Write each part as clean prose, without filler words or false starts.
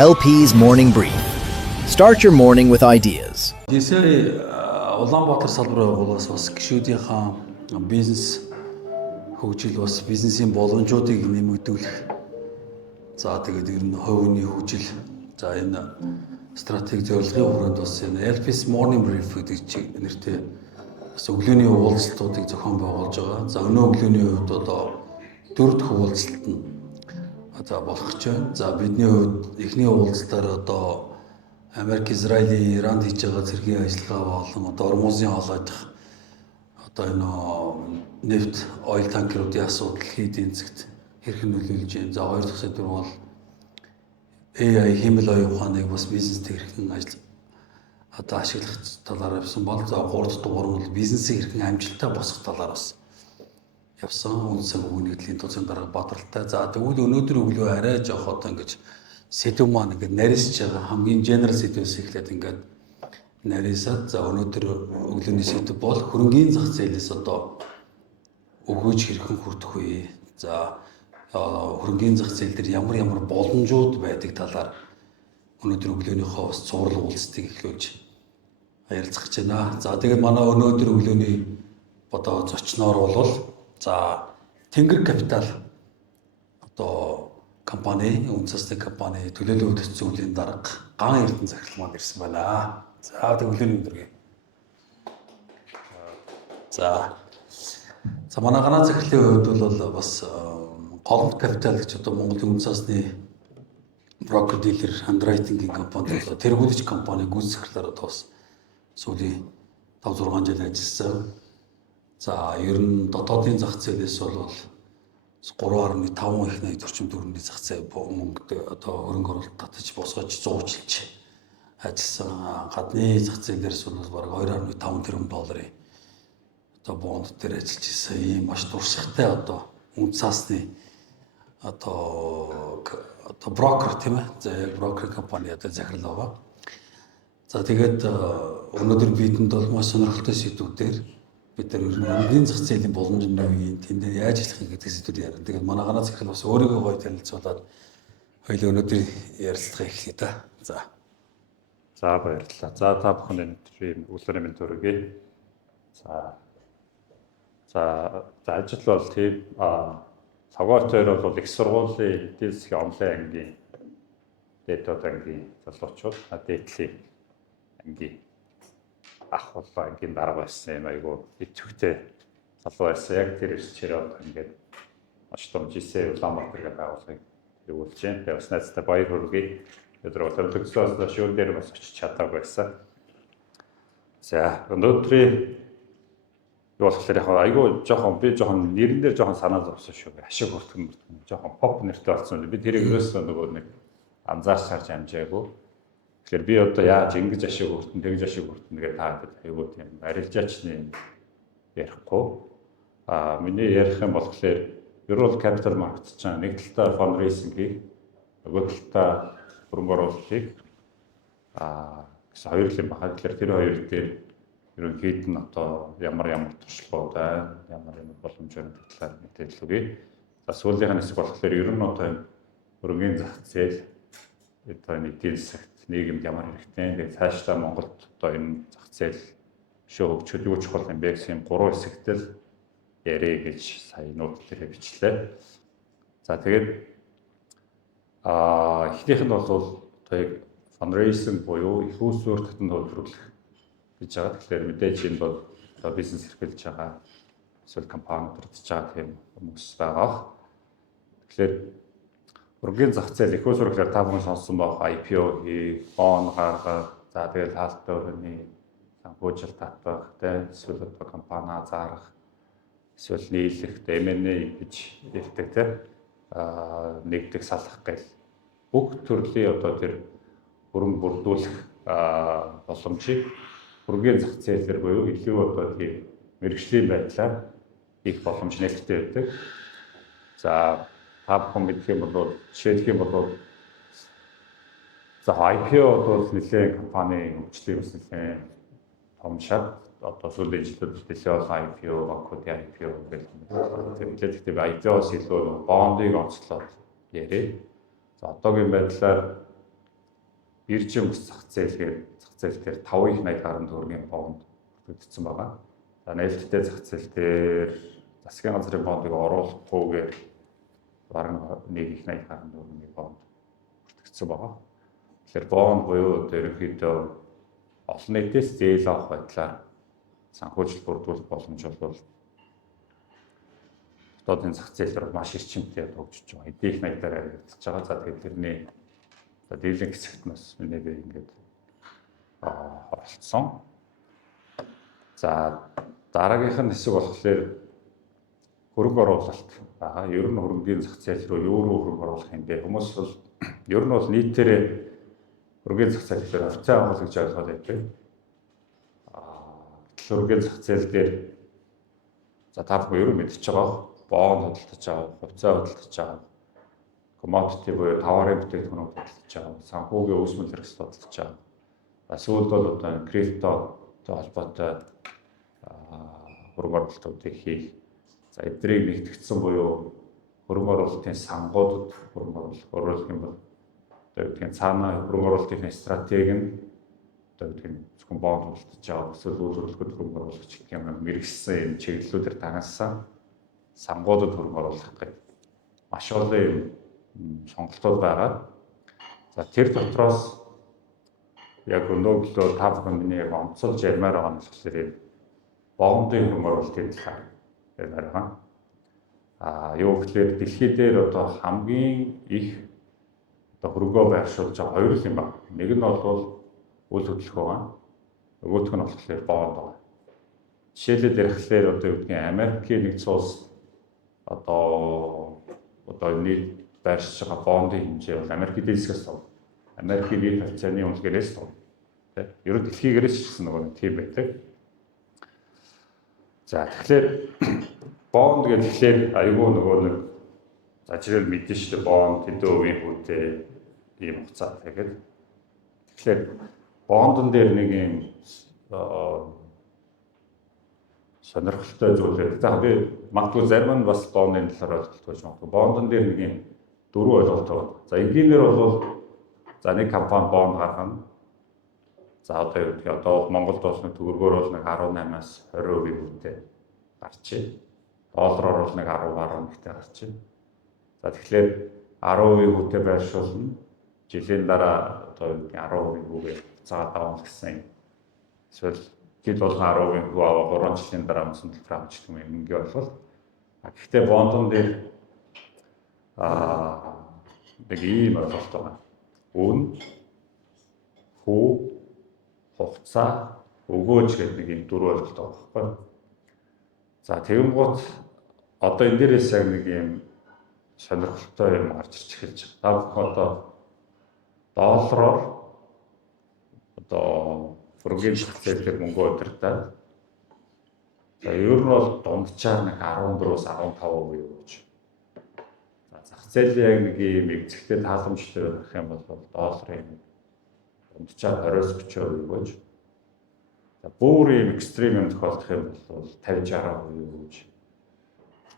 LP's Morning Brief. Start your morning with ideas. Дисэри Улаанбаатар салбарын байгууллагаас бас гишүүдийнхаа бизнес хөгжил бас бизнесийн боломжуудыг нэмэгдүүлэх. За тэгээд ер нь хувийн хөгжил. За энэ стратеги зорилгын хүрээнд бас энэ LP's Morning Brief гэдэг нэртэй бас өглөөний уулзалтуудыг зохион байгуулж байгаа. За өнөө өглөөний хувьд одоо 4 дахь уулзалт нь болох гэж байна. За бидний хувьд эхний уулзалтаар одоо Америк, Израилийн, Иранд хийж байгаа цэргийн ажиллагаа болон одоо Ормозын хоолойдох одоо энэ нефт, ойл танкеруудын асуудал хийдийн зэгт хэрхэн нөлөөлж байна. За хоёр дахь сэдв бол AI хэмэл оюун ухааныг бас бизнест хэрхэн одоо ашиглах талаар явсан бол за гурав дахь дугаар нь бизнесийг хэрхэн амжилттай босгох талаар бас явсан. Үн санхүүгийн нэгдлийн тусгай дарга бадралтай. За тэгвэл өнөөдөр өглөө арай жоох одоо ингэж сэдв маань ингээд нарийнсж байгаа хамгийн генерал сэдвээс эхлээд ингээд нарийнсаад за өнөөдөр өглөөний сэдв бол хөрөнгөний зах зээлээс одоо өгөөж хэрхэн хүрдэх вэ? За хөрөнгөний зах зээл дээр ямар боломжууд байдаг талаар өнөөдөр өглөөнийхөө бас цуврал уулзалтыг эхлүүлж ярилцах гэж байна. За тэгээд манай өнөөдөр өглөөний одоо зочноор бол за Тэнгэр Капитал одоо компани, үндэсний компани төлөөлөл үүдэлцэн үеийн дарга Ган Эрдэнэ захирал маань ирсэн байна. За өглөөний өдрөө. За манай Ганаа захирлын хувьд бол бас Голомт Капитал гэж одоо Монголын үндэсний брокер дилер андеррайтингийн компани одоо тэргүүлэгч компани гүйцэтгэлээр одоо бас сүүлийн 5-6 жил ажилласан. За ер нь дотоодын зах зээлээс бол 3.5 их найд орчим төгрөгийн зах зээл мөнгөд одоо хөрөнгө оруулалт татаж босгож зуучилж ажилласан. Гадны зах зээлээс бол бараг 2.5 тэрбум долларын одоо бонд дээр ажиллаж ирсэн ийм маш туршлагатай одоо үн цаасны одоо брокер тийм ээ. За яг брокер компани одоо захирал байгаа. За тэгээд өнөөдөр бидэнд бол маш сонирхолтой сэдвүүдээр бид нар хөрөнгөний зах зээлийн боломж нь юу юм, тэнд яаж ажиллах гэдэг сэдвүүд ярина. Тэгээд манай Ганаа захирал бас өөрийгөө гоё танилцуулаад хоёул өнөөдөр ярилцлага эхлэе да. За баярлалаа. За та бүхэн өнөөдрийн өглөөний мэнд төргий. За ажил бол тийм цагаатаар бол их сургуулийн эдийн засгийн онлайн ангийн дэдод ангийн залуучууд дээдлийн ангийн ах болоо ангийн дарга байсан юм айгу идэвхтэй залуу байсан. Яг тэр ирчээр ингээд маш том жишээ Улаанбаатар гэх байгууллагыг тэргүүлж байна. Тэгээ бас найзтай баяр хүргэе. Өдөр бол төлөвлөсөөс шүүн дээр бас очиж чадаагүй байсан. За өнөөдрийн юу болохоор яг айгу жоохон нэрэн дээр жоохон санаа зовсон шүү. Ашиг хүртгэн жоохон поп нэртэй болсон. Би тэрийг ерөөсөө нөгөө нэг анзаарч харж амжаагүй. Тэгэхээр би одоо яаж ингэж ашиг хүртэн, тэгж ашиг хүртэн гэдэг таадаг айгу тийм арилжаачны ярихгүй. Миний ярих юм болохоор ерөөл capital market ч нэг талдаа fundraising хийх, нөгөө талдаа хөрөнгө оруулалтыг гэсэн хоёр юм байна. Тэгэхээр тэр хоёр дээр ерөнхийд нь одоо ямар туршлагууд ямар боломжтой талаар мэдээлэл өгье. За сүүлийн хэсэг болохоор ер нь одоо хөрөнгөний зах зээл одоо эдийн засагт нийгэмд ямар хэрэгтэй. Тэгээд цаашдаа Монголд одоо энэ зах зээл хөгжөхөд юу чухал юм бэ гэсэн 3 хэсэгтэл ярэ гэж сая нот дээр бичлээ. За тэгээд эхнийх нь бол одоо яг fundraising буюу их усүр татан төлөвлөх гэж байгаа. Тэгэхээр мэдээж энэ бол одоо бизнес эрхэлж байгаа эсвэл компани төрж байгаа тийм хүмүүс байгаа. Тэгэхээр хөрөнгөний зах зээл их усүр гэхээр та бүхэн сонссон байх IPO хийх, бон гаргах, за тэгээд хаалттай өрөөний санхүүжил татах, эсвэл одоо компани зарах, эсвэл нийлэх, M&A гэж ярьдаг тийм нэгдэх салах гэл бүх төрлийн одоо тэр хөрөнгө бүрдүүлэх боломжийг хөрөнгөний зах зээлээр буюу илүү одоо тийм мэргэжлийн байдлаар их боломж нээлттэй байдаг. За та бүхэн мэдэх юм бол жишээлх юм бол за IPO бол нэлээд компани хөгжлийн бас нэлээд том шат одоо сүүлийн жилүүд дэлхийн IPO, банкуудын IPO гэх мэт тэгэхээр IPO-с илүү бондыг онцлоод ярив. За одоогийн байдлаар Биржийн бус зах зээл дээр 5.80 гаруй төгрөгийн бонд бүртгэгдсэн байгаа. За нээлттэй зах зээл дээр засгийн газрын бондыг оруулахгүйгээр бараг 1.80 гаруй төгрөгийн бонд бүртгэгдсэн байгаа. Тэгэхээр бонд буюу ерөнхийдөө олон нийтээс зээл авах байдлаар санхүүжилт бүрдүүлэх боломж бол дотоодын зах зээл дээр маш эрчимтэй төгжиж байгаа. Эдийн их найдаар харагдаж байгаа. За тэгэхээр тэрний дийлэнх хэсэгт бас миний би ингээд оролцсон. За дараагийнх нь хэсэг болохоор хөрөнгө оруулалт байгаа. Ер нь хөрөнгөний зах зээл рүү юу руу хөрөнгө оруулах юм бэ? Хүмүүс бол ер нь бол нийтээрээ хөрөнгөний зах зээл дээр хувьцаа авах гэж ойлгоод байдаг. Хөрөнгөний зах зээл дээр за та бүхэн ер нь мэдчихэж байгаа. Бонд худалдаж авах, хувьцаа худалдаж авах, commodity буюу товарын бүтээгдэхүүнүүд худалдаж авах, санхүүгийн үүсмэл хэрэгсэл худалдаж авах. Сүүлд бол одоо криптотой холбоотой хөрөнгө оруулалтуудыг хийх. За эднийг нэгтгэгдсэн буюу хөрөнгө оруулалтын сангуудад хөрөнгө оруулах юм бол одоо гэдгийг цаана хөрөнгө оруулалтын стратеги нь одоо гэдгийг зөвхөн бонд худалдаж авах, эсвэл үйл хөдлөлтөд хөрөнгө оруулах гэх юм мэргэжсэн энэ чиглэлүүдээр дагнасан сангуудад хөрөнгө оруулах гэх маш олон юм сонголтууд байгаа. За тэр дотроос яг өнөөдөр та бүхэн миний яг онцолж ярмаар байгаа нь болохоор энэ бондын хөрөнгө оруулалтын талаар ярмаар байгаа. Юу гэхээр дэлхий дээр одоо хамгийн их одоо хөрөнгөө байршуулж байгаа хоёр юм байна. Нэг нь бол үйл хөдлөх байгаа. Нөгөөх нь болохоор бонд байгаа. Жишээлбэл ярихлаар одоо юу гэдгийг Америкийн нэгдсэн улс одоо нийт байршиж байгаа бондын хэмжээ бол Америкийн дэслэгээс тав. Америкийн нийт хавцааны үнэлгээрээс тав. Ер нь дэлхийгээрээс ч гэсэн нөгөө тийм байдаг. За тэгэхээр бонд гэхлээр айгүй нөгөө нэг за жишээл мэдэн шүү дээ бонд хэдэн хувийн хүүтэй ийм хугацаа тэгээд тэгэхээр бондон дээр нэг юм сонирхолтой зүйлээ. За би магадгүй зарим нь бас бондын талаар ойлголт гэж магадгүй. Бондон дээр нэг юм дөрвөн ойлголт байна. За энгийнээр бол за нэг компани бонд гаргана. За одоо юу гэх одоо Монголд бол нэг төгрөгөөр бол нэг 18-аас 20% хүнтэй гарчээ. Доллараар бол нэг 10.1-тэй гарчээ. За тэгэхээр 10% хүнтэй байршуулна. Жилийн дараа одоо юу гэх 10% хүүгээ цаад авах гэсэн. Эсвэл жил болгон 10% хүү аваа 3 жилийн дараа мөсөн төлбөр авч гэх юм ингээ болвол гэхдээ бондон дээр нэг ийм ойлголт байна. Үн хүү хугацаа өгөөж гэдэг нэг юм дөрвөн ойлголт байгаа байхгүй. За тэгэнгუთ одоо энэ дээрээс яг нэг юм сонирхолтой юм гарч ирж эхэлж байгаа. Та бүхэн одоо доллараар одоо хөрөнгөний зах зээлээр мөнгө удирдаад за ер нь бол дундчаар нэг 14-өөс 15% өгөөж. За зах зээлийн яг нэг юм эзэгтэй тааламжтай байх юм бол долларын дундчаар 20-30% өгөөж. За бүр юм экстрим юм тохиолдох юм бол 50-60% өгөөж.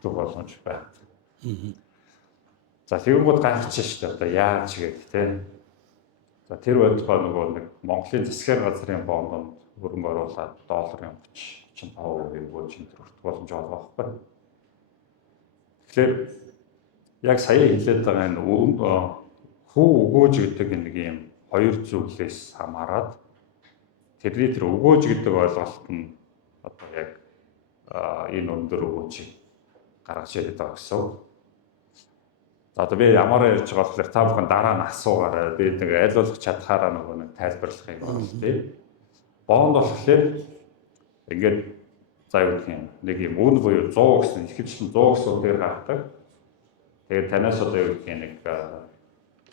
Тэгэх боломж байна. За тэгэнгუთ гайхчих шүү дээ. Одоо яаж гэдэг те. За тэр бодлого нөгөө нэг Монголын засгийн газрын бондонд хөрөнгө оруулаад долларын 30-35% өгөөж энэ төрөлт боломж байгаа байхгүй. Тэгэхээр яг сая хэлээд байгаа энэ хүү өгөөж гэдэг нэг юм хоёр зүйлээс хамаарат тэрний тэр өгөөж гэдэг ойлголт нь одоо яг энэ өндөр өгөөжийг гаргаж ирээд байгаа гэсэн. За одоо би ямар ярьж байгаа болохоор та бүхэн дараа нь асуугаарай. Би нэг аль болох чадхаараа нөгөө нэг тайлбарлахыг байна тий. Бонд болохоор ингээд за юу гэх юм нэг юм үн буюу 100 гэсэн ихэвчлэн 100 гэсэн үгээр гардаг. Тэгээд танаас одоо юу гэх юм нэг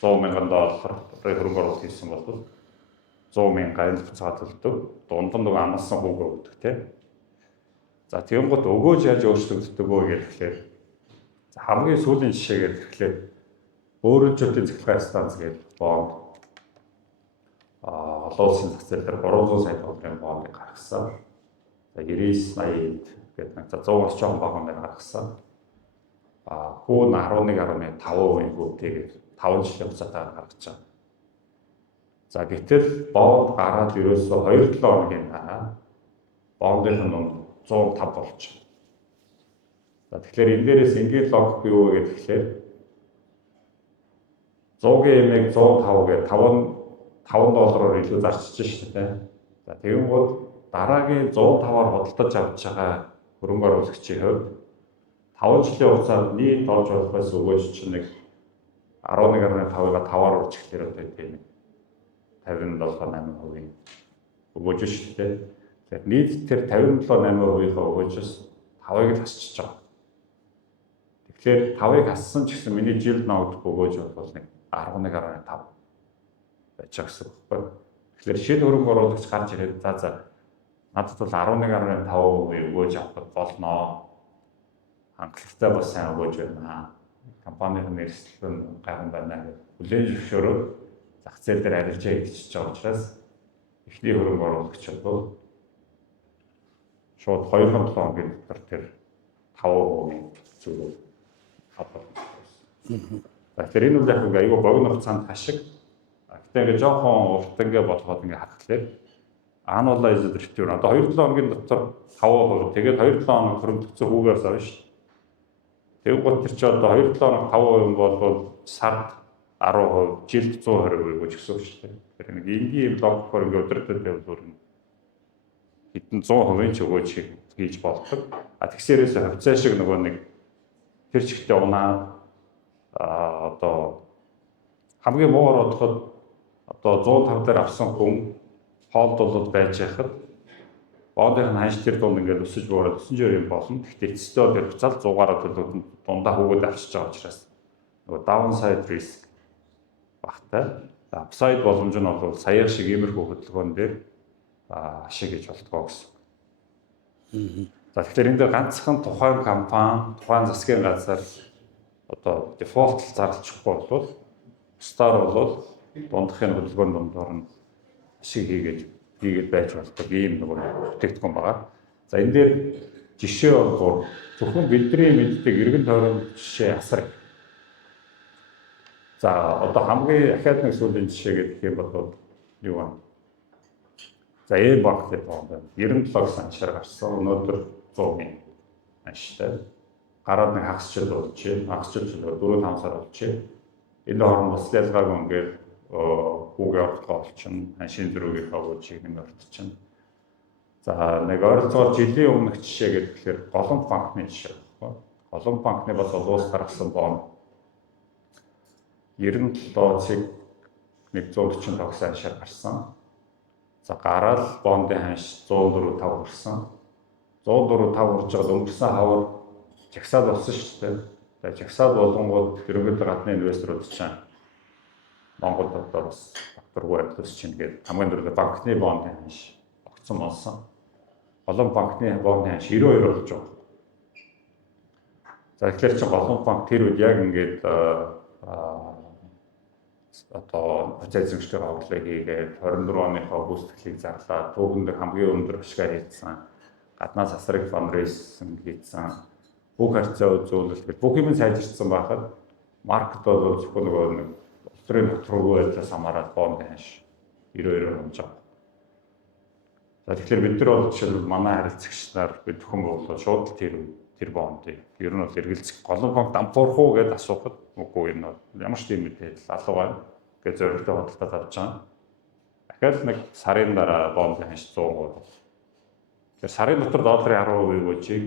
100,000 доллар хөрөнгө оруулалт хийсэн бол 100,000 буцаад төлдөг. Дунд нь нөгөө амлсан хүүгээ өгдөг тий. За тэгэнгუთ өгөөж яаж өөрчлөгддөг вэ гэхээр хамгийн сүүлийн жишээгээр тэгэхээр өөрчлөлтийн цэглэгээ станц гэдэг бонд олон улсын зах зээл дээр 300 сая долларын бондыг гаргасан. За 99-80 гэдэг нэг 100-аас жоохон бага мээр гаргасан. Хүүн 11.5% хүүтэйгээр 5 жилийн хугацаатаар гаргаж байгаа. За гэтэл бонд гараад ерөөсөө 2-7 хоногийн дараа бондын нь 105 болж байна. За тэгэхээр энэ дээрээс энгийн логик юу вэ гэхээр 100-ийн эмийг 105 гэ 5 доллараар илүү зарчиж шүү дээ. За тэгэнгүүт дараагийн 105-аар худалдаж авч байгаа хөрөнгө оруулагчийн хувьд 5 жилийн хугацаанд нийт олж болох байсан өгөөж чинь нэг 11.5-ыг 5-аар урж ихлээр одоо тийм 57.8% өгөөж шүү дээ. Тэгэхээр нийт тэр 57.8%-ийнхаа өгөөжөөс 5-ыг л хасчихж байгаа. Тэгэхээр 5-ыг хассан ч гэсэн миний жилд ногдох өгөөж бол нэг 11.5 байж байгаа гэсэн үг байна. Тэгэхээр шинэ хөрөнгө оруулагч гарч ирээд за надад бол 11.5% өгөөж авах болно. Хангалттай бас сайн өгөөж байна. Компанийн нэрслэл нь гайхам байна гэж хүлээн зөвшөөрөөд зах зээл дээр арилжаа хийчихэж байгаа учраас эхний хөрөнгө оруулагч бол шууд 2-7 хоногийн дотор тэр 5% зүйл хадгалсан. Тэгэхээр энэ үйл явдлыг аюул богино хугацаанд хашиг. Гэхдээ ингээд жоохон урт ингээ болгоод ингээ хатглаа. Analyze return. Одоо 2-7 хоногийн дотор 5%. Тэгээд 2-7 хоног хөрөнгөлцсөн хүүгээр сарна шүү. Тэгвэл гол тэр чи одоо 2-7 хоног 5% бол сард 10%, жилд 120% гэж гэсэн үг шүү дээ. Тэр нэг энгийн логикоор ингээ өдөртөд явуулвар хэдэн 100% ч өгөөж хийж болдог. Тэгсээрээс хавцаа шиг нөгөө нэг тэр чигтээ унаа одоо хамгийн муугаар бодоход одоо 105 дээр авсан хүн хоолд бол байж байхад бондын ханш тэр дунд ингээд өсөж буураад 900 юм болно. Гэхдээ эцэстээ тэр буцаал 100-аараа төлөвлөд дундаа хөвгөд авчиж байгаа учраас нөгөө downside risk багтай. Upside боломж нь бол саяхан шиг иймэрхүү хөдөлгөөн дээр ашиг гэж болтгоо гэсэн. За тэгэхээр энэ дээр ганцхан тухайн компани, тухайн засгийн газар одоо дефолт зарлчихгүй бол бусдаар бол дундахын хөдөлгөөний дундор нь ашиг хийгээд байж болдог ийм нэг бүтээгдэхүүн байгаа. За энэ дээр жишээ бол зөвхөн бидний мэддэг эргэн тойрон жишээ асар. За одоо хамгийн ахаад нэг сүүлийн жишээ гэдэг юм бол юу вэ? За банк гэдэг байна. 97 санчаар гарсан. Өнөөдөр 100-ийн анштай. Гараад нэг хагасчил болж байна. Хагасчил 4-5 сар болж байна. Энэ хооронд бас ялгаагүй ингээд хүүгээ авахгүй болчихно. Аншийн зөрүүгийн хавуулжийг нэг ортчихно. За нэг ойролцоогоор жилийн өмнөх жишээ гэхээр Голомт банкны жишээ байна. Голомт банкны бас улс гаргасан бонд 97-ыг 140 тогс аншаар гарсан. За гараад бондын ханш 104.5 хүрсэн. 104.5 хүрж байгаа өнгөрсөн хавар жагсаал болсон шүү дээ. Тэгээ жагсаал болгонгууд ерөнхийдөө гадны инвесторууд чинь Монголд одоо бас докторгүй амьдлс чинь гээд хамгийн дөрөв банкны бондын ханш огцсон болсон. Голомт банкны бондын ханш 92 болж байгаа. За тэгэхээр чи Голомт банк тэр үед яг ингээд одоо процесс зөрчилтэй хавлыг хийгээд 24 оныхоо гүйцэтгэлийг зарлаа. Түүхэнд хамгийн өндөр ашгаа хийсэн. Гаднаас асраг фандрейзинг хийсэн. Бүх харьцаа үзүүлэлт бүх юм сайжирсан байхад маркет бол зөвхөн нөгөө нэг улсын нөхцөлгүй байдлаас хамаарат бонд ханш 92 хонж байгаа. За тэгэхээр бид нар бол жишээлбэл манай харилцагч нар бид бүхэн бол шууд тэр бондыг ер нь бол эргэлзэх Голомт банк дампуурах уу гэдээ асуухад үгүй энэ ямар ч тийм мэдээлэл алга байна гэж зорилттой бодлоод авч байгаа. Дахиад нэг сарын дараа бонд ханш 100%. Тэгэхээр сарын дотор долларын 10% өгөөжийг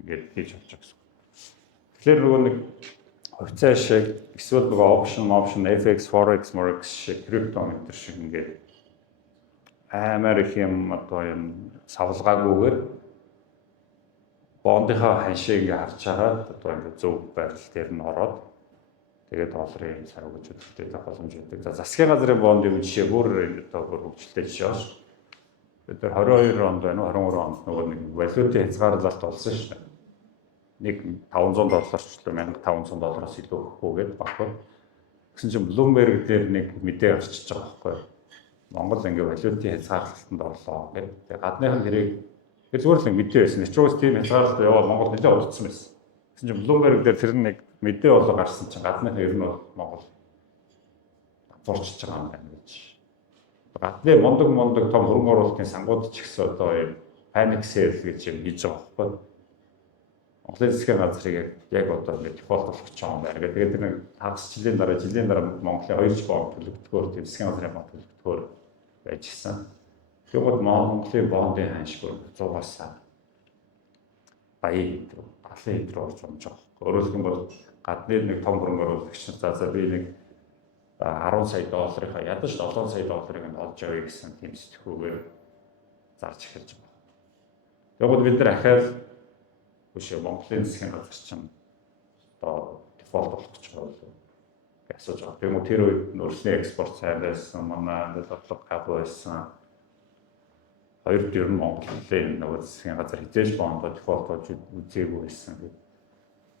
ингээд хийж авч байгаа гэсэн. Тэгэхээр нөгөө нэг хувьцаа шиг эсвэл нөгөө option FX forex morex шиг криптометр шиг ингээд амар их юм одоо юм савлгаагүйгээр бондынхаа ханшийг ингээ харж байгаа одоо ингээ зөв байрал дээр нь ороод тэгээд долларын сар өгч өгөхтэй боломж өгдөг. За засгийн газрын бондын жишээ бүр одоо хөгжилтэй жишээ байна. Бид 22 онд байна уу 23 онд нөгөө нэг валютын хязгаарлалт болсон шүү дээ. Нэг $500 ч $1500 илүү өгөхгүйгээд багтав. Гэсэн чинь Bloomberg дээр нэг мэдээ гарчиж байгаа байхгүй юу? Монгол ингээ валютын хязгаарлалтанд орлоо гэдэг. Тэгээд гадныхан хэрэг тэр зүгээр л мэдээ байсан. Нэчгээс тийм хязгаарлалт яваад Монгол нэлээд удацсан байсан. Гэсэн чинь Bloomberg дээр тэр нэг мэдээ болоо гарсан чинь гадныхан ер нь бол Монгол зурчиж байгаа юм байна гэж. Гадны мондог том хөрөнгө оруулалтын сангууд ч гэсэн одоо юм panic sale гэж юм хийж байгаа байхгүй. Монголын засгийн газрыг яг одоо нэг дефолт болгож байгаа юм байна. Тэгээд нэг 5 жилийн дараа Монголын 2 бонд төлөвлөгөөр тийм засгийн газрын бонд төлөвлөгөөр байж гисэн. Тэгвэл Монголын бондын ханшгүй 100-аас баян алын руу орж байгаа. Өөрөөр хэлбэл гадны нэг том хөрөнгө оруулагч нар за би нэг 10 сая долларынхаа ядаж 7 сая долларыг нь олж авъя гэсэн тийм сэтгүүгээр зарж эхэлж байгаа. Тэгвэл бид нар ахаад биш Монголын засгийн газар чинь одоо дефолт болох гэж байгаа гэж асууж байгаа. Тэгмүү тэр үед нөрсний экспорт сайн байсан, манай бодлого гав байсан. Хоёрд ер нь Монголын нөгөө засгийн газар хизээж бондоо дефолт болж үзээгүй байсан.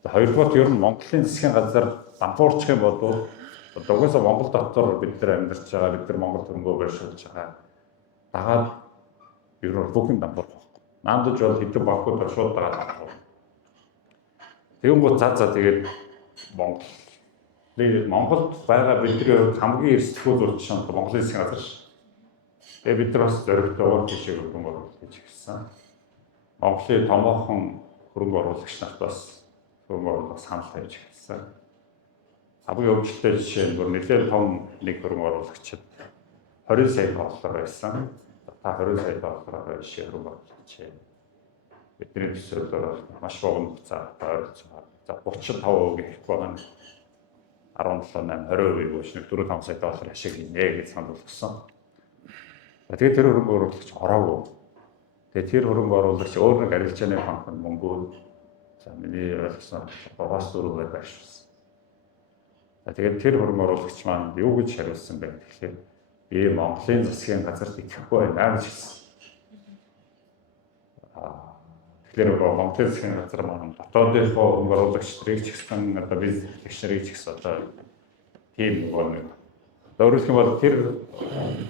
Хоёрдугаар ер нь Монголын засгийн газар дампуурчих юм бол одоо угаасаа Монгол дотор бид нар амьдарч байгаа, бид нар Монгол хөрөнгөө барьшуулж байгаа. Дагаад ер нь бүхэн дампуурах байхгүй. Наамдаж бол хэдэн банкуд шууд дагаад дампуурах. Тэгэнгүүт тэгээд Монголд байгаа бидний хамгийн эрсдэлгүй зүйл чинь Монголын засгийн газар ш. Тэгээ бид нар бас зоригтойгоор тийшээ хөрөнгө оруулалт хийж ирсэн. Монголын томоохон хөрөнгө оруулагч нарт бас хөрөнгө оруулалт санал тавьж ирсэн. Хамгийн өвчлөлтэй жишээ нь бүр нэлээд том нэг хөрөнгө оруулагчид 20 сая доллар байсан. Та 20 сая доллараар жишээ хөрөнгө оруулагч. Бидний төсөөлөөр маш богино хугацаанд ойролцоогоор за 35% гэх байгаа нь 17-8-20% биш нэг 4-5 сая доллар ашиг хийнэ гэж санал болгосон. Тэгээд тэр хөрөнгө оруулагч ороогүй. Тэгээд тэр хөрөнгө оруулагч өөр нэг арилжааны банкнд мөнгөө за миний ойлгосноор 3-4% байршуулсан. Тэгээд тэр хөрөнгө оруулагч маань юу гэж хариулсан бэ гэхээр би Монголын засгийн газарт итгэхгүй байна гэж хэлсэн. Тэгэхээр Монголын засгийн газар маань дотоодынхоо хөрөнгө оруулагч нарыг ч гэсэн одоо бизнес эрхлэгчдэрийг ч гэсэн одоо тийм нэг өөрөлдөх юм бол тэр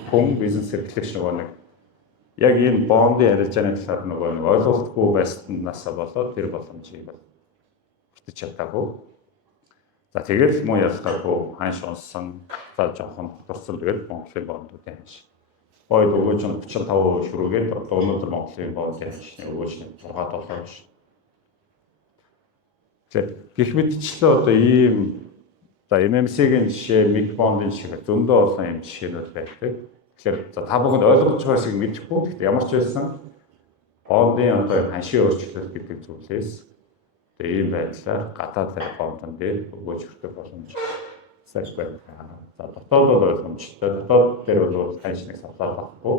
хүн бизнес эрхлэгч нэг яг ийм бондын арилжааны талаар нэг ойлголтгүй байснаас болоод тэр боломжийг хүртэж чадаагүй. За тэгэл муу ялгаагүй ханш унсан за жоохон дурсан тэгэл Монголын бондуудын ханш. Ойд өгөөж нь 35% шүрүүгээд одоо өнөөдөр Монголын бондын ханшны өгөөж нь 6-7 ш. Тэгэхээр гэх мэтчлээ одоо ийм за MMC-ийн жишээ, Mid Bond-ын жишээ зөндөө олон юм жишээнүүд байдаг. Тэгэхээр за та бүхэнд ойлгож байгаа шиг мэдэхгүй. Гэхдээ ямар ч байсан бондын одоо ханшийн өөрчлөлт гэдэг зүйлээс ийм байдлаар гадаад бондон дээр өгөөж хүртэх боломж сайж байна. За дотоод бол ойлгомжтой. Дотоод дээр бол ханшныг савлаад байхгүй.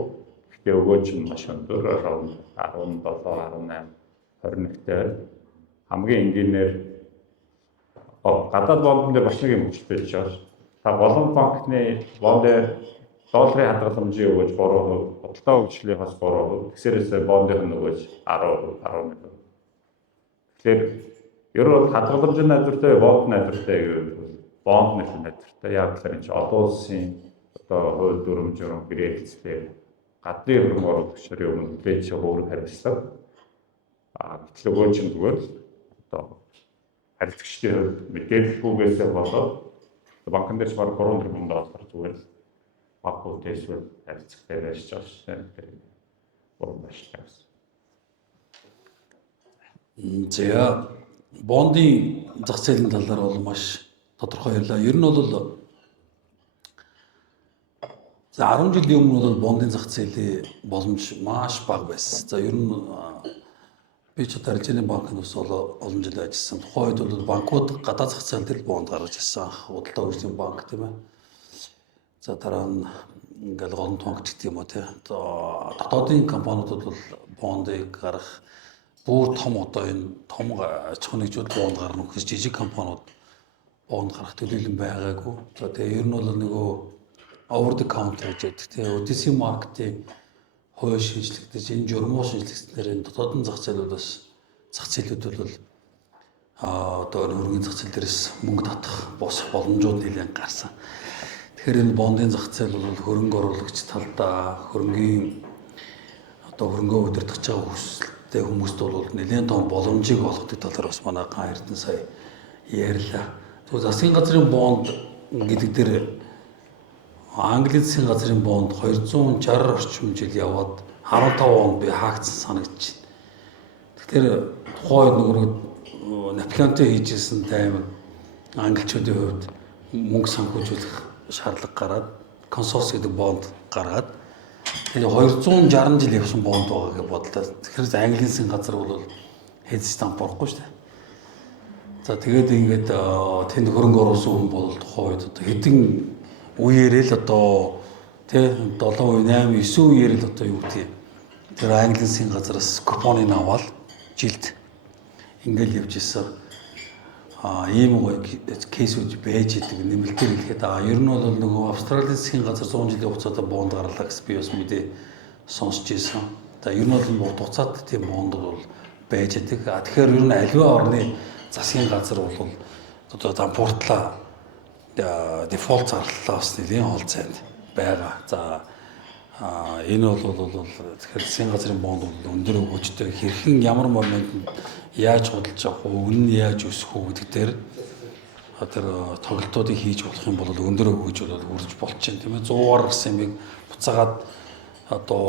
Гэхдээ өгөөж нь маш өндөр 17, 18, 21-тэй хамгийн энгийнээр гадаад бондон дээр бас нэг юм хөгжөлтэй байж байгаа. Та болон банкны бондоор долларын хадгаламжийн өгөөж 3%, бодлого хөгжлийнхаас 3%, тэгсээрээс бондын өгөөж 10%, 11%. Тэгэхээр ер нь хадгаламжийн найдвартай, бонд найдвартай гэвэл бонд нэлээд найдвартай. Яг тэгэхээр энэ олон улсын одоо хууль дүрм журам гэрээлцлээ гадны хөрөнгө оруулагч нарын өмнө хүлээж өөр хариуцлага гэтэл өгөөж нь зүгээр одоо харилцагчдын хувьд мэдээлэлгүйгээс болоод банкн дээр ч баг 3 тэрбум доллар зүгээр банкуд эсвэл харилцагтай байж байгаа шүү дээ. Борон башлаа. За бондын зах зээлийн талаар бол маш тодорхой ярьлаа. Ер нь бол за 10 жилийн өмнө бол бондын зах зээлийн боломж маш бага байсан. За ер нь би ч арилжааны банкнд бас олон жил ажилласан. Тухайн үед бол банкуд гадаад зах зээл дээр бонд гаргаж ирсэн. Худалдаа хөгжлийн банк тийм ээ. За дараа нь ингээл голон тоног гэх юм уу тийм. Дотоодын компаниудад бол бондыг гаргах бүр том одоо энэ том аж ахуйн нэгжүүд бонд гарна гэхээс жижиг компаниуд бонд гарах төлөвлөн байгаагүй. За тэгээ ер нь бол нөгөө over the counter гэж яддаг тийм OTC маркетинг хууль шинжлэгдэж энэ журмын шинжлэгдснээр дотоодын зах зээлүүд бол одоо хөрөнгөний зах зээл дээрээс мөнгө татах босох боломжууд нэлээд гарсан. Тэгэхээр энэ бондын зах зээл бол хөрөнгө оруулагч талдаа хөрөнгөний одоо хөрөнгөө удирдах байгаа хүсэлтэй хүмүүст бол нэлээд том боломжийг олгодог талаар бас манай гаан Эрдэнэ сая ярьлаа. Тэгвэл засгийн газрын бонд гэдэг дээр Англи засгийн газрын бонд 260 орчим жил яваад 15 онд би хаагдсан санагдаж байна. Тэгэхээр тухайн нөгөө Наполеонтой хийжсэн тайм англичуудын хувьд мөнгө санхүүжүүлэх шаардлага гараад консорс гэдэг бонд гаргаад тэгээд 260 жил явсан бонд байгаа гэж бодлоо. Тэгэхээр Английн засгийн газар бол hedge stamp орохгүй шүү дээ. За тэгээд ингээд тэнд хөрөнгө оруулсан хүн бол тухайн үед одоо хэдэн үеэрээ л одоо тий 7 үе 8 9 үеэр л одоо юу гэдгийг тэр Английн засгийн газараас купоныг аваад жилд ингээл явж исэн. Ийм гоё кейсүүд байж идэг нэмэлтээр хэлэхэд ер нь бол нөгөө Австралийн засгийн газар 100 жилийн хугацаанд бонд гарлаа гэсэн би бас мэдээ сонсч ирсэн. За ер нь бол хугацаад тийм бонд бол байж идэг. Тэгэхээр ер нь аливаа орны засгийн газар бол одоо дампууртлаа дефолт зарлалаа бас нэлийн хол цайнд байгаа. За энэ бол тэгэхээр засгийн газрын бонд бол өндөр өгөөжтэй хэрхэн ямар моментод яаж худалдаж авах уу, үнэ нь яаж өсөх үү гэдэг дээр тэр тоглолтуудыг хийж болох юм бол өндөр өгөөж бол үрж болчихно тийм ээ. 100-аар гэсэн юмыг буцаагаад одоо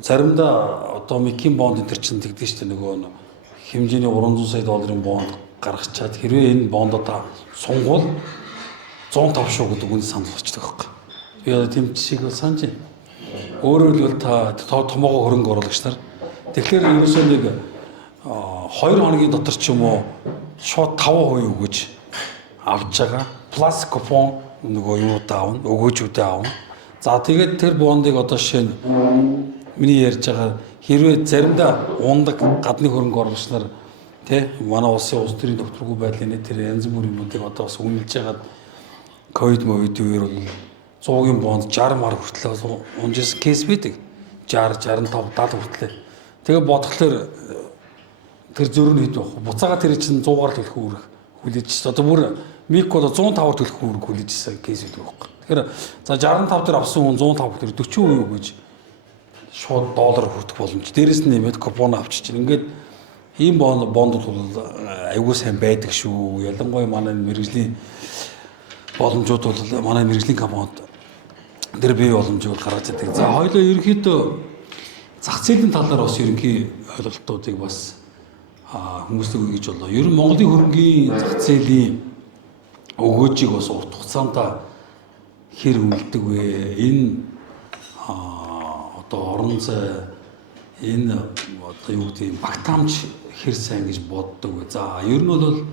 заримдаа одоо Микийн бонд энэ төр чинь тэгдэж штэ нөгөө хэмжээний 300 сая долларын бонд гаргачаад хэрвээ энэ бондоо та сунгуул 105 шүү гэдэг үнд санал болчихдог байхгүй. Би одоо тийм жишээг санаж байна. Өөрөөр хэлбэл та томоогоо хөрөнгө оруулагч нар тэгэхээр ерөөсөө нэг 2 хоногийн дотор ч юм уу шууд 5% өгөж авч байгаа. Плюс купон нөгөө юу даавна, өгөөжүүдээ авна. За тэгээд тэр бондыг одоо жишээ нь миний ярьж байгаа хэрвээ заримдаа ундаг гадны хөрөнгө оруулагч нар тий манай улсын улс төрийн төвтргүй байдлын тэр янз бүрийн юмнуудыг одоо бас үнэлж хагаад ковид мовид үеэр бол 100-ийн бонд 60 мар хүртэл унжсэн кейс бидэг. 60, 65, 70 хүртэл. Тэгээ бодглохлоор тэр зөрүү нь хэд байх вэ? Буцаага тэр чинь 100-аар төлөх үүрэг хүлээж чинь. Одоо бүр мик бол 105-аар төлөх үүрэг хүлээжсэн кейс байдаг байхгүй. Тэгэхээр за 65 дээр авсан хүн 105 дээр 40% өгөж шууд доллар хүртэх боломж. Дээрээс нь нэмээд купон авчиж чинь. Ингээд ийм бонд бол аягүй сайн байдаг шүү. Ялангуяа манай мэрэгжлийн боломжууд бол манай мэрэгжлийн компанид тэр бий боломжийг гаргаж байдаг. За хоёулаа ерөнхийдөө зах зээлийн талаар бас ерөнхий ойлголтуудыг бас хүмүүстээ өгье гэж болоо. Ер нь Монголын хөрөнгийн зах зээлийн өгөөжийг бас урт хугацаанд хэр үнэлдэг вэ? Энэ одоо орон зай энэ одоо юу гэдэг багтаамж хэр сайн гэж боддог вэ? За ер нь бол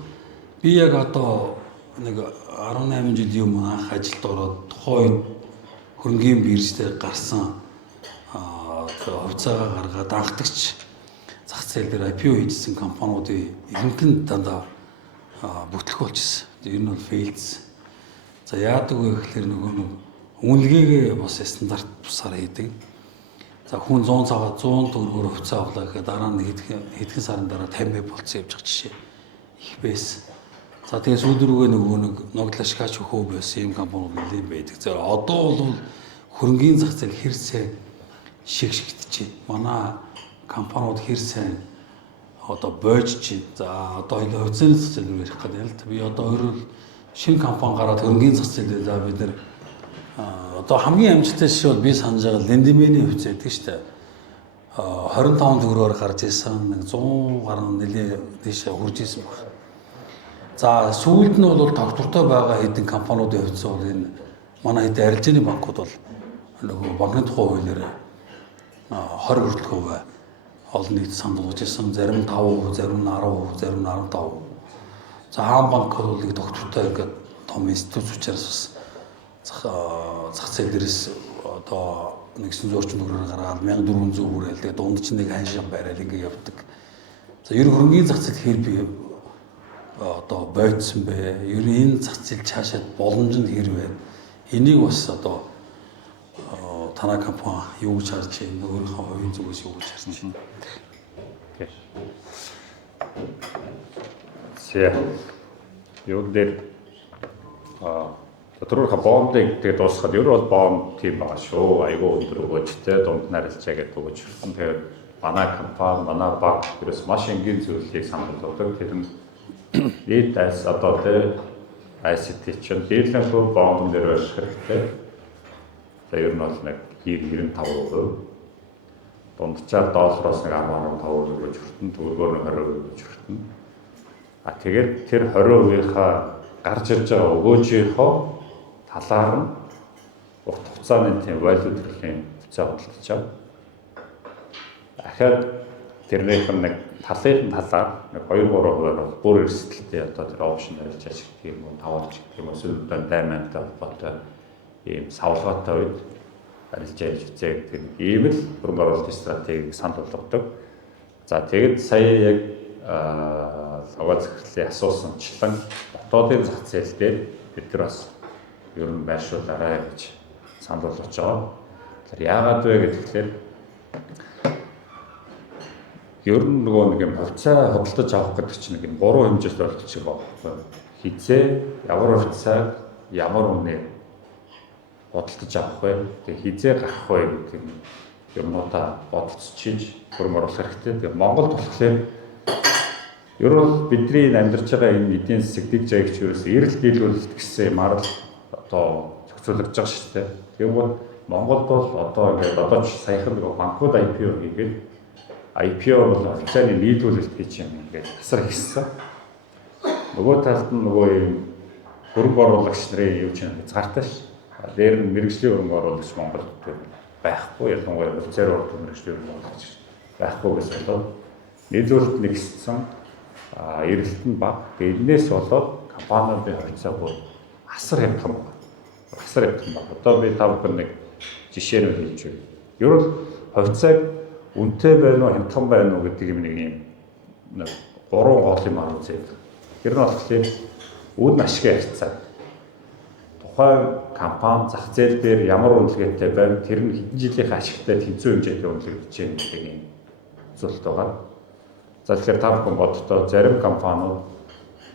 би яг одоо нэг 18 жилийн өмнө анх ажилд ороод тухайн хөрөнгийн биржтэй гарсан хувьцаагаа гаргаад анхдагч зах зээл дээр IPO хийжсэн компаниудын ихэнх нь дандаа бүтлэх болчихсон. Ер нь бол fails. За яадаг вэ гэхээр нөгөө үнэлгээгээ бас стандарт бусаар хийдэг. За хүн 100 цагаа 100 төгрөгөөр хувьцаа авлаа гэхэд дараа нь хэдхэн сарын дараа 50 болцсон явж байгаа жишээ их байсан. За тэгээ сүүл рүүгээ нөгөө нэг ноглаш кач хөө байсан юм компаниуд нэлийн байдаг. За одоо бол хөрөнгийн зах зээл хэр сайн шигшигдэж байна. Манай компаниуд хэр сайн одоо боожж байна. За одоо хувьцааны зах зээл рүү ярих гэдэг л би одоо өөрөөр шинэ компани гараад хөрөнгийн зах зээлээ за бид нэр одоо хамгийн амжилттай жишээ бол би санаж байгаа Лендимений хувьцаа гэдэг шүү дээ. 25 төгрөгөөр гарч ирсэн нэг 100 гаруй нэлээ тийш хурж ирсэн баг. За сүүлд нь бол тогтвортой байгаа хэдэн компаниудын хувьцаа бол энэ манай хэд арилжааны банкуд бол нөгөө банкны тухай хуулиар 20 хүртэлх олон нийт сандуулж ирсэн. Зарим 5%, зарим нь 10%, зарим нь 15%. За хаан банк бол нэг тогтвортой ингээд том институт учраас зах зээл дээрээс одоо 100 орчим төгрөгөөр гаргаад 1400 хүрэл тэгээ дунд чинь нэг ханшиг барайл ингээд явдаг. За ер нь хөрөнгийн зах зээл хэр би одоо бойдсон бэ? Ер нь энэ зах зээл цаашаа боломж нь хэр вэ? Энийг бас одоо танай компани юу гэж харж байна? Өөрийнхөө хувийн зүгээс юу гэж харж байна? Зэ. Юу дээр тодорхой бондыг тэгээд дуусгаад ер нь бол бонд тийм байгаа шүү. Айгүй өндөр өгөөжтэй дунд нарилжаа гэдэг өгөөж. Тэгээд манай компани, манай банк ерөөс маш энгийн зүйлийг санал болгодог. Тэр нь нийт айс одоо тэр ICT чинь дээдлэн хөв бонд дээр байх хэрэгтэй. За ер нь бол нэг 95%. Дунджаар доллароос нэг 10.5% гэж хүртэн, төгрөгөөр нь 20% гэж хүртэн. Тэгээд тэр 20%-ийнхаа гарч ирж байгаа өгөөжийнхөө талаар нь урт хугацааны тийм value төрлийн хугацаа бодлож байгаа. Дахиад тэрнийх нь нэг талаар нэг 2-3% бол бүр эрсдэлтэй одоо тэр option ажиллаж ажигддаг юм уу, тавуулж гэх юм уу, эсвэл даймантай холбоотой ийм савлгаатай үед арилжааж үзээ гэдэг ийм л хөрөнгө оруулалтын стратегийг санал болгодог. За тэгэд сая яг лого захирлын асуусанчлан дотоодын зах зээл дээр бид нар бас ер нь байршуулаарай гэж санал болгож байгаа. Тэр яагаад вэ гэхээр ер нь нөгөө нэг юм хувьцаа худалдаж авах гэдэг чинь нэг юм 3 хэмжээст ойлгочих байгаа. Хизээ, ямар хувьцааг, ямар үнээр бодолдож авах вэ? Тэгээ хизээ гарах вэ гэдэг юмудаа бодолцож хөрөнгө оруулах хэрэгтэй. Тэгээ Монголд болохоор ер нь бидний амьдарч байгаа энэ эдийн засаг дэг жаагч ерөөс эрэл дийлүүлэлт гэсэн юмар л одоо зохицуулж байгаа шүү дээ. Тэгвэл Монголд бол одоо ингээд одоо ч саяхан нэг банкуд IPO хийгээд IPO бол официальны нийлүүлэлт хийж юм ингээд асар ихсэн. Нөгөө талд нь нөгөө юм хөрөнгө оруулагч нарын юу ч юм хязгаартай ш. Дээр нь мэрэгжлийн хөрөнгө оруулагч Монголд байхгүй, ялангуяа офицер урд мэрэгжлийн хөрөнгө оруулагч байхгүй гэсэн болоод нийлүүлэлт нэгссэн эргэлт нь бага. Энээс болоод компаниудын хувьцаа бүр асар хямдхан байна. Асар хямдхан байна. Одоо би та бүхэн нэг жишээ нь хэлж байна. Ер нь хувьцааг үнэтэй байна уу, хямдхан байна уу гэдэг юм нэг юм 3 гол юм аа үзээд. Тэр нь болохоор үн ашигын харьцаа. Тухайн компани зах зээл дээр ямар үнэлгээтэй байна, тэр нь хэдэн жилийн ашигтай тэнцүү хэмжээтэй үнэлэгдэж байна гэдэг юм зүйлт байгаа. За тэгэхээр та бүхэн боддоо зарим компаниуд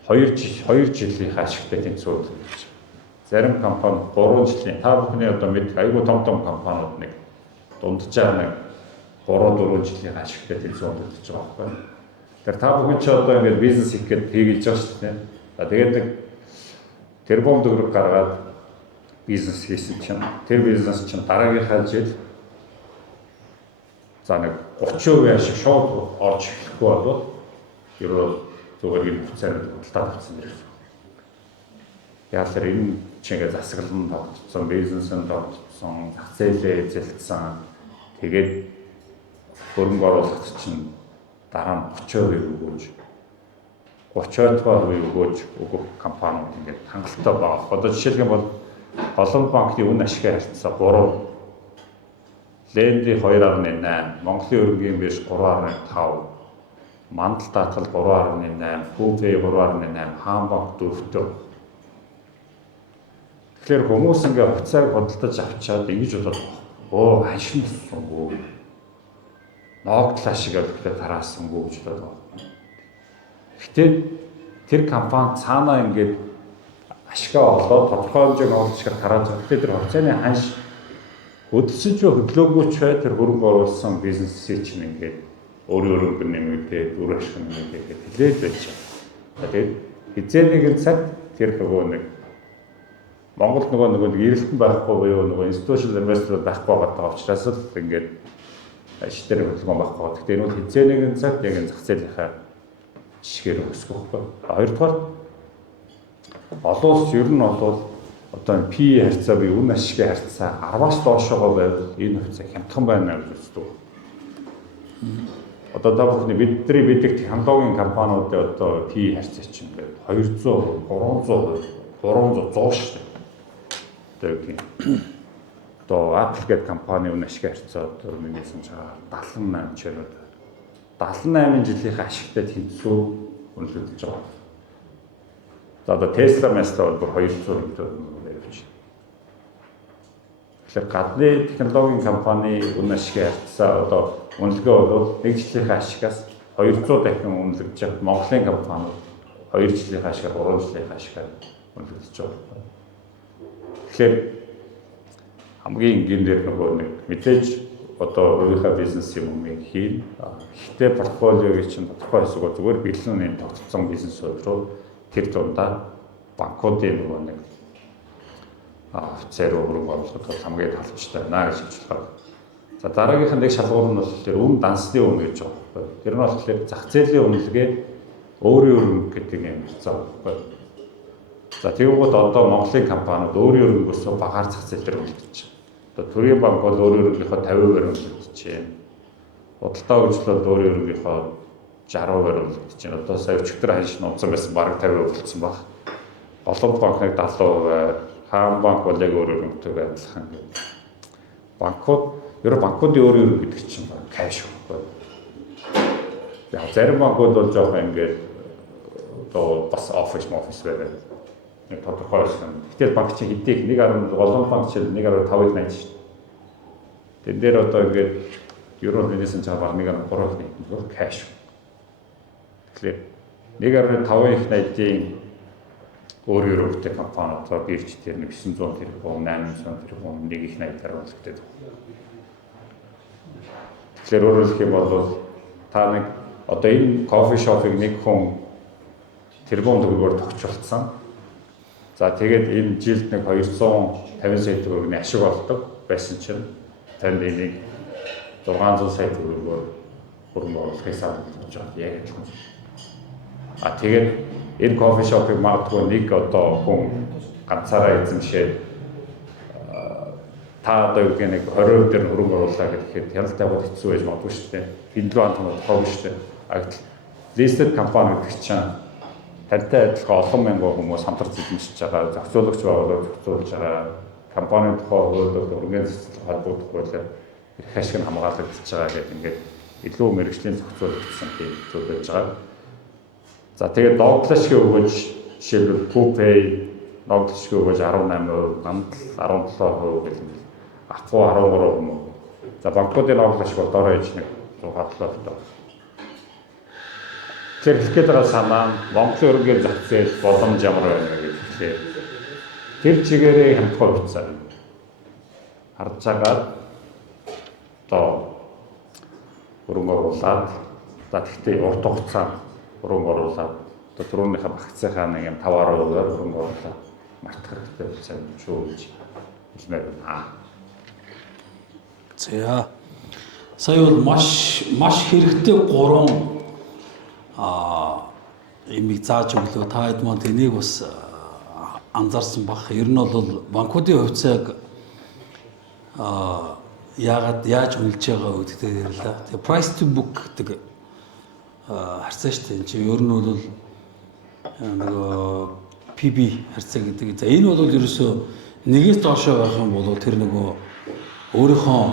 2 жилийн ашигтай тэнцүү үнэлэгдэж байна. Зарим компани 3 жилийн. Та бүхний одоо мэд айгүй том компаниуд нэг дунджаар нэг 3-4 жилийн ашигтай тэнцүү үнэлэгдэж байгаа байхгүй. Тэгэхээр та бүхэн ч одоо ингээд бизнес хийх гээд хийж байгаа шүү дээ. За тэгээд нэг тэрбум төгрөг гаргаад бизнес хийсэн чинь тэр бизнес чинь дараагийнхаа жил за нэг 30% ашиг шууд орж ирэхгүй болоод ерөө зүгээр энэ хугацаанд худалдаад авсан юм. Яалаар энэ чигээ засаглан тогтсон, бизнесэнд тогтсон, зах зээлээ эзэлсэн. Тэгээд хөрөнгө оруулалт чинь дараа нь 30% өгөөж 30% өгөөж өгөх компаниуд ингээд хангалттай байгаа. Одоо жишээлх юм бол Голланд банкны үн ашигын харьцаа 3, Ленди 2.8, Монголын өргөгийн бирж 3.5, Мандал даатгал 3.8, Хүүпэй 3.8, Хаан банк 4. Тэгэхээр хүмүүс ингээд хувьцааг худалдаж авчаад ингэж бодоод оо хашин болсонгүй. Ноогдлаа шиг өгөхөд тараасангүй гэж бодоод байна. Гэхдээ тэр компани цаанаа ингээд ашгаа олоод тодорхой хэмжээний оруулагчаар хараад зөвхөн тэр хувьцааны ханш хөдөлсөж хөдлөөгүй ч бай тэр хөрөнгө оруулсан бизнесээ чинь ингээд өөр нэмэгдээ үр ашиг нэмэгдээ хэлээд байж байгаа. Тэгээд хизээ нэгэн цаг тэр нөгөө нэг Монголд нөгөө эрэлтэн байхгүй буюу нөгөө институционал инвестор байхгүй байгаа учраас л ингээд ашигтай хөдөлгөөн байхгүй. Гэхдээ энэ бол хизээ нэгэн цаг яг энэ зах зээлийнхаа жишгээр өсгөх байхгүй. Хоёрдугаар олон улс ер нь бол одоо PE харьцаа буюу үн ашигын харьцаа 10-аас доошогоо байвал энэ хувьцаа хямдхан байна гэж үздэг. Одоо та бүхний бидний мэддэг технологийн компаниудын одоо PE харьцаа чинь 200%, 300%, 100 шүү дээ. Тэгээд одоо Apple гэдэг компани үн ашигын харьцаа одоо миний санаж байгаа 78 чирээд 78 жилийн ашигтай тэнцүү үнэлэгдэж байгаа. За одоо Tesla бол бүр 200% явж байна. Тэгэхээр гадны технологийн компани үн ашигын харьцаа одоо үнэлгээ бол 1 жилийн ашигаас 200 дахин үнэлэгдэж байгаа. Монголын компаниуд 2 жилийн ашигаар 3 жилийн ашигаар үнэлэгдэж байгаа. Тэгэхээр хамгийн энгийнээр нөгөө нэг мэдээж одоо өөрийнхөө бизнес юм хийн. Гэхдээ портфолиогийн чинь тодорхой хэсэг зүгээр бэлэн тогтцсон бизнесүүд рүү тэр дундаа банкуудын нөгөө нэг офицер хөрөнгө оруулахад бол хамгийн талбартай байна гэж хэлж байна. За дараагийнх нь нэг шалгуур нь бол тэр өмнө дансны үнэ гэж байгаа байхгүй. Тэр нь болохоор зах зээлийн үнэлгээ өөрийн өрнөг гэдэг юм хэлцээ байхгүй. За тэгвэл одоо Монголын компаниуд өөрийн өрнөгөөсөө багаар зах зээл дээр үлдэж байна. Одоо төрийн банк бол өөрийн өрнөгийнхөө 50% үлдэж байна. Худалдаа хөгжлөд өөрийн өрнөгийнхөө 60% үлдэж байна. Одоо сая өчигдөр ханш нууцсан байсан бараг 50% үлдсэн баг. Голомт банк нэг 70%, Хаан банк бол яг өөрийн өрнөгтэйгээ адилхан. Банкуд ерөө банкуудын өөрийн өрнөг гэдэг чинь баг кэш байхгүй. Яг зарим банкуд бол жоохон ингээд одоо бас офис байдаг. Нэг тодорхой байсан. Гэтэл банк чинь хэдийг 1.10 голомт банк чинь 1.5-ыг 80 шүү. Тэн дээр одоо ингээд евро бизнес цаа баг 1.3-ыг нэг кэш. Тэгэхээр 1.5-ыг 80-ийн өөрөөр өөртөө компаниудаа бирж дээр 900 тэрбум, 800 тэрбум, 1.80-аар болгодог. Тэгэхээр өөрөөр хэлэх юм бол та нэг одоо энэ кофе шопыг нэг хүн тэрбум төгрөгөөр тогтчулсан. За тэгээд энэ жилд нэг 250 сая төгрөгийн ашиг олдог байсан чинь танд энийг 600 сая төгрөгөөр хөрөнгө оруулах хязгаар болж байгаа яг адилхан. Тэгээд энэ кофе шопыг магадгүй нэг одоо хүн ганцаараа эзэмшээд та одоо юу гэх нэг 20% дээр хөрөнгө оруулаа гэхэд хяналт тавихад хэцүү байж магадгүй шүү дээ. Хиндлүү хандмал тохиолгүй шүү дээ. Listed компани гэдэг чинь тантай адилхан олон мянган хүмүүс хамтарч эзэмшиж байгаа, зохицуулагч байгууллагыг зохицуулж байгаа, компанийн тухай хуулиуд өргөн зэцэл холбогдох хуулиар их ашиг нь хамгаалагдаж байгаа гэдэг ингээд илүү мэргэжлийн зохицуулагчсан тийм зүйл байж байгаа. За тэгээд догтлошгүй өгөөж жишээлбэл Coupay догтлошгүй өгөөж 18%, Нандал 17% гэх юм. Апу 13%. За банкуудын догтлош бол дорой ээж нэг 6%. Тэгэхээр хэлэх гээд байгаа санаа нь Монголын өргөний зах зээл боломж ямар байна гэхлээр тэр чигээрээ хямдхан хувьцаа харж байгаа одоо хөрөнгө оруулаад за тэгтээ урт хугацаанд хөрөнгө оруулаад одоо түрүүнийхээ багцынхаа нэг юм 5-10%-аар хөрөнгө оруулаад мартах хэрэгтэй болсон юм шүү гэж хэлмээр байна. За сая бол маш хэрэгтэй 3 имийг зааж өглөө та хэд маань энийг бас анзаарсан баг. Ер нь бол банкуудын хувьцааг яаж үнэлж байгаа гэдэгт ярьлаа. Тэгээ price to book гэдэг харьцаа шүү дээ. Чи ер нь бол нөгөө PB харьцаа гэдэг. За энэ бол ерөөсөө нэгээс доошоо байх юм бол тэр нөгөө өөрийнхөө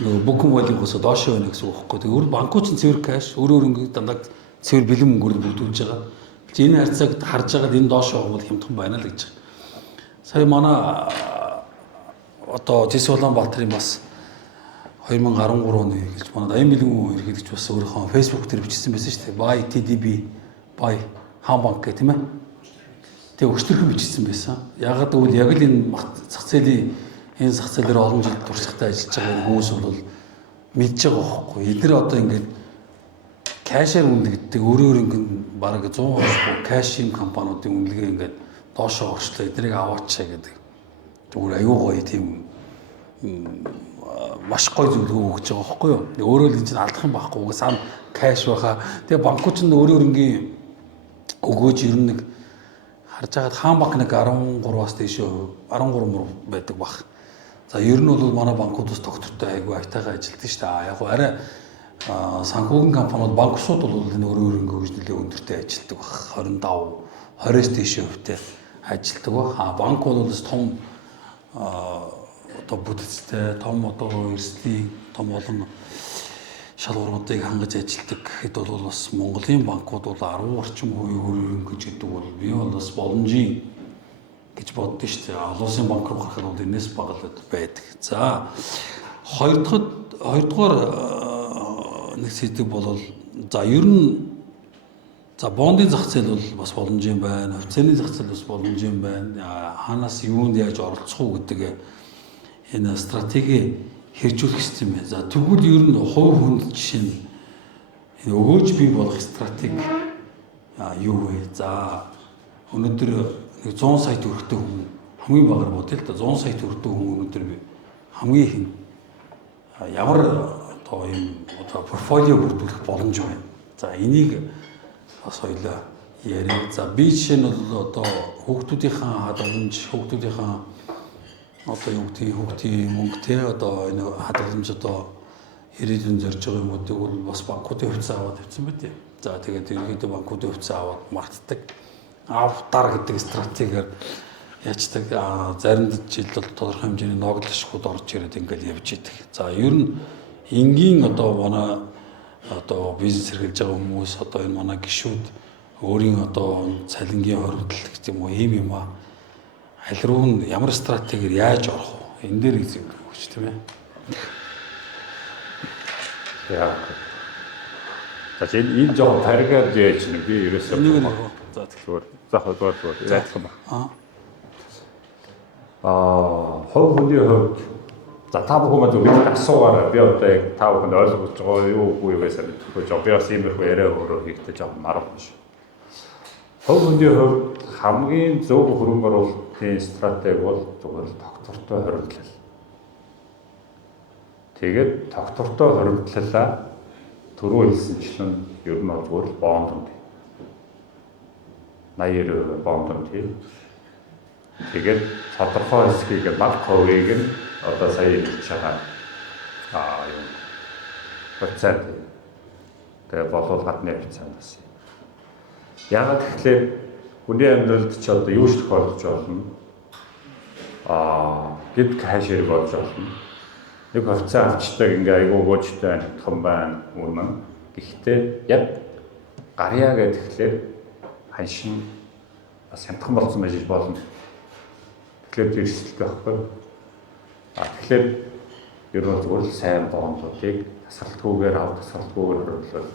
нөгөө booking volume-гоос доошоо байна гэсэн үг байхгүй. Тэгээ өөр банкуд чинь цэвэр кэш, өөрөө дандаа цэвэр бэлэн мөнгөөр бүрдүүлж байгаа. Гэвч энэ харьцааг харж байгаад энэ доошоо бол хямдхан байна л гэж. Сая манай одоо Зэс Улаанбаатарын бас 2013 оны гэж манай 80 миллион ерөнхийдөгч бас өөрийнхөө Facebook дээр бичсэн байсан шүү дээ. Buy TDB, buy Хаан банк гэх тийм ээ. Тэгээ өчтөрхөн бичсэн байсан. Ягаад гэвэл яг л энэ зах зээлийн энэ зах зээлээр олон жил туршлагатай ажиллаж байгаа хүмүүс бол мэдж байгаа байхгүй. Эдгээр одоо ингээд кэшээр үнэлэгддэг өөрөөр ингээд бараг 100% кэшийн компаниудын үнэлгээ ингээд доошоо орчлоо эднийг аваачаа гэдэг. Зүгээр аюу гоё тийм маш гоё зөвлөгөө өгч байгаа байхгүй юу. Өөрөө л энэ чинь алдах юм байхгүй. Угсаа кэш байхаа. Тэгээ банкуд ч өөрөөр ингээд өгөөж ер нь нэг харж байгаад Хаан банк нэг 13-аас дээшөө 13% байдаг баг. За ер нь бол манай банкудаас доктортой айгүй айтайгаа ажилтдаг шүү дээ. Яг арай санхүүгийн компаниуд банксууд бол энэ өөрөөр ингэж нэлээд өндөртэй ажилтдаг баг. 25, 20-с дээшээ хувьтай ажилтдаг баг. Банк бол том одоо бүтцтэй, том одоо эрсдлийн том олон шалгууруудыг хангаж ажилтдаг гэхэд бол бас Монголын банкуд бол 10 орчим хувийн хөрөнгө гэж гэдэг бол би бас боломжийн гэж боддоо шүү дээ. Олон улсын банк руу гарахад бол энэс бага л байдаг. За хоёрдугаар нэг сэдв бол за ер нь за бондын зах зээл бол бас боломжийн байна. Хувьцааны зах зээл бас боломжийн байна. Хаанаас юунд яаж оролцох уу гэдэг энэ стратеги хэрэгжүүлэх хэрэгтэй юм байна. За тэгвэл ер нь хувь хүнд жишээ нь энэ өгөөж бий болох стратеги юу вэ? За өнөөдөр 100 сая төгрөгтэй хүн хамгийн багаар бодъё л да 100 сая төгрөг хүн өнөөдөр би хамгийн их ямар одоо юм одоо портфолио бүрдүүлэх боломж байна. За энийг бас хоёлаа яриа. За би жишээ нь бол одоо хүүхдүүдийнхээ хадгаламж, хүүхдүүдийнхээ одоо юу гэдэг хүүхдийн мөнгө те одоо энэ хадгаламж одоо ирээдүйн зорж байгаа юмуудыг бол бас банкуудын хувьцаа аваад тавьсан байт юм. За тэгээд ерөнхийдөө банкуудын хувьцаа аваад мартдаг. Авдар гэдэг стратегиэр яачдаг. Зарим жил бол тодорхой хэмжээний ногдол ашигуд орж ирээд ингээл явж идэг. За ер нь энгийн одоо манай одоо бизнес эрхэлж байгаа хүмүүс одоо энэ манай гишүүд өөрийн одоо цалингийн хоригдол гэх юм уу ийм юм аа аль руу нь ямар стратегиэр яаж орох вэ? Энэ дээр хэзээ өгч тийм ээ. Яа. За энэ жоохон таригад яаж нэг би ерөөсөө За тэгэхээр за хойгоор яах юм бэ? Хов хүний хувьд за та бүхэн зөвхөн асуугаарай. Би одоо яг та бүхэнд ойлгож байгаа юу үгүй юу гэсэн мэдхгүй жоо. Би бас иймэрхүү яриа өөрөө хийхдээ жоохон марав биш. Хов хүний хувьд хамгийн зөв хөрөнгө оруулалтын стратеги бол зөвхөн тогтвортой хоригдлол. Тэгээд тогтвортой хоригдлолаа түрүү хэлсэнчлэн ер нь зөвхөн бонд. 80% бонд тийм. Тэгээд тодорхой хэсгийг баг хувийг нь одоо сая хэлж байгаа юм. Процент. Тэгээд болов хадны процент бас. Яагаад гэвэл хүний амьдралд ч одоо юу ч тохиолдож болно. Гэвч хааш хэрэг болж болно. Нэг хувьцаа авчдаг ингээ айгүй гоочтой анхдхан байна үнэн. Гэхдээ яг гарьяа гэхлээр ханшин бас хямдхан болсон байж болно. Тэгэхээр зэрэгсэлтэй байхгүй. Тэгэхээр ер нь зөвхөн сайн бондуудыг тасралтгүйгээр тасралтгүйгээр хөрвүүлвэл.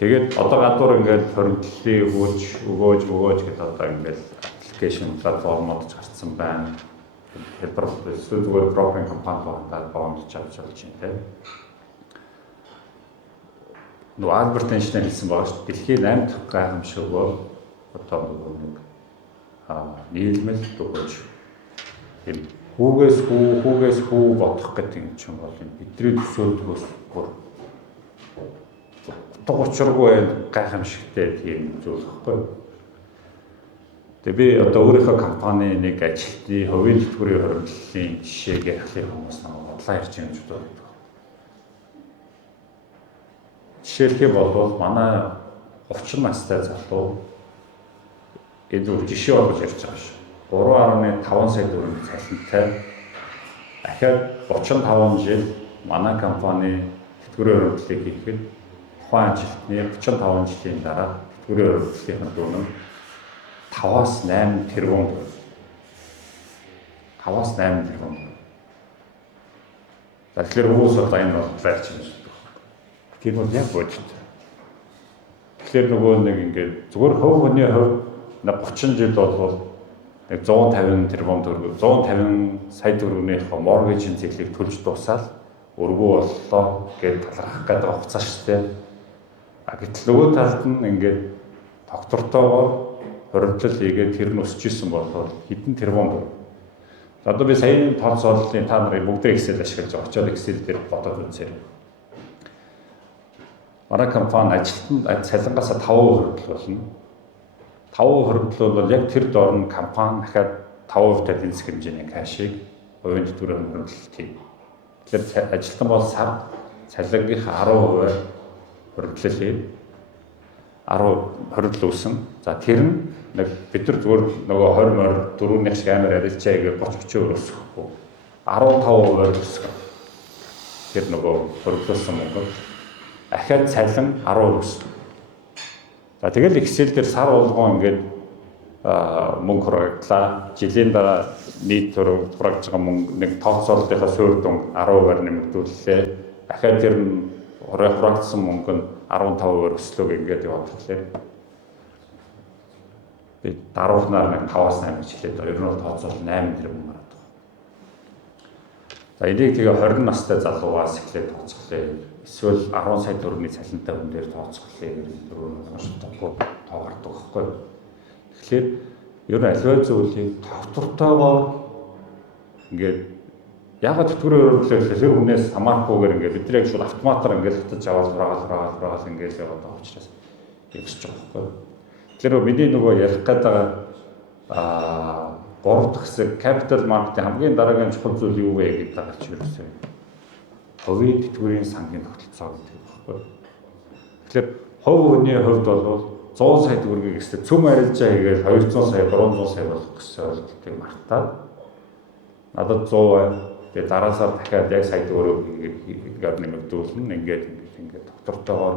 Тэгээд одоо гадуур ингээд хоригдлыг өгөөж гэдэг одоо ингээд аппликейшн платформод гарсан байна. Хэлбэр зүгээр брокеринг компаниудад бонд авч болж байна тийм. Нөгөө Альберт Эйнштейн хэлсэн байгаа шүү дээ. Дэлхийн 8 дахь гайхамшиг бол одоо нэг нийлмэл өгөөж юм хүүгээс хүү бодох гэдэг юм чинь бол бидний төсөөлтгөөс бүр утга учиргүй гайхамшигтай тийм зүйл байхгүй. Тэгээ би одоо өөрийнхөө компани нэг ажилтны хувийн тэтгэврийн хоригдлын жишээг ярихлын хүмүүс намайг бодлоо ярьж байгаа юм ч байна. Жишээлх бол манай 30 настай залуу энэ жишээ болгож ярьж байгаа шүү. 3.5 сая төгрөгийн цалинтай дахиад 35 жил манай компани тэтгэврийн хоригдлыг хийхэд тухайн ажилтны 35 жилийн дараа тэтгэврийн хоригдлын дунд 5-8 тэрбум. 5-8 тэрбум. Тэгэхээр хүмүүс одоо энэ бол байрч юм шүү. Тийм бол яг бодит. Тэгэхээр нөгөө нэг ингээд зүгээр хөв хүний хувь 30 жил бол нэг 150 тэрбум төгрөг 150 сая төгрөгнийхөө моргежийн цэглийг төлж дуусаад өргөө боллоо гэж талархах гэдэг хугацаа шүү дээ. Гэтэл нөгөө талд нь ингээд доктортойгоор хоригдлол хийгээд тэр нь өсөж исэн бол хэдэн тэрбум төгрөг. Одоо би саяны тооцооллын та нарыг бүгдээ Excel ашиглаж байгаа. Очоод Excel дээр бодоод үзье. Манай компани ажилтнанд цалингаас 5% хоригдол болно. 5% хоригдол бол яг тэр доор нь компани дахиад 5% тэнцэх хэмжээний кашийг хувийн тэтгэврийн хоригдолд хий. Тэгэхээр ажилтан бол сар цалингийнхаа 10% хоригдлол хий. 10 хоригдол үүсэн. За тэр нь нэг бид нар зүгээр нөгөө 20 дөрөвнийх шиг амар арилжаа гэж 30-40% өсөхгүй. 15% өсөх. Тэр нөгөө хоригдлуулсан мөнгө дахиад цалин 10% өссөн. За тэгэл Excel дээр сар болгон ингээд мөнгө хурагдлаа. Жилийн дараа нийт хурагж байгаа мөнгө нэг тооцооллынхаа суурьдун 10% нэмэгдүүллээ. Дахиад тэр нь хурагдсан мөнгө нь 15% өслөг ингээд яваад тэгэхээр би даруйнаар нэг 5-8 гэж хэлээд ер нь бол тооцоол 8 тэрбум гараад байна. За энийг тэгээ 20 настай залуугаас эхлээд тооцоолъё. Эсвэл 10 сая төгрөгийн цалинтай хүн дээр тооцоолъё гэж түрүү уншилтгүй тоо гардаг байхгүй. Тэгэхээр Ер нь аливаа зүйлийг тогтвортойгоор ингээд ягаад тэтгэврээр өргөлөөлөл тэр хүнээс хамаарахгүйгээр ингээд бид нар яг шууд автоматар ингээд хатаж аваад хураагаад ингээд яваад байгаа учраас явж байгаа байхгүй. Тэгэхээр миний нөгөө ярих гээд байгаа гурав дахь хэсэг capital market-ийн хамгийн дараагийн чухал зүйл юу вэ гэдэг тагалч юусэн. Хувийн тэтгэврийн сангийн тогтолцоо гэдэг байхгүй. Тэгэхээр хувь хүний хувьд бол 100 сая төгрөгийг эсвэл цөм арилжаа хийгээд 200 сая 300 сая болох гэсэн ойлголтыг мартаад надад 100 бай. Тэгээ дараа сар дахиад яг сая төгрөгийг нэмэгдүүлнэ. Ингээд доктортойгоор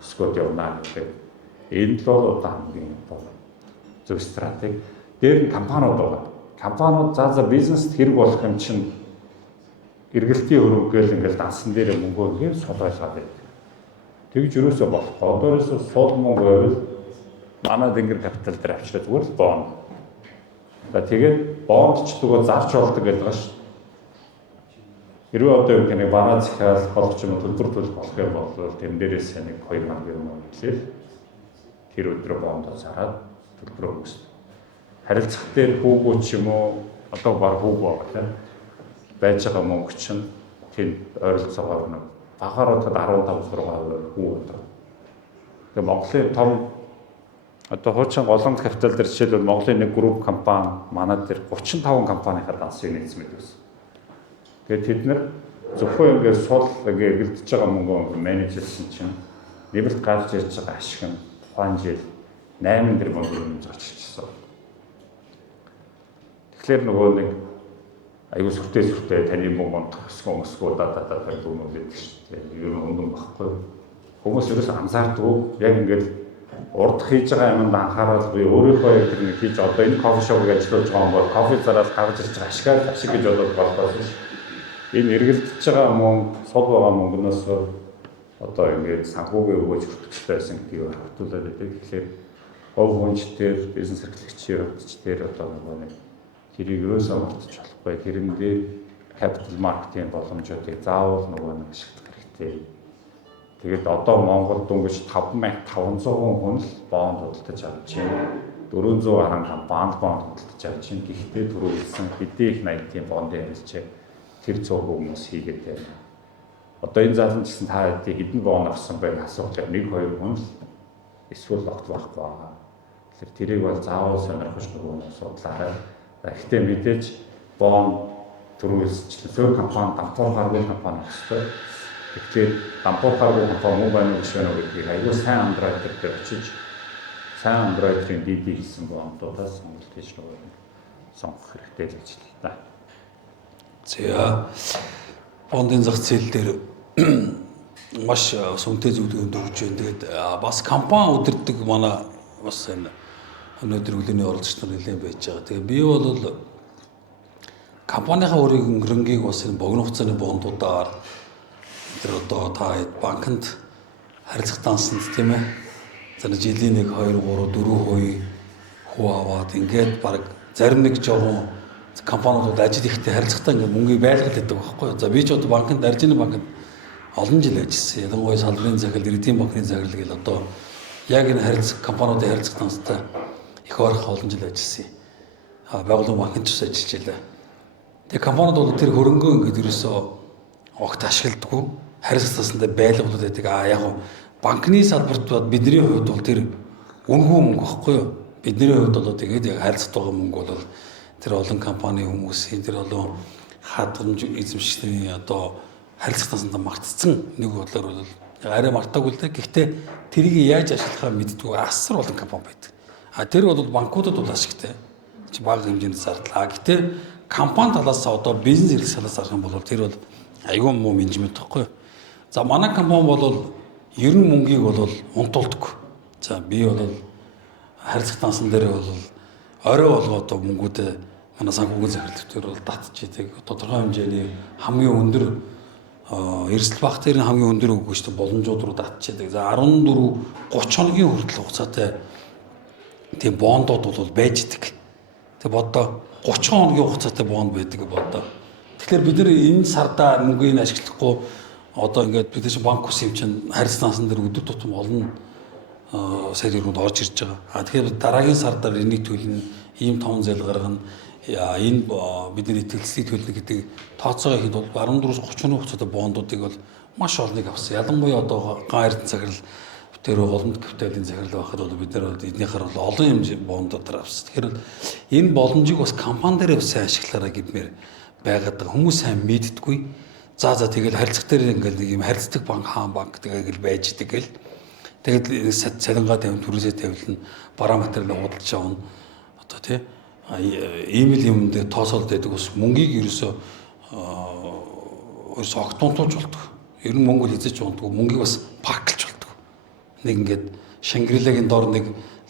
өсгөөд явна гэдэг. Энэ л бол одоо хамгийн зөв стратеги. Дээр нь компаниуд байгаа. Компаниуд за бизнест хэрэг болох юм чинь эргэлтийн хөрөнгөөл ингээд дансан дээр мөнгөө хэр сул байлгаад байдаг. Тэгж юусоо болохгүй. Одоороос сул мөнгө байвал манай Дэнгэр капитал дээр авчираа зүгээр л бонд. Тэгээд бонд ч зүгээр зарч болдог гэдэг байгаа шүү. Хэрвээ одоо юу гэх нэг бараа захиал болох юм төлбөр төлөх болох юм бол тэм дээрээс нэг 2000 юм хэлээл тэр өдрөө бондоо зараад төлбөрөө өгсөн. Харилцах дээр хүүгөө ч юм уу одоо баг хүүг байгаа тийм байж байгаа мөнгө чинь тэнд ойролцоогоор нэг багаар удаад 15-6% хүү байдаг. Тэгээ Монголын том одоо хуучин голомт капитал дээр жишээлбэл Монголын нэг групп компани манай дээр 35 компанийнхаа дансыг нээсэн мэт байсан. Тэгээд тэд нар зөвхөн ингээд сул ингээд эргэлдэж байгаа мөнгөө менежерсэн чинь нэмэлт гарч ирж байгаа ашиг нь тухайн жил 8 тэрбум төгрөг зорчигдсон. Тэгэхээр нөгөө нэг аюу сүртэй таны мөнгө өсгөө даа гүмүүд байдаг шүү дээ. Ер нь өндөр багхгүй. Хүмүүс ерөөс анзаардгүй. Яг ингээд урд хийж байгаа юмд анхаарал би өөрийнхөө яг тэр нэг хийж одоо энэ кофе шопыг ажиллаж байгаа юм бол кофе зараас гаргаж ирж байгаа ашиг гэж бодоод болохоос энэ эргэлдэж байгаа мөнгө сул байгаа мөнгнөөс одоо ингээд санхүүгээ өгөөж хүртэх байсан гэдгийг хавтуулаад байдаг. Тэгэхээр хувь хүнчдэр бизнес эрхлэгчийн хувьдчдэр одоо нэг тэрийг ерөөсөө мартаж болохгүй. Тэрэн дээр capital market-ийн боломжуудыг заавал нөгөө нэг ашиглах хэрэгтэй. Тэгээд одоо Монгол дөнгөж 5500 хүн л бонд худалдаж авч байна. 400 гаруй компани бонд худалдаж авч байна. Гэхдээ түрүү хэлсэн хэдий их 80-ийн бондын харилцаа тэр 100% хүмүүс хийгээд байна. Одоо энэ заалан гэсэн та хэдэн бонд авсан байх асуулт 1-2 хүн л эсвэл огт байхгүй байгаа. Тэгэхээр тэрийг бол заавал сонирхож нөгөө судлаарай. Гэхдээ мэдээж бонд түрүүлсчлэн зөв компани дампуурын харгуй компани хэвчээ. Тэгэхээр дампуурын харгуй компани муу байна уу биш байна уу гэдгийг аюул сайн андроидер дээр очиж сайн андроидерын DD хийсэн бондуудаас сонголт хийж нөгөө сонгох хэрэгтэй гэж байна. За бондын зах зээл дээр маш сүнтэй зүйлүүд өгч байна. Тэгээд бас компани удирддаг манай бас энэ өнөөдөр өглөөний оролцогч нар нэлээд байж байгаа. Тэгээ би бол компанийнхаа өөрийн хөрөнгийг бас энэ богино хугацааны бондуудаар тэр одоо та банкнд харилцах дансанд тийм ээ. За жилийн 1 2 3 4% хүү аваад ингээд баг зарим нэг жоохон компаниудад ажил ихтэй харилцахтаа ингээд мөнгөийг байлгаад байдаг байхгүй юу. За би ч одоо банкнд аржины банкнд олон жил ажилласан. Ялангуяа салбарын захирал, иргэдийн банкны захирал гэл одоо яг энэ харилцах компаниудын харилцах данстай их орох олон жил ажилласан. Байгууллагын банкнд ч ажиллаж байлаа. Тэгээ компаниуд бол тэр хөрөнгөө ингээд ерөөсөө огт ашигладаггүй. Харилцах таснаа байлгуулад байдаг. Яг банкны салбарт бидний хувьд бол тэр үнэгүй мөнгө байхгүй юу? Бидний хувьд бол тэгээд яг харилцах байгаа мөнгө бол тэр олон компани хүмүүсийн тэр олон хадгаламж эзэмшигчдийн одоо харилцах таснаа мартцсан нэг бодлоор бол арай мартаагүй л дээ. Гэхдээ тэрийг яаж ашиглахаа мэддэггүй асар олон компани байдаг. Тэр бол банкудад бол ашигтай. Чи бага хэмжээнд зардлаа. Гэтэ компани талаас одоо бизнес эрхлэх талаас харах юм бол тэр бол айгүй муу менежмент гэхгүй. За манай компани бол ер нь мөнгийг бол унтуулдаг. За би бол харилцах дансан дээр бол орой болгоод мөнгүүдээ манай санхүүгийн захирлтээр бол татчихдаг. Тодорхой хэмжээний хамгийн өндөр эрсдэл багт тэр хамгийн өндөр өгөх шүү дээ боломжууд руу татчихдаг. За 14-30 хоногийн хүртэл хугацаатай тийм бондууд бол байж идэг. Тэг бодоо 30 хоногийн хугацаатай бонд байдаг бодоо. Тэгэхээр бид нэр энэ сарда мөнгөний ашиглахгүй одоо ингээд бид чинь банк ус юм чинь харилцаасан дээр өдөр тутам олон сая төгрөгөнд орж ирж байгаа. Тэгэхээр дараагийн сардар энийг төлнө, ийм том зээл гаргана. Энэ бидний итгэлцлийг төлнө гэдэг тооцоогоо хийхэд бол 14-30 хугацаатай бондуудыг бол маш олныг авсан. Ялангуяа одоо ган эрдэнэ захирал тэр голомт капиталын захирал байхад бол бид нар эднийхэр бол олон хэмжээ бондуудаар авсан. Тэгэхээр энэ боломжийг бас компани дээр бас сайн ашиглаарай гэдмээр байгаад байгаа. Хүмүүс сайн мэддэггүй. За тэгэл харилцаг дээр ингээл нэг юм харилцдаг банк хаан банк тэгэл байж идэг гэл. Тэгэл цалингаа тавин түрээсээ тавилна бараа материалыг худалдаж авна. Одоо тий ийм л юм дээр тоосолд байдаг ус мөнгийг ерөөсөө огтонтуулж болдог. Ер нь Монгол хязгаарч унтдаг мөнгийг бас парклж болдог. Нэг ингээд Шангрилагийн дор нэг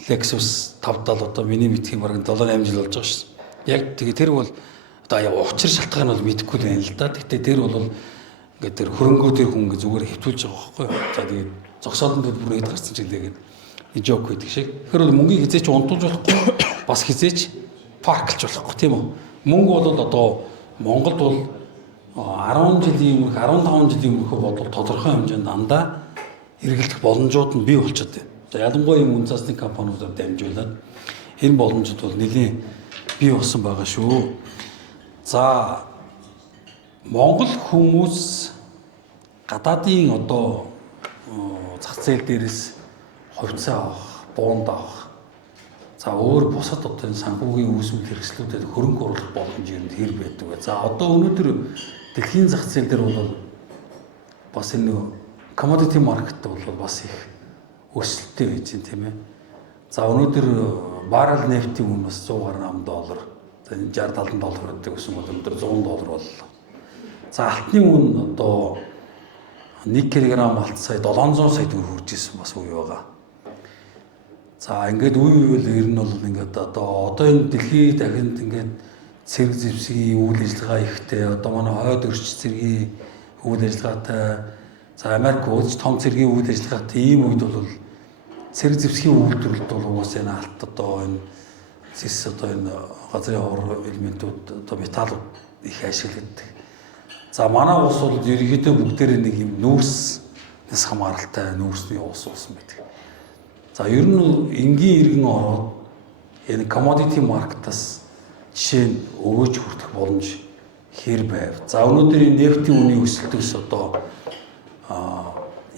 Lexus 570 одоо миний мэдхийн бараг 7-8 жил болж байгаа шээ. Яг тэгээ тэр бол одоо учир шалтгаан нь бол мэдэхгүй л байна л да. Гэхдээ тэр бол ингээд тэр хөрөнгөө тэр хүн зүгээр хэвтүүлж байгаа байхгүй юу. За тэгээд зогсоолон төлбөр хэд гарсан ч гэдэг нэг жок гэдэг шиг. Тэгэхээр бол мөнгийг хязгаарч унтуулж болохгүй бас хязгаарч парклж болохгүй тийм үү. Мөнгө бол одоо Монголд бол 10 жилийн өмнөх 15 жилийн өмнөх бодвол тодорхой хэмжээнд дандаа эргэлдэх боломжууд нь бий болчиход байна. За ялангуяа юм үн цасны компаниудаар дамжуулаад энэ боломжууд бол нэлийн бий болсон байгаа шүү. За Монгол хүмүүс гадаадын одоо зах зээл дээрээс хувьцаа авах, бонд авах. За өөр бусад одоо энэ санхүүгийн үүсвэр хэрэгслүүдэд хөрөнгө оруулах боломж юм хэр байдаг вэ? За одоо өнөөдөр дэлхийн зах зээл дээр бол бас энэ commodity market бол бас их өсөлттэй байж байна тийм ээ. За өнөөдөр баррел нефтийн үн бас $108. За энэ $60-70 гэдэг өсөн бол өнөөдөр $100 боллоо. За алтны үн одоо 1 кг алт сая 700 сая төгрөг хүрч ирсэн бас үе байгаа. За ингээд үе үйл ер нь бол ингээд одоо энэ дэлхийд дахинд ингээд цэрэг зэвсгийн үйл ажиллагаа ихтэй одоо манай хойд өрч цэргийн үйл ажиллагаатай за Америк улс том цэргийн үйл ажиллагаатай ийм үед бол цэрэг зэвсгийн үйлдвэрлэлд бол уус энэ алт одоо энэ зис одоо энэ газрын хор элементүүд одоо металлууд их ашигладаг. За манай улс бол ерөнхийдөө бүгдээрээ нэг юм нүүрснээс хамааралтай нүүрсний улс болсон байдаг. За ер нь энгийн иргэн ороод энэ commodity market-аас жишээ нь өгөөж хүртэх боломж хэр байв. За өнөөдөр энэ нефтийн үнийн өсөлтөөс одоо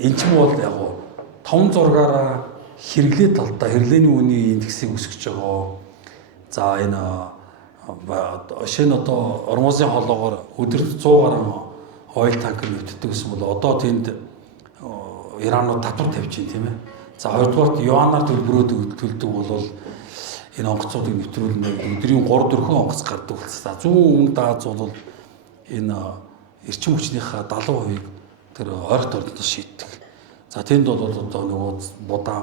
энэ ч бол яг том зургаараа хэрэглээ талдаа хэрэглээний үнийн индексийг өсгөж байгаа. За энэ шинэ одоо Ормозын хоолоогоор өдөрт 100 гаруй ойл танкер нэвтдэг гэсэн бол одоо тэнд Иранууд татвар тавьж байна тийм ээ. За хоёрдугаарт юанаар төлбөрөөд төлдөг бол энэ онгоцуудыг нэвтрүүлнэ өдрийн 3-4 онгоц гардаг болсон. За 100 өмнө дааз бол энэ эрчим хүчнийхээ 70% тэр ойролт ордоос шийддэг. За тэнд бол одоо нөгөө будаа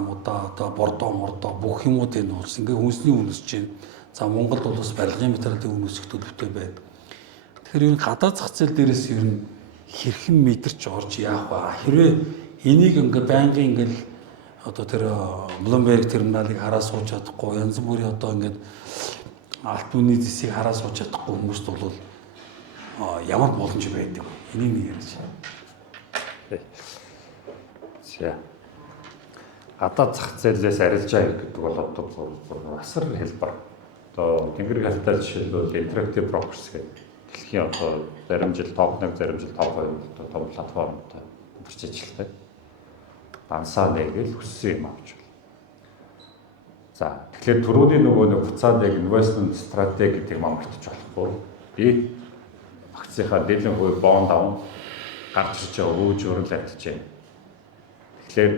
одоо бордоо бүх юмуд энэ улс ингээ хүнсний үн өсөж байна. За Монголд бол бас барилгын материалын үн өсөх төлөвтэй байна. Тэгэхээр энэ гадаад зах зээл дээрээс ер нь хэрхэн мэдэрч орж яах вэ? Хэрвээ энийг ингээ байнгын ингээл одоо тэр Bloomberg терминалыг хараа сууж чадахгүй янз бүрийн одоо ингээд алт үнийн зэсийг хараа сууж чадахгүй хүмүүст бол ямар боломж байдаг вэ? Энийг нэг яриач. За. Гадаад зах зээлээс арилжаа гэдэг бол одоо асар хэлбэр. Одоо Тэнгэр капитал жишээлбэл Interactive Brokers гэдэг дэлхийн одоо зарим жил топ 1, зарим жил топ 2 том платформтой бүрч ажилтдаг. Дансаа нэгэл хүссэн юм авч байна. За тэгэхээр түрүүний нөгөө нэг хуцаад яг investment strategy гэдэг юм амартаж болохгүй. Би акцийнхаа дээдлийн хувь бонд аван гарч ирж байгаа өөж өрнөл атж байна. Тэгэхээр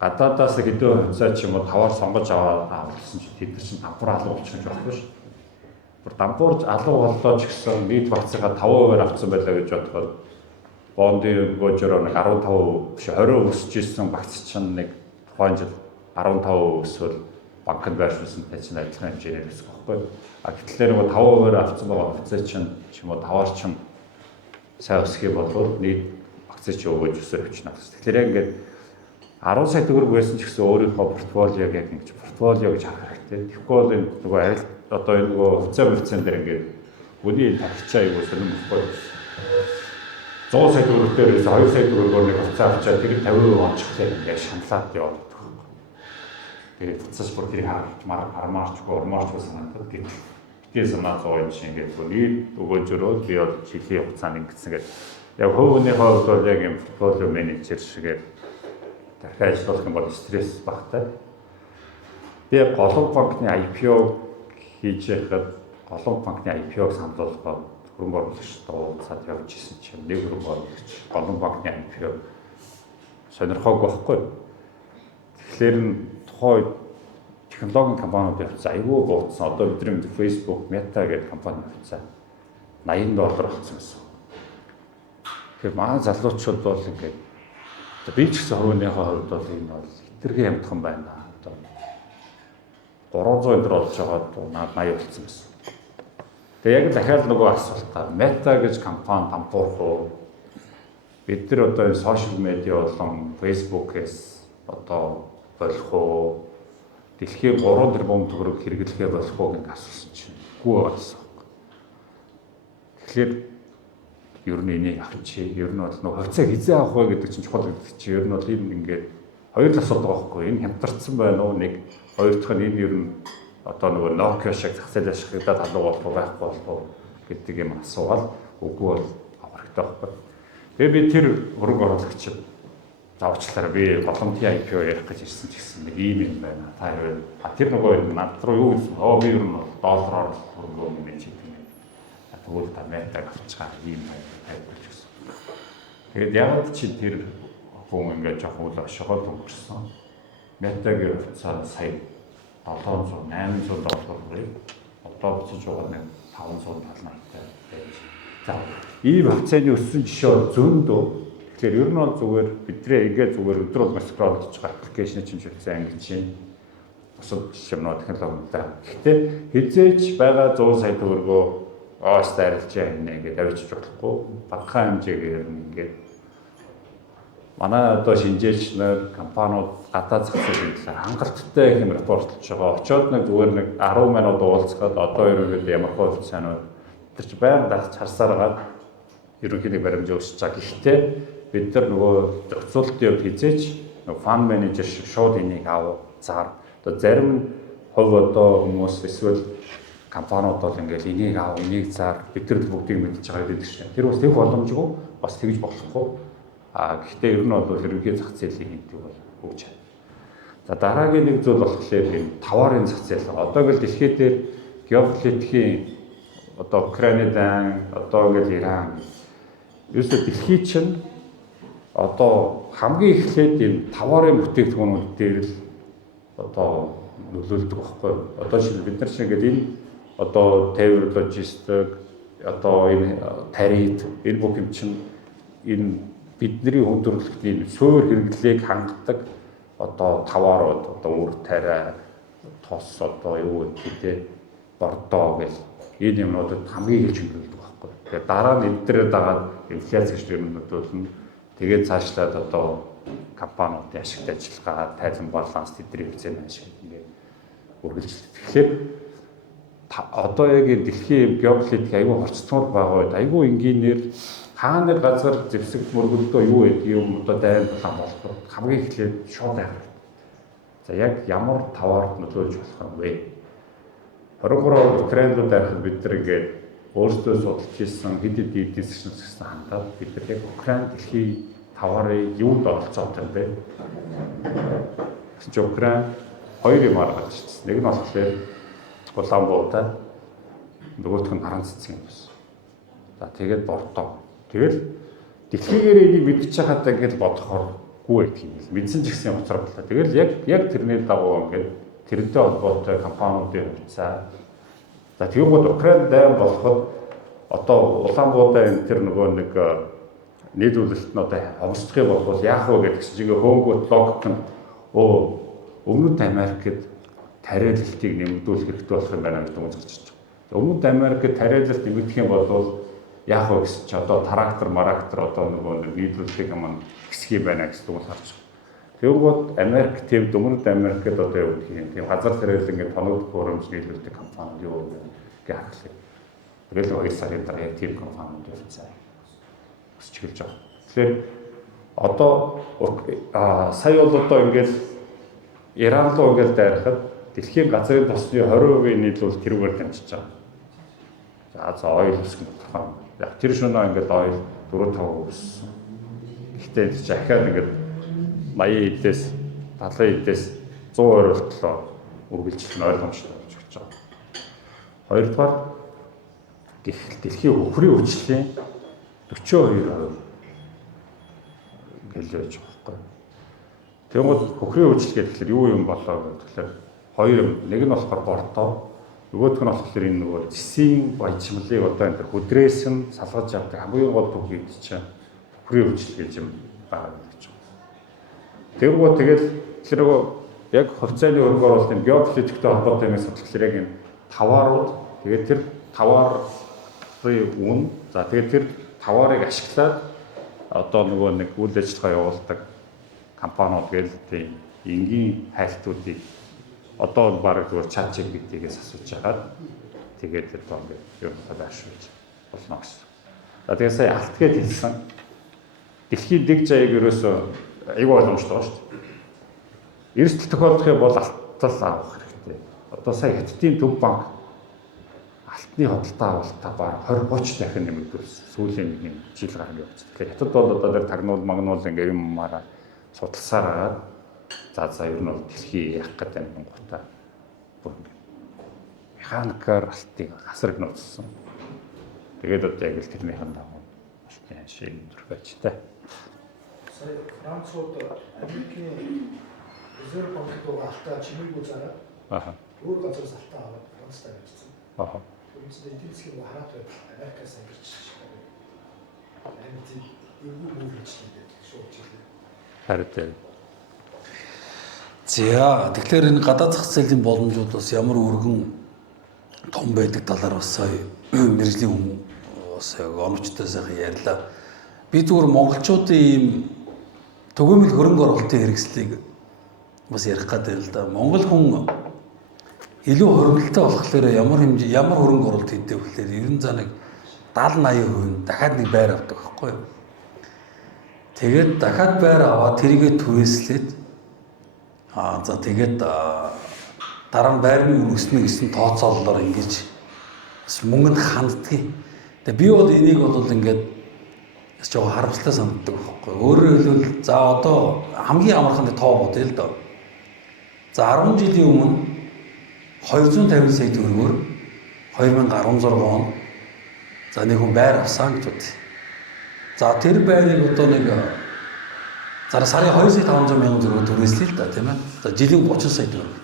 гадаадаас хэдэн хувьцаа ч юм уу таваар сонгож аваад гэсэн чинь тэд нар чинь дампуур алуу болчихж байхгүй шүү. Бүр дампуурж алуу боллоо ч гэсэн нийт багцынхаа 5% авсан байлаа гэж бодоход бондын гожоор нэг 15 биш 20 өсөж ирсэн багц чинь нэг тухайн жил 15% өсвөл банкнд байршуулсантай чинь адилхан хэмжээгээр өсөх байхгүй. А гэтэл нөгөө 5% авсан байгаа хувьцаа чинь ч юм уу таваар чинь сайн өсгий болвол нийт багцаа чи өгөөж өсөөр өчнө. Тэгэхээр яг ингээд 10 сая төгрөг байсан ч гэсэн өөрийнхөө портфолиог яг ингэж портфолио гэж харах хэрэгтэй. Тэгэхгүй бол энэ нөгөө арил одоо энэ нөгөө хувьцаа дээр ингээд үний тавчаа юу сонирм болохгүй. 100 сая төгрөг дээрээс 2 сая төгрөгөөр нэг хувьцаа авчаад тэр 50% онцгойлоо ингээд шаналаад яваад байдаг. Тэгээд буцаж бүр тэрийг хармаарчгүй санагдаад гэдэг. Битээ санаа зов юм шиг ингээд нэг өгөөжөрөө би бол жилийн хугацаанд ингэсэн гэдэг. Яг хувийнхээ хувьд бол яг юм портфолио менежер шигээр дахиад ажиллах юм бол стресс багтай. Би голомт банкны IPO хийж байхад голомт банкны IPO-г сануулгад хөрөнгө оруулагч уулзаад явж исэн чинь нэг хөрөнгө оруулагч голомт банкны IPO сонирхоогүй байхгүй. Тэгэхээр тухайн технологийн компаниуд явцсан айгүй бууцсан. Одоо бидний Facebook, Meta гэдэг компани явцсан. $80 болсон гэсэн. Тэгэхээр манай залуучууд бол ингээд би ч гэсэн хувийнхээ хувьд бол энэ бол хэтэрхий амтхан байна. Одоо 300 доллар болж байгаа наад 80 болсон гэсэн. Тэгээ яг дахиад нөгөө асуултаа Meta гэж компани дампуурах уу? Бид нар одоо энэ сошиал медиа болон Facebook-ээс одоо болох уу? Дэлхийн 3 тэрбум төгрөг хэрэглэхээ болох уу гэж асуусан чинь үгүй байсан. Тэгэхээр ер нь энийг авчи. Ер нь бол нөгөө хувьцаа хизээ авах вэ гэдэг чинь чухал гэдэг чинь ер нь бол энэ ингээд хоёр л асуудал байгаа байхгүй. Энэ хямдтарсан байна уу? Нэг хоёр дахь нь энэ ер нь одоо нөгөө Nokia шиг зах зээл ашиглаад алуу болох уу байхгүй болох уу гэдэг юм асуувал үгүй бол аврагтай байхгүй. Тэгээ би тэр хөрөнгө оруулагчид заавчлаараа би голомтын IPO ярих гэж ирсэн ч гэсэн нэг ийм юм байна. Та хоёр тэр нөгөө над руу юу гэсэн би ер нь доллараар хөрөнгө оруулж хийдэг юм. Тэгвэл та Meta-г авчихаа ийм байна гэж гэсэн. Тэгээд яг чи тэр хүн ингээд жоохон л ошгоод өнгөрсөн. Meta-гийн хувьцаа сая $700-800 одоо буцаж байгаа нэг $570 байж. За ийм хавцааны өссөн жишээ бол зөндөө. Тэгэхээр ер нь бол зүгээр бидрээ ингээд зүгээр өдөр бол скрол хийж байгаа аппликейшн чинь шилжсэн англи чинь бусад жишээнүүд технологиудаа. Гэхдээ хизээч байгаа 100 сая төгрөгөө стайлж яана ингээд авчиж болохгүй. Багахан хэмжээгээр ингээд манай одоо шинжээч нар компаниуд гадаад зах зээлийн талаар хангалттай их юм репортлж байгаа. Очоод нэг зүгээр нэг 10 минут уулзгаад одоо ерөнхийдөө ямар хувьцаанууд тэр чинь байнга дагч харсаар гад ерөнхийдөө баримжаа өсөж байгаа. Гэхдээ бид нар нөгөө зохицуулалтын хувьд хизээч фанд менежер шиг шууд энийг заар. Одоо зарим хувь одоо хүмүүс эсвэл компаниуд бол ингээл энийг энийг заар бид нар бүгдийг мэдж байгаа гэдэг чинь. Тэр бас тэг боломжгүй бас тэгж болохгүй. Гэхдээ ер нь бол ерөнхий зах зээлийн хэмжээ бол хөгж байна. За дараагийн нэг зүйл болохоор энэ товарын зах зээл. Одоо ингээл дэлхийд дээр геополитикийн одоо Украинадан одоо ингээл Иран ерөөсөө дэлхий чинь одоо хамгийн эхлээд энэ товарын бүтээгдэхүүнүүд дээр л одоо нөлөөлдөг байхгүй. Одоо шиг бид нар шиг ингээд энэ одоо тээвэр логистик одоо энэ тариф энэ бүх юм чинь энэ бидний хүндрэлтний суур хэрэглээг хангадаг одоо товарууд одоо үр тариа тос одоо юу гэдэг бордоо гэл энэ юмнуудад хамгийн их чиглүүлдэг байхгүй. Тэгээ дараа нь эдгээрээ дагаад инфляц гэж юмнуудуулна. Тэгээд цаашлаад одоо компаниудын ашигт ажиллагаа, тайлан баланс, тэдний хэмжээний ашиг ингээд үргэлжлэх. Тэгэхээр одоо яг энэ дэлхийн геополитик аюул хорцтмол байгаа үед аюул энгийнээр хаана газар зэвсэг мөргөлдөө юу гэдэг юм одоо дайнд тулаан болох хамгийн эхлээд шууд хайх. За яг ямар товарт нөлөөлж болох юм бэ? 23 Украинд байхад бид нар ингээд өөрсдөө судалж хийсэн хэд хэд эдгэсэн гэсэн хандаад бид нар яг Украин дэлхийн товарын юунд оролцоотой юм бэ? Гэвч Украин хоёр юм гаргаж ирсэн. Нэг нь болохоор Улаанбаатар, нөгөөх нь Наран цэцгийн юм. За тэгээд Бордоо. Тэгэл дэлхийгээр энийг мэдчих хадаа гэж бодохооргүй гэх юм. Мэдсэн ч гэсэн уцралтай. Тэгэл яг тэрний дагуу ингээд тэрнтэй холбоотой компаниудын хувьцаа. За тэгвэл Украинд дайм болоход одоо Улаанбаатар энэ тэр нөгөө нэг нийлүүлэлт нь одоо хомсдох юм бол яах вэ гэдэг чинь хөнгөт логик нь Өмнөд Америкт тариалалтыг нэмэгдүүлэх хэрэгтэй болох юм байна гэж дүнж гарч ирж байгаа. Өмнөд Америкт тариалалт нэмэгдэх юм бол яах вэ гэсэн чи одоо трактор одоо нөгөө нийлүүлэлтийг маань хэсэг юм байна гэж дүнж гарч байгаа. Тэгвэл Америк тийм Өмнөд Америкт одоо юу гэх юм тийм газар тариалал ингээд тоног хөрөмж нийлүүлдэг компани юу гэх харахлаа. Тэгэл 2 сарын дараа яг тийм компаниуд явцсан. Өсч эхэлж байгаа. Тэгэхээр одоо сая бол одоо ингээд Иран руу ингээд дайрахад дэлхийн газрын тосны 20% нийлүүл тэрүүгээр дамжиж байгаа. За ойл өсгөн тодорхой. Яг тэр шөнөө ингээд ойл 4-5% өссөн. Гэхдээ энэ чинь ахаад ингээд 80 эдээс 70 эдээс 100% болтлоо үргэлжлэх нь ойлгомжтой болж өгч байгаа. Хоёрдугаар дэлхийн хөхрийн хүчлийн 42% гэлж байж байгаа байхгүй. Тэгмээд хөхрийн хүчил гэхэлэр юу юм болоо гэхэлэр хоёр юм. Нэг нь болохоор бордоо, нөгөөх нь болохоор энэ нөгөө зэсийн баяжмлыг одоо энэ хөдрээс нь салгаж авдаг хамгийн гол төвхий чинь хөхрийн хүчил гэж юм байгаа гэж байна. Тэгэл тэр яг хувьцааны өргөөр бол энэ геополитиктэй холбоотой юм асуудал яг энэ таваарууд тэгээд тэр таварын үн за тэгээд тэр таваарыг ашиглаад одоо нөгөө нэг үйл ажиллагаа явуулдаг компаниуд гээл тийм энгийн хайлтуудыг одоо баг зүгээр чат GPT-гээс асууж хагаад тэгээд одоо ингээд юм хаашруулж болно гэсэн. За тэгээд сая алтгээд хэлсэн дэлхийн дэг заяаг ерөөсөө айгүй ойлгомжтой байна шүү дээ. Эрсдэл тохиолдох юм бол алтал авах хэрэгтэй. Одоо сая Хятадын төв банк алтны хөдөлთა авалтаа баг 20-30 дахин нэмэгдүүлсэн. Сүүлийн нэг жил гарсан явц. Тэгэхээр Хятад бол одоо тэр тагнуул магнуул ингээ юм маараа судалсаар агаад за ер нь бол дэлхий яах гэдэг юм гутаа бүр механикаар алтыг хасраг нууцсан. Тэгээд одоо яг л тэрнийхэн дагуу алтын шиг төрхөжтэй. Сая Францууд Америкийн Резерв банкд алтаа чимээгүй зараад өөр газраас алтаа аваад Францтай авчихсан. Үндсэндээ эдийн засгийн хараат байдал Америкаас ангирч байгаа. Америкийн эвгүй мөнгөчлөлтэй шууд жилээ. Харин За тэгэхээр энэ гадаад зах зээлийн боломжууд бас ямар өргөн том байдаг талаар бас сая мэржлийн хүн бас оновчтой сайхан ярьлаа. Би зүгээр монголчуудын ийм төгөөмөл хөрөнгө оруулалтын хэрэгслийг бас ярих гэдэг л да. Монгол хүн илүү хөрөнгөлтэй болохоор ямар хөрөнгө оруулалт хийдэг вэ гэхээр ер нь за нэг 70-80% дахиад нэг байр авдаг байхгүй юу. Тэгээд дахиад байр аваад тэрийгэ түрээслээд за тэгээд дараа нь байрны үн өснө гэсэн тооцоололоор ингэж мөнгөнд ханддаг. Тэгээд би бол энийг бол ингээд жоохон харамсалтай санагддаг байхгүй. Өөрөөр хэлбэл за одоо хамгийн амархан тоо бодъё л доо. За 10 жилийн өмнө 250 сая төгрөгөөр 2016 онд за нэг хүн байр авсан гэж бод. За тэр байрыг одоо нэг за сарын 2 сая 500 мянган төгрөг түрээслээ л да тийм ээ. За жилийн 30 сая төгрөг.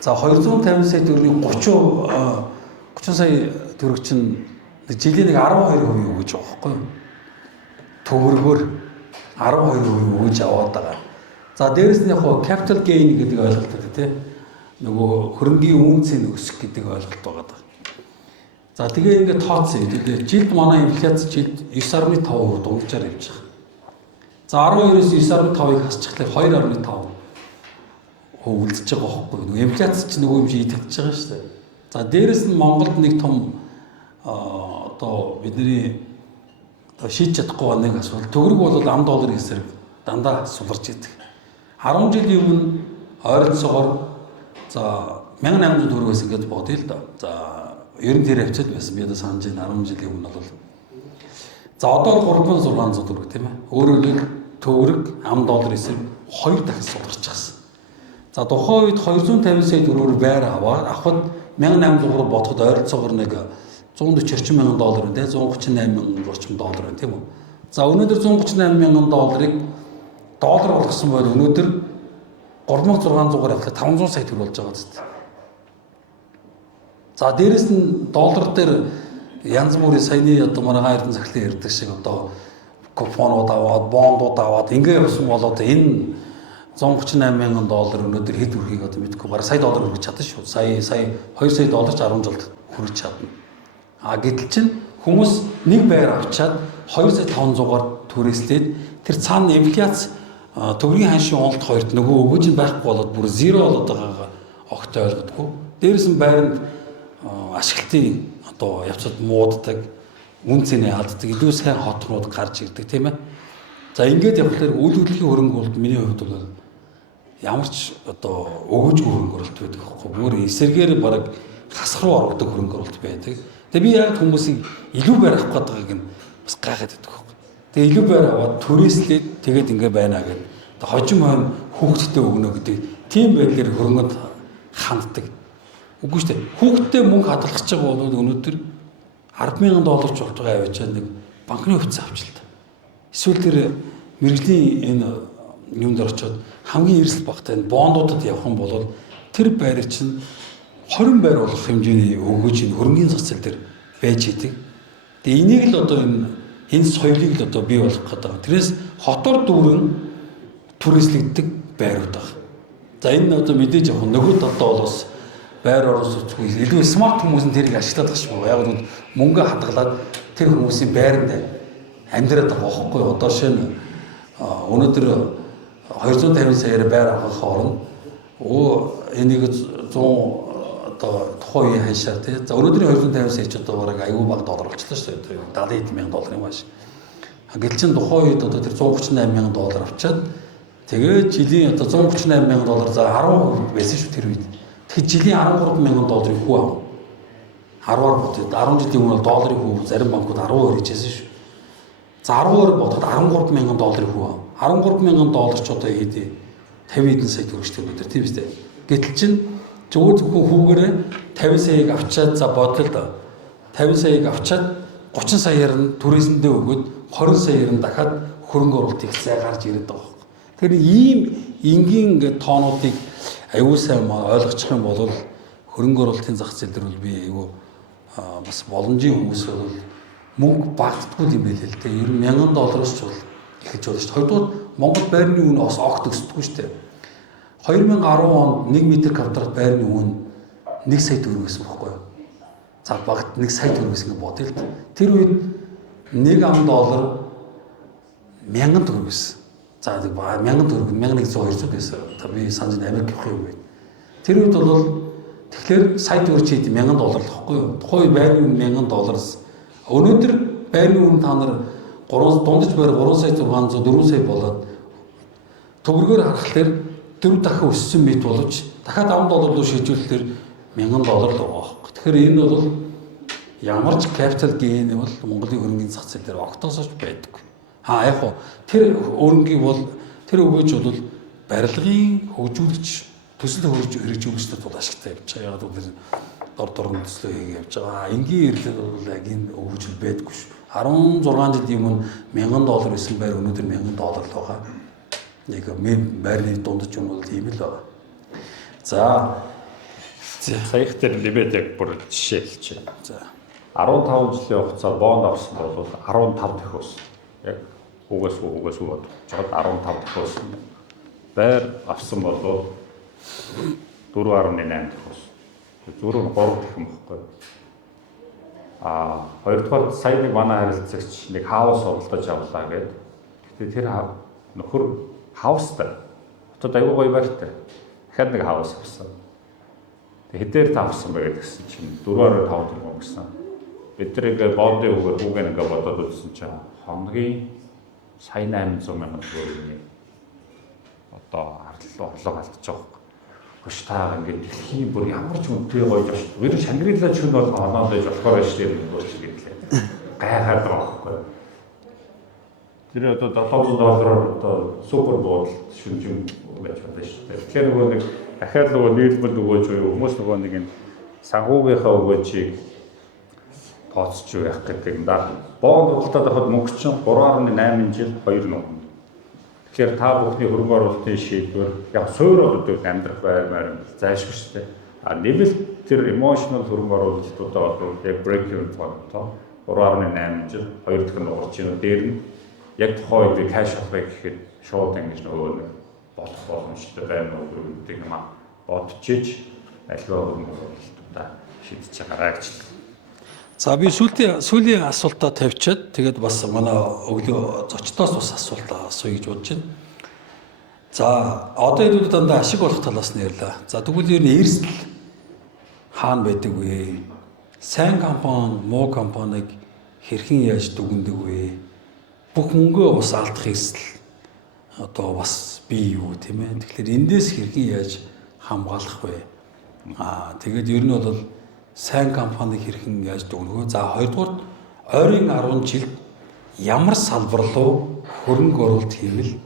За 250 сая төгрөгийн 30 сая төгрөг чинь жилийн нэг 12% өгж байгаа байхгүй юу? Төгрөгөөр 12% өгж аваад байгаа. За дээрэс нь яг capital gain гэдэг ойлголт байдаг тийм. Нөгөө хөрөнгийн үнцийн өсөх гэдэг ойлголт байгаа. За тэгээ ингээд тооцсон. Тэгээд жилд манай инфляц жилд 9.5% дунджаар явж байгаа. За 12-оос 9.5-ыг хасчихлаа 2.5% үлдчихэж байгаа байхгүй юу? Инфляц чинь нөгөө юм шиг идэвхэж байгаа шүү дээ. За дээрэс нь Монголд нэг том одоо бидний шийдэж чадахгүй нэг асуудал. Төгрөг бол ам долларын эсрэг дандаа суларч идэг. 10 жилийн өмнө ойролцоогоор за 1800 төгрөгөөс ингээд бодъё л да. За ер нь тэр хавцад байсан. Би одоо санаж байна 10 жилийн өмнө бол за одоо 3600 төгрөг тийм ээ. Өөрөөр хэлбэл төгрөг ам долларын эсрэг 2 дахин суларч гасан. За тухайн үед 250 сая төгрөгөөр байр авахд 1800 төгрөг бодоход ойролцоогоор нэг 140 орчим мянган доллар байна те 138 мянган орчим доллар байна тийм үү. За өнөөдөр 138 мянган долларыг доллар болгосон бол өнөөдөр 3600-аар авахад 500 сая төгрөг болж байгаа зү. За дээрэс нь доллар дээр янз бүрийн саяны одоо манай эрдэнэ захлын ярьдаг шиг одоо купонууд аваад, бондууд аваад ингэ явсан болоод энэ 138 мянган доллар өнөөдөр хэд хүрэхийг одоо мэдэхгүй бараг сая доллар хүрэх чадсан шүү. Сая 2 сая доллар ч 10 жилд хүрэх чадна. Гэтэл чинь хүмүүс нэг байр авчаад 2 сая 500-аар түрээслээд тэр цаана инфляц төгрөгийн ханшийн уналт хоёрт нөгөө өгөөж нь байхгүй болоод бүр зеро болоод байгаагаа огт ойлгодгүй. Дээрээс нь байранд ашиглалтын одоо явцад мууддаг, үн цэнэ алддаг, илүү сайн хотнууд гарч ирдэг тийм ээ. За ингээд явхлаар үйл хөдлөлийн хөрөнгө болд миний хувьд бол ямар ч одоо өгөөжгүй хөрөнгө оруулалт байдаг байхгүй. Бүр эсэргээр бараг хасах руу оруулдаг хөрөнгө оруулалт байдаг. Тэгээ би яг хүмүүсийг илүү байр авах гэдгийг нь бас гайхаад байдаг байхгүй. Тэгээ илүү байр аваад түрээслээд тэгээд ингэ байна гэдэг. Хожим хойно хүүхдтэй өгнө гэдэг тийм байдлаар хөрөнгөнд ханддаг. Үгүй шүү дээ. Хүүхдтэй мөнгө хадгалах гэж байгаа бол өнөөдөр $10,000 ч болтгоо авчаад нэг банкны хувьцаа авч л та. Эсвэл тэр мэрэгжлийн энэ юмд орчоод хамгийн эрсдэл багтай бондуудад явах юм бол тэр байр чинь 20 байр болох хэмжээний өгөөж хөрөнгөний зах зээл дээр байж идэг. Тэгээ энийг л одоо энэ соёлыг л одоо бий болгох гэдэг. Тэрээс хотоор дүүрэн түрээслэгддэг байрууд байна. За энэ одоо мэдээж яг нөгөө талдаа бол бас байр оролцоогүй илүү смарт хүмүүс нь тэрийг ашиглаад байгаа юм. Яг нь мөнгө хадгалаад тэр хүмүүсийн байранд амьдраад байгаа байхгүй. Одоо шинэ өнөөдөр 250 саяар байр авах орно. Энийг 100 одоо тухайн үеийн ханшаар тий. За өнөөдрийн 250 сая ч одоо бараг аюул баг доллар болчихлоо шүү дээ. $70,000 юм ааш. Гэл чин тухайн үед одоо тэр $138,000 авчаад тэгээд жилийн одоо $138,000 за 10% байсан шүү тэр үед. Тэгэхээр жилийн $13,000 хүү ав. 10-аар бодоод 10 жилийн өмнө долларын хүү зарим банкуд 10% хийжсэн шүү. За 10-аар бодоход $13,000 хүү ав. $13,000 ч одоо хэдий 50 хэдэн сая төгрөгчтэй өнөдөр тийм үстэй. Гэтэл чин зөвхөн хүүгээрээ 50 саяыг авчаад за бодлоо да. 50 саяыг авчаад 30 саяар нь түрээсэндээ өгөөд 20 саяар нь дахиад хөрөнгө оруулалтыг гарч ирээд байгаа. Тэгэхээр ийм энгийн ингээд тоонуудыг аюул сайн ойлгочих юм бол хөрөнгө оруулалтын зах зээл дээр бол би аюу бас боломжийн хүмүүс бол мөнгө багтдаггүй юм байл л дээ. Ер нь $1,000-оос ч бол эхэлж болно шүү дээ. Хоёрдугаар Монгол байрны үн бас огт өсдөггүй шүү дээ. 2010 онд 1 м квадрат байрны үн 1 сая төгрөг байсан байхгүй юу? За багт 1 сая төгрөг гэсэн бодъё л. Тэр үед $1 $1000 төгрөг байсан. За $1000 төгрөг 1100-200 байсан. Та би санаж Америк явах юм байна. Тэр үед бол тэгэхээр сая төгрөг чи $1000 л байхгүй юу? Тухайн байрны үн $1000-аас өнөөдөр байрны үн та нар дундаж байр 3,600 4 сая болоод төгрөгөөр харахаар 4 дахин өссөн мэт боловч дахиад $10 руу шийдвэрлэхээр $1000 л байгаа байхгүй. Тэгэхээр энэ бол ямар ч capital gain бол Монголын хөрөнгөний зах зээл дээр огтосооч байдаг. Яг хоо тэр өрнгийн бол тэр өгөөж бол барилгын хөгжүүлэгч төсөл хэрэгжүүлэгчдад бол ашигтай явж байгаа. Яг бол дорн төслөө хийгээ явж байгаа. Энгийн ирлэл бол яг энэ өгөөжл байдаггүй шүү. 16 жилийн өмнө $1000 байсан байр өнөөдөр $1000 л байгаа. Нэг байрны дундаж юм бол ийм л байна. За саях дээр лимит яг бүр жишээ хэлчихэ. За 15 жилийн хугацаар бонд авсан бол 15 дахь өссөн. Яг угаас бодож жоод 15 дахь өссөн. Байр авсан бол 4.8 дахь өссөн. Зүрх 3 дахь юм баггүй. Хоёрдугаар сая нэг манай харилцагч нэг хаус оролдож авлаа гэдэг. Гэтэ тэр нөхөр хаустай. Хотод аюу гоё байртай. Дахиад нэг хаус авсан. Хэдээр тавсан байгаад гэсэн чинь 4.5 төгрөг өгсөн. Бид тэр ингээ бондын үгээр ингээ бодоод үзсэн чинь хоногийн сая 800 мянган төгрөгийн одоо орлого алдаж байгаа. Гош таа ингээ дэлхийн бүр ямар ч үнэтэй гоё жош. Ер нь Шангрила чүн бол оноод байж болохоор биш тийм болж ирлээ. Гайхаад байгаа байхгүй. Тэр одоо $700 одоо супер буудал шүнжин байж байна шүү дээ. Тэгэхээр нөгөө нэг дахиад нөгөө нийлбэл өгөөж буюу хүмүүс нөгөө нэг энэ санхүүгийнхаа өгөөжийг тооцож явах гэдэг юм да. Бонд худалдаад авахд мөнгө чинь 3.8 жил 2 нуган. Тэгэхээр та бүхний хөрөнгө оруулалтын шийдвэр яг суурь болдог амьдрах байр зайлшгүй шүү дээ. Нэвэл тэр emotional хөрөнгө оруулалтуудаа бол яг break-even point-то 3.8 жил 2 дахин нугарч байна. Дээр нь яг тухайн үед cash авах гэхэд шууд ингэж нөгөө болох боломжтой байна уу гэдэг юм аа. Бодчихж аливаа хөрөнгө оруулалтуудаа шийдэж байгаарай гэж. За би сүүлийн асуултаа тавьчаад тэгээд бас манай өглөө зочдоос бас асуултаа асууя гэж бодож байна. За одоо хэдүүд дандаа ашиг болох талаас нь ярьлаа. За тэгвэл ер нь эрсдэл хаана байдаг вэ? Сайн компани, муу компаниг хэрхэн яаж дүгнэдэг вэ? Бүх мөнгөө бас алдах эрсдэл одоо бас бий юу тийм ээ. Тэгэхээр эндээс хэрхэн яаж хамгаалах вэ? Тэгээд ер нь бол сайн компаниг хэрхэн яаж дүгнэх вэ? За хоёрдугаар ойрын 10 жилд ямар салбар руу хөрөнгө оруулалт хийвэл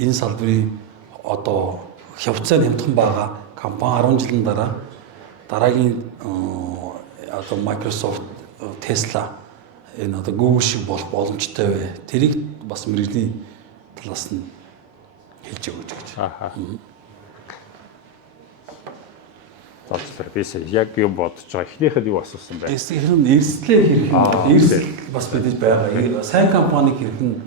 энэ салбарын одоо хявцаа нэмтхэн байгаа компани 10 жилийн дараа дараагийн одоо Microsoft, Tesla энэ одоо Google шиг болох боломжтой вэ? Тэрийг бас мэрэгжлийн талаас нь хэлж өгөөч гэж. За бис яг юм бодож байгаа. Эхнийхэд юу асуусан бэ? Хэрхэн эрсдлээ хэрхэн эрсдэл бас бидэж байгаа. Сайн компаниг хэрхэн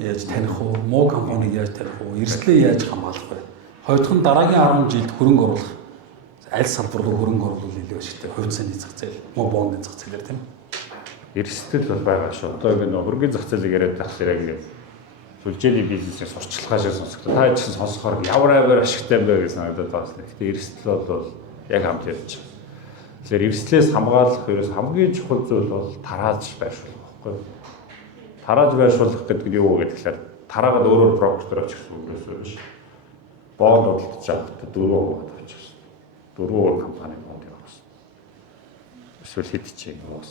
яаж таних уу? Муу компаниг яаж таних уу? Эрсдлээ яаж хамгаалах вэ? Хоёрдугаар нь дараагийн 10 жилд хөрөнгө оруулах аль салбар руу хөрөнгө оруулах илүү ашигтай. Хувь цааны зах зээл, муу бондын зах зээлэр тийм ээ. Эрсдэл бол байгаа шүү. Одоо ингэ хөрөнгөний зах зээлийг яриад тахлаар яг сүлжээний бизнесийн сурчлагаа шиг сонсогдоо. Та ч сонсохоор ямар амар ашигтай юм бэ гэж санагдаад байна. Гэхдээ эрсдэл бол яг хамт явж байгаа. Тэгэхээр эрсдлээс хамгаалах ерөөс хамгийн чухал зүйл бол тарааж байршуулах байхгүй юу? Тарааж байршуулах гэдэг нь юу вэ гэхээр тараагаад өөрөөр брокер очих гэсэн үг биш. Бонд бодлож авах 4% авчих. 4% компани бонд явах. Эсвэл хэд ч юм уу.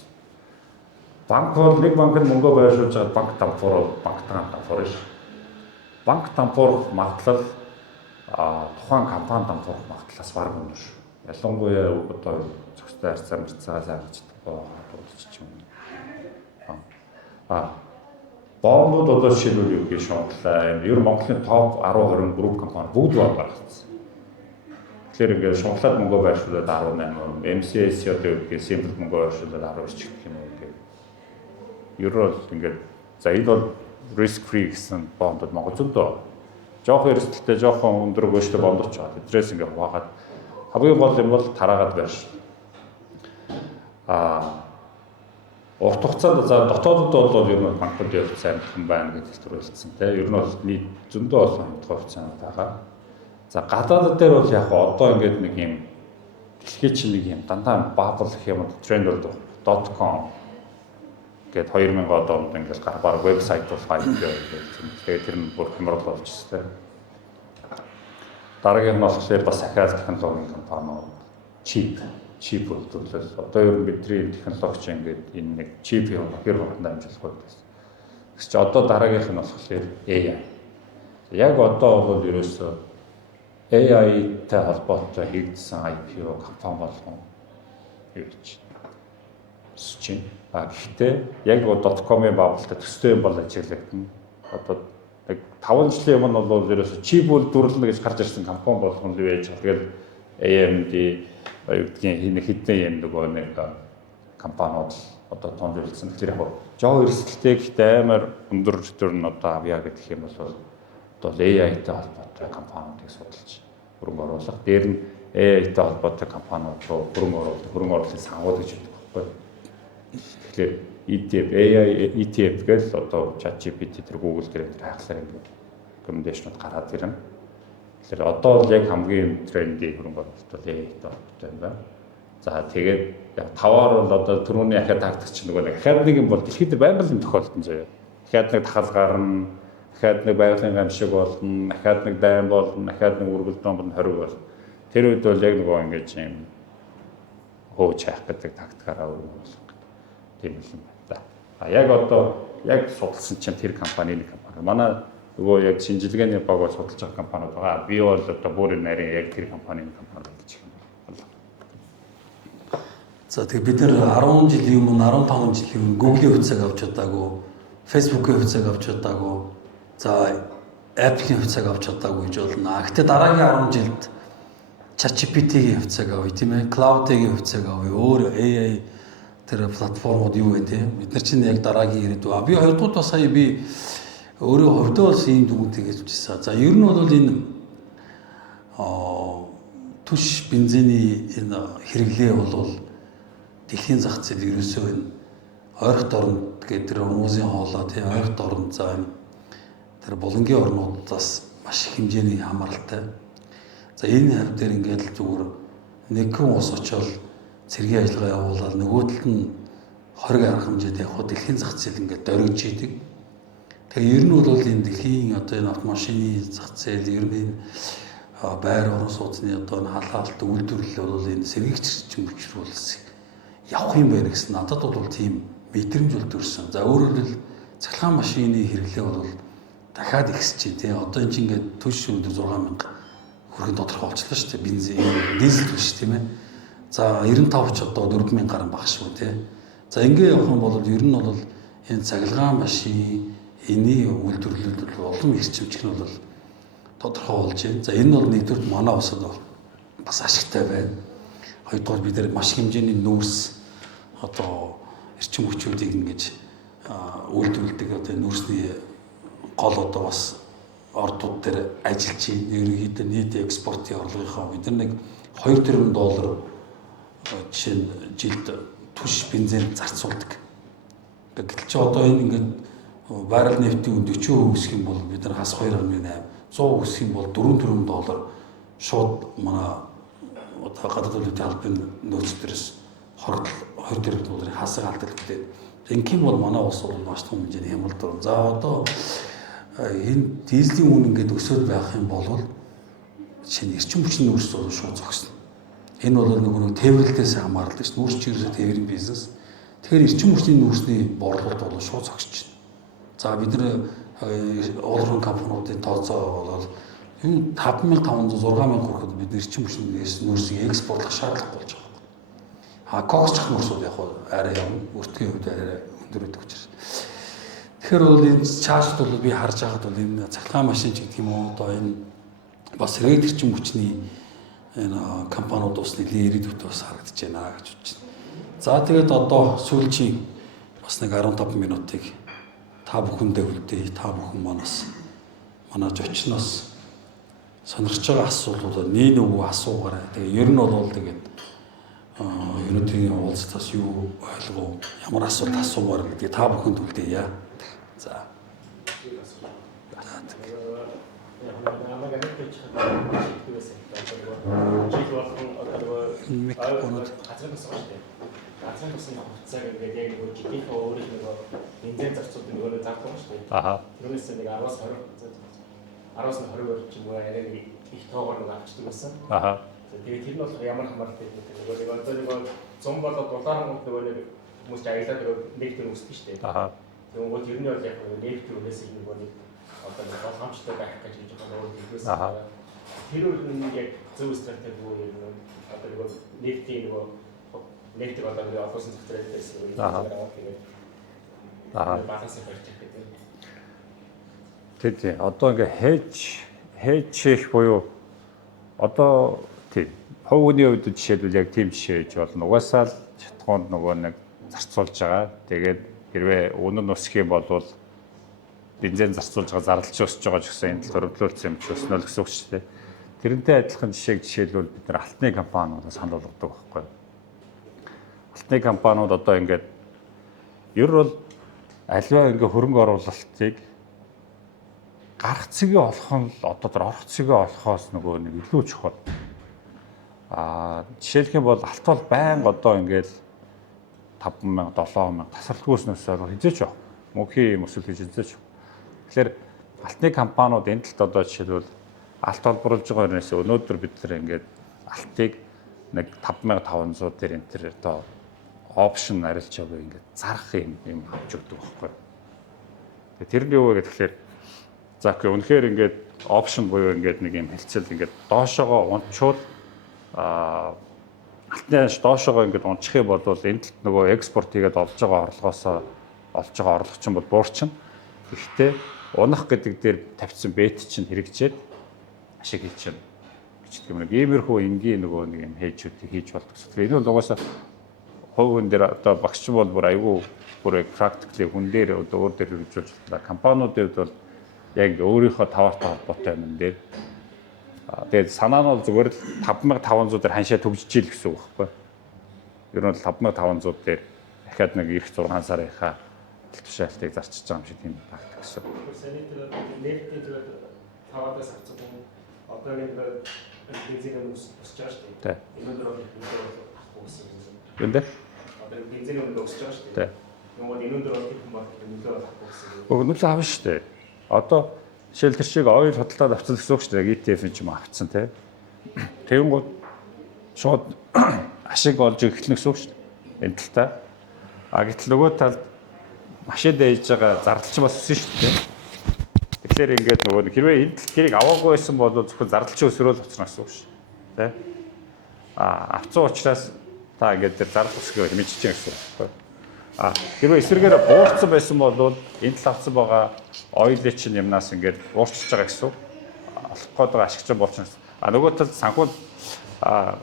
Банк бол нэг банкнд мөнгө байршуулж байгаа банк дампуур ш. Банк дампуур магадлал тухайн компани дампуур магадлалаас баг өндөр ш. Ялангуяа одоо зохистой харьцаа мэрцээс харагддаг бодлож юм. Бондууд одоо жишээлбэл юу гэж шунглаа. Ер нь Монголын топ 10-20 групп компани бүгд байгуулагдсан. Тэгэхээр ингээд шунглаад мөнгө байршуулад 18, MCS одоо юу гэх simple мөнгө байршуулад 19 ч гэх юм уу. Ер нь бол ингээд за энэ бол risk free гэсэн бондод Монгол зөндөө. Жохон эрсдэлтэй, жохон өндөр гүйцэтгэл бондорч байгаа. Тэдрээс ингээд хуваагаад хамгийн гол юм бол тараагаад байрш. Урт хугацаанд за дотоодод бол ер нь банкуд явж амтхан байна гэж хэлтүүлсэн тийм. Ер нь бол нийт зөндөө олон амтхан хувьцаанд байгаа. За гадаадд дээр бол яг одоо ингээд нэг юм дэлхийд чинь нэг юм дандаа бабл гэх юм тренд бол .com гээд 2000 онд ингээд гарбаар вебсайт бол хайрлаа гэсэн. Тэгээд тэр нь бүр хямрал болчихсон. Дараагийн нь болохоор бас ахиад технологийн компаниуд чип үйлдвэрлэл. Одоо ер нь бидний технологич ингээд энэ нэг чип юм хэр хурдан амжилттай байсан. Тэгс чи одоо дараагийнх нь болохоор AI. Яг одоо бол ерөөсөө AI-тай холбоотой хийгдсэн IPO компани болгон юу гэж чинь. Гэхдээ яг .com-ийн баблтай төстэй юм бол ажиглагдана. Одоо нэг 5 жилийн өмнө бол ерөөсө чип үйлдвэрлэнэ гэж гарч ирсэн компани болгон л байж. Тэгэхээр AMD юу гэдгийг хэдэн юм нөгөө нэг компаниуд одоо тоонд ирсэн. Тэгэхээр яг жоо эрсдэлтэй гэхдээ амар өндөр төр нь одоо авъя гэх юм бол одоо AI-тай холбоотой компаниудыг судалж хөрөнгө оруулах. Дээр нь AI-тай холбоотой компаниуд руу хөрөнгө оруулалтын сангууд гэж байдаг байхгүй. Тэгэхээр ETF, AI ETF гэж одоо ChatGPT тэр Google дээр хайхлаар ингээд рекомендашнууд гараад ирнэ. Тэгэхээр одоо л яг хамгийн тренди хөрөнгө оруулалт бол AI-тай холбоотой юм байна. За тэгээд яг таваар бол одоо түрүүний ахиад тактикч нөгөө нэг ахиад нэг юм бол дэлхийд байнга л юм тохиолдсон заяа. Ахиад нэг тахал гарна, ахиад нэг байгалийн гамшиг болно, ахиад нэг дайм болно, ахиад нэг үргэлдэн болно, хориг болно. Тэр үед бол яг нөгөө ингэж юм хөөж хайх гэдэг тактикаараа үргэлжлүүлэх тийм юм байна. Яг одоо яг судалсан чинь тэр компани нэг компани. Манай нөгөө яг шинжилгээний баг бол судалж байгаа компаниуд байгаа. Би бол одоо бүр нарийн яг тэр компани гэж юм. За тэгээ бид нэр 10 жилийн өмнө 15 жилийн өмнө Google-ийн хувьцааг авч удаагүй, Facebook-ийн хувьцааг авч удаагүй, за Apple-ийн хувьцааг авч удаагүй гэж болно. Гэхдээ дараагийн 10 жилд ChatGPT-ийн хувьцааг авъя тийм ээ, Cloud-ийн хувьцааг авъя, өөр AI тэр платформуд юу вэ тийм. Бид нар чинь яг дараагийн ирээдүй. Би хоёрдугаар сая би өөрөө хувьдаа бас ийм дүгнэлт хийж үзсэн. За ер нь бол энэ түш бензиний энэ хэрэглээ бол дэлхийн зах зээл ерөөсөө энэ ойрхот оронд гэдэг тэр хүмүүсийн хоолой тийм ойрхот оронд за энэ тэр булангийн орнуудаас маш их хэмжээний хамааралтай. За энэ хав дээр ингээд л зүгээр нэг хүн ус очоод цэргийн ажиллагаа явуулаад нөгөө талд нь хориг арга хэмжээд яг хөө дэлхийн зах зээл ингээд дөргиж идэг. Тэгээ ер нь бол энэ дэлхийн одоо энэ автомашины зах зээл ер нь энэ байр орон сууцны одоо энэ халаалт үйлдвэрлэл бол энэ сэргийгч хүчрүүлсэн явах юм байна гэсэн надад бол тийм мэдрэмж үлдэрсэн. За өөрөөр хэлбэл цахилгаан машины хэрэглээ бол дахиад ихсэж байна тий. Одоо энэ чинь ингээд түш өдөр 6000 хүрэхэд тодорхой болчихлоо шүү дээ. Бензин, дизель биш тийм ээ. За 95 ч одоо 4000 гаруй баг шүү тий. За ингээд явах юм бол ер нь бол энэ цахилгаан машин эний үйлдвэрлэлд олон эрчимч нь бол тодорхой болж байна. За энэ бол нэгдүгээр манай улсад бас ашигтай байна. Хоёрдугаар бид нар маш хэмжээний нүүрс одоо эрчим хүчүүдийг ингэж үйлдвэрлэдэг одоо нүүрсний гол одоо бас ордууд дээр ажиллаж байна. Ерөнхийдөө нийт экспортын орлогынхаа бид нар нэг $2 тэрбум жишээ нь жилд түш бензин зарцуулдаг. Гэтэл чи одоо энэ ингээд баррел нефтийн үн 40% өсөх юм бол бид нар хас 2.8 100 өсөх юм бол $4 тэрбум шууд манай одоо гадаад төлөвийн албаны нөөц дээрээс хоригдол $2 тэрбум хасаг алдаг гэдэг. Ингийн бол манай улс бол маш том хэмжээний хямралд орно. За одоо энэ дизелийн үн ингээд өсөд байх юм бол шинэ эрчим хүчний нөөц бол шууд зогсно. Энэ бол нэг тээвэрлэлээс хамааралтай шүү. Нүүрс чиглэсэн тээврийн бизнес. Тэгэхээр эрчим хүчний нөөцний борлуулалт бол шууд зогсож байна. За бид нар олонх компаниудын тооцоо бол 5500 6000 хүрэхэд бид эрчим хүчний нөөцийг экспортлох шаардлагагүй болж байгаа. Коксчих нөөцүүд яг арай явна. Өртгийн хувьд арай өндөр байдаг учраас. Тэгэхээр бол энэ чаашд бол би харж байгаад бол энэ цахилгаан машин ч гэдэг юм уу одоо энэ бас рейд эрчим хүчний энэ компаниуд бас нэлийн ирээдүйд бас харагдаж байна гэж бодож байна. За тэгээд одоо сүүлчийн бас нэг 15 минутыг та бүхэндээ үлдээе. Та бүхэн манай зочноос сонирхож байгаа асуултуудаа нэг нөгөө асуугаарай. Тэгээ ер нь бол тэгээд өнөөдрийн уулзалтаас юу ойлгов, ямар асуулт асуугаар гэдгийг та бүхэнд үлдээе. За. Микрофонод газрын тусны хугацааг ингээд яг нөгөө жигийнхээ өөрийнх нь нөгөө бензин зарцуулдаг нөгөө зардаг шүү дээ. Тэрнээс нэг 10-20 ч юм уу арай нэг их тоогоор нэг авчдаг байсан. Тэгээд тэр нь бол ямар хамааралтай нөгөө нэг одоо нөгөө 100 болоод $100 нөгөө нэг хүмүүс аялаад нэг төр өсдөг шүү дээ. Тэгвэл тэр нь бол яг нефтийн үнээс нөгөө нэг одоо нэг боломжтой байх гэж жоохон өөр хэлсэн. Тэр нь яг зөв стратеги юу юм одоо нөгөө нефтийн нөгөө нефтийг одоо нэг олонсын зах зээл дээр эсвэл баланс барьж байгаа гэдэг. Тэг. Одоо ингээ хэж хийх буюу одоо тийм хувийн хувьд жишээлбэл яг тийм жишээ хийж болно. Угаасаа л шатгоонд нөгөө нэг зарцуулж байгаа. Тэгээд хэрвээ үнэн өсөх юм бол бензин зарцуулж байгаа зардалч өсөж байгаа ч гэсэн энэ тал хөрвүүлсэн юм ч өснө л гэсэн үг шүү дээ. Тэрнтэй адилхан жишээлбэл бид нар алтны компаниудаас санал болгодог байхгүй юу? Алтны компаниуд одоо ингээд ер нь бол аливаа ингээ хөрөнгө оруулалтыг гарах цэгээ олох нь л одоо тэр орох цэгээ олохоос нөгөө нэг илүү чухал. Жишээлх юм бол алт бол байнга одоо ингээд 5000 7000 тасралтгүйснөөсөө хизээч явах. Мөнхийн өсөлт гэж хизээч. Тэгэхээр алтны компаниуд энэ талд одоо жишээлбэл алт олборлож байгаа өрнөөс өнөөдөр бид нар ингээд алтыг нэг 5500 дээр энэ төр одоо опшн арилж яваа ингээд зарах юм авч өгдөг байхгүй. Тэгээ тэр нь юу вэ гэхээр за окей үнэхээр ингээд опшн буюу ингээд нэг юм хэлцэл ингээд доошоогоо унчвал алтны доошоогоо ингээд унчих юм бол энэ талд нөгөө экспорт хийгээд олж байгаа орлогоосоо олж байгаа орлого чинь бол буурчин. Гэхдээ унах гэдэг дээр тавьсан бет чинь хэрэгжээд ашиг хийчихнэ. Гэвч тийм нэг иймэрхүү энгийн нөгөө нэг юм хээжүүдийг хийж болдог. Тэгэхээр энэ бол угаасаа хувийн дээр одоо багш бол бүр айгүй бүр практикли хүн дээр өөр дээр хэрэгжүүлж байна. Компаниудын хувьд бол яг өөрийнхөө таваартай холбоотой юм дээр. Тэгээд санаа нь бол зүгээр л 5500 дээр ханшаа төгжиж ийл гэсэн үг байхгүй. Ер нь 5500 дээр дахиад нэг эх 6 сарынхаа тушаалтыг зарчиж байгаа юм шиг тийм практик гэсэн. Саний дээр нефтийн дээр таваадаас авцсан хүн одоо нэг бензин өсөж байгаа шүү дээ. Энэ дээр бол авахгүй гэсэн юм. Үндэ? Одоо бензин өсөж байгаа шүү дээ. Нөгөө энэ өндөр бол тийм бол нөлөө авахгүй гэсэн. Нөлөө авна шүү дээ. Одоо жишээл тэр шиг ойл хөдөлтөд авцсан гэсэн үг шүү дээ. ETF-ийн ч юм авцсан тий. Тэгэнгүүт шууд ашиг олж эхэлнэ гэсэн үг шүү дээ. Энэ талтаа. Гэтэл нөгөө талд машин дээж байгаа зардалч бас өссөн шүү дээ. Тэгэхээр ингээд нөгөө хэрвээ энэ тэрийг аваагүй байсан бол зөвхөн зардалчин өсрөөл оцно гэсэн үг шүү дээ. Авцсан учраас та ингээд тэр зардал өсгөө хэмжиж чинь гэсэн үг. Хэрвээ эсрэгээр буурсан байсан бол энэ тал авсан байгаа ойлын чинь юмнаас ингээд уурчиж байгаа гэсэн үг. Олох гээд байгаа ашигч болчихно. Нөгөө тал санхүү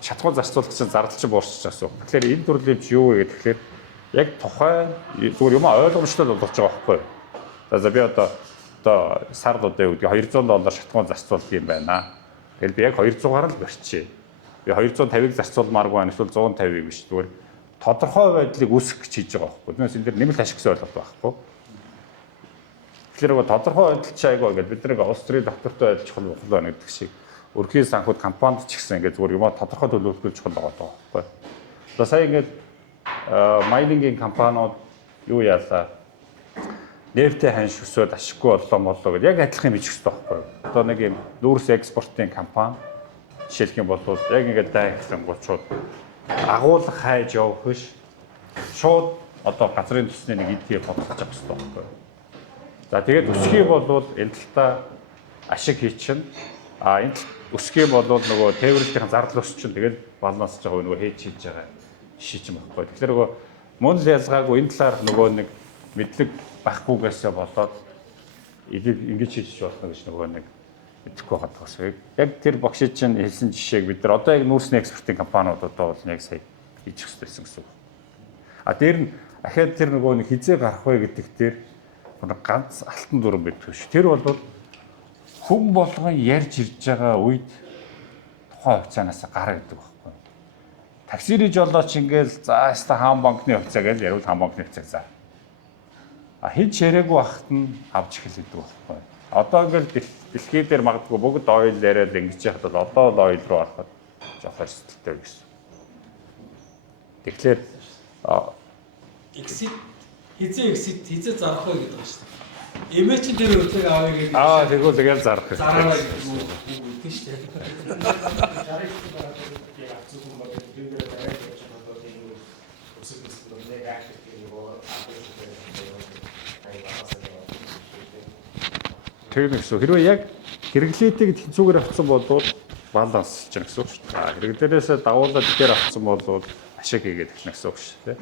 шатхуун зарцуулах чинь зардал чинь буурчиж байгаа гэсэн үг. Тэгэхээр энэ төрлийн чи юу вэ гэхээр яг тухайн зүгээр юм ойлгомжтой болж байгаа байхгүй юу? За би одоо сард одоо юу гэдэг $200 шатхуун зарцуулдаг юм байна. Тэгэхээр би яг 200-аар л барьчих. Би 250-ыг зарцуулмааргүй байна эсвэл 150-ыг биш. Зүгээр тодорхой байдлыг үүсгэх гэж хийж байгаа байхгүй. Түүнээс энэ дэр нэмэлт ашиг гэсэн ойлголт байхгүй. Тэгэхээр тодорхой байдал чи айгаа гэдэг бид нэг улс төрийн доктортой байдал чухал байна гэдэг шиг өрхийн санхуд компанид ч гэсэн ингээд зүгээр юм тодорхой төлөвлөлт чухал байгаа байхгүй. Одоо сая ингээд майнингийн компаниуд юу яалаа нефтээ ханш өсөөд ашиггүй боллоо гэдэг яг адилхан юм бичих хэрэгтэй байхгүй. Одоо нэг юм нүүрс экспортын компани жишээлх юм бол яг ингээд дайхсан гочууд агуулга хайж явах биш шууд одоо газрын төсний нэг ETF бодлож авах хэрэгтэй байхгүй. За тэгээд өсгий бол энэ талтаа ашиг хийчин энэ өсгий бол нөгөө тээвэрлэлтийн зардал өсчин тэгээд балансж байгаа нөгөө хээж хийж байгаа шийдэж байхгүй. Тэгэхээр нөгөө мөн л ялгаагүй энэ талаар нөгөө нэг мэдлэг багахгүйгээсээ болоод ингэж хийж болно гэж нөгөө нэг мэдэхгүй байгаа бас. Яг тэр багш чинь хэлсэн жишээг бид нар одоо яг нүүрсний экспортын компаниуд одоо бол яг сая хийж хэвчээсэн гэсэн үг. Дээр нь ахаад тэр нөгөө нэг хизээ гарах вэ гэдэг дээр ганц алтан дүрэн байдаг шүү. Тэр бол хүн болгон ярьж ирж байгаа үед тухайн хувьцаанаас гараа гэдэг байхгүй. Таксирий жолооч ингээл за яста хаан банкны хувьцаа гэж ярил хаан банкны хувьцаа за. Хинч яриаггүй байхад нь авч эхэлдэг байхгүй. Одоо ингээл дэлхий дээр магадгүй бүгд ойл яриад ингэж яхад бол одоо л ойл руу ороход жоох эрсдэлтэй гэсэн. Тэгэхээр хизээ зарах вэ гэдэг байна шүү дээ. Эмээ чи тэр өглөөг авъя гэдэг. Тэгвэл тэгэл зарах хэрэгтэй. Зараа гэдэг шүү дээ. Тэр нэгсүү хэрвээ яг хэрэглээтэйг тэнцүүгээр авсан бол баланс чинь гэсэн үг шүү дээ. Хэрэглээрээс дагуулад дээр авсан бол ашиг хийгээд эхнэ гэсэн үг шүү дээ.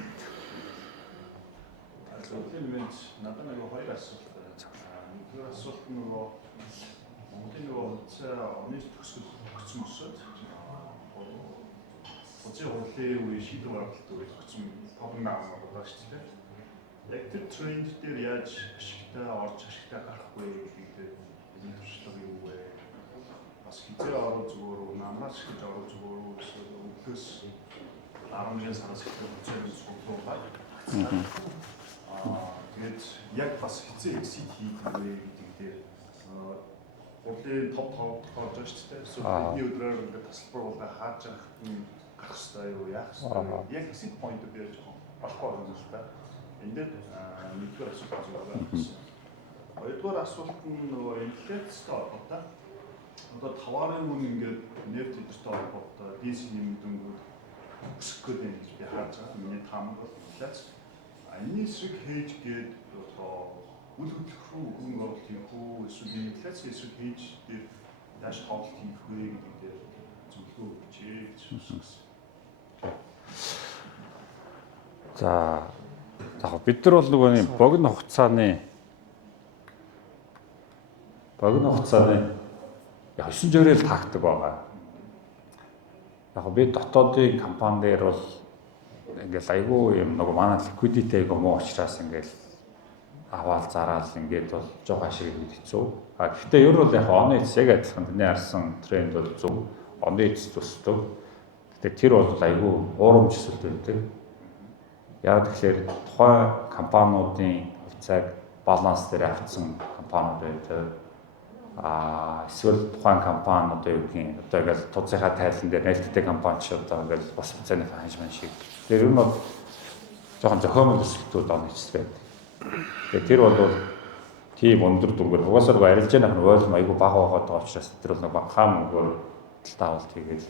Надад нэг хоёр асуулт байна. Нэгдүгээр асуулт нь нөгөө Монголын нөгөө хувьцаа оны төгсгөл өгсөн өсөд хувьцаа хурлын үе шийдвэр гаргалт үе өгсөн проблем байгаа шүү дээ. Яг тэр тренд дээр яаж ашигтай орж ашигтай гарахгүй гэдэг энэ туршлага юу вэ? Бас хизээ ороо зүгээр намнаас шиж ороо зүгээр эсвэл өглөөс 11 сараас ихтэй хувьцааны суулгуу байна. Тэгээд яг бас хизээ exit хийх вэ гэдэг дээр хурлын топ орж байгаа шүү дээ. So бидний өдрөөр ингээд тасалбар болоо хааж явах нь гарах хэрэгтэй юу яах хэрэгтэй. Яг exit point дээр жоохон болохгүй юм шүү дээ. Энд дээр нэгдүгээр асуулт байна. Хоёрдугаар асуулт нь нөгөө инфляцтай холбоотой. Одоо товарын мөн ингээд нефт эдэртэй холбоотой дизелийн дүнгууд өсөх гээд байна гэж би харж байгаа. Миний таамаг бол инфляц. Энийн эсрэг хээж гээд одоо үл хөдлөх рүү хөнгө оруулалт хийх үү эсвэл инфляц эсрэг хээж дээр яаж тоглолт хийх вэ гэдэг дээр зөвлөгөө өгч гэж хэлсэн. За бид нар бол нөгөө нэг богино хугацааны 9 жирэл таахдаг байгаа. Яг би дотоодын компани дээр бол ингээл айгүй юм нөгөө манай liquidity айгүй муу учраас ингээл аваал зараал ингээд бол жоох ашиг хэцүү. Гэхдээ ер нь яг оны эц яг адилхан таны харсан тренд бол зөв. Оны эц төсдөг. Гэхдээ тэр бол айгүй уурамжсэлт байдаг. Яг тэгэхээр тухайн компаниудын хувьцааг баланс дээр авсан компаниуд байдаг. Эсвэл тухайн компани одоо юу гэх юм одоо ингээл тузынхаа тайлан дээр нээлттэй компани ч одоо ингээл бас хувьцааны менежмент шиг. Тэр нь бол жоохон зохиомжтой төсөлтүүд онцлог байдаг. Тэгээ тэр бол тийм өндөр дүнгээр угаасаа нөгөө арилжааных нь ойлгом айгүй бага байгаа учраас тэр бол нөгөө хаан мөнгөөр таавал тэгээд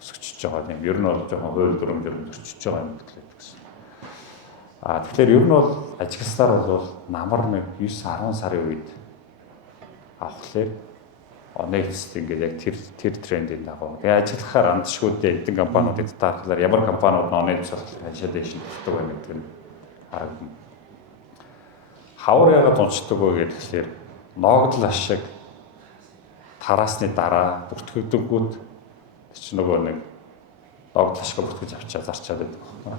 өсгөж байгаа юм. Ер нь бол жоохон хууль дүрмээр өсгөж байгаа юм гэхлээр гэсэн. Тэгэхээр ер нь бол ажигласаар бол намар нэг 9-10 сарын үед авахлаар оны эцэст ингээд яг тэр трендийн дагуу. Тэгээ ажиллахаар андшгүүдээ эдэн компаниудыг таархлаар ямар компаниуд оны эцэст ажиллаад дэшин тавьдаг байна гэдэг нь харагдана. Хавар яагаад унцдаг вэ гэхээр ногдол ашиг тараасны дараа бүртгэгдэнгүүд чи нөгөө нэг ногдол ашиг бүртгэж авчаа зарчаад байдаг.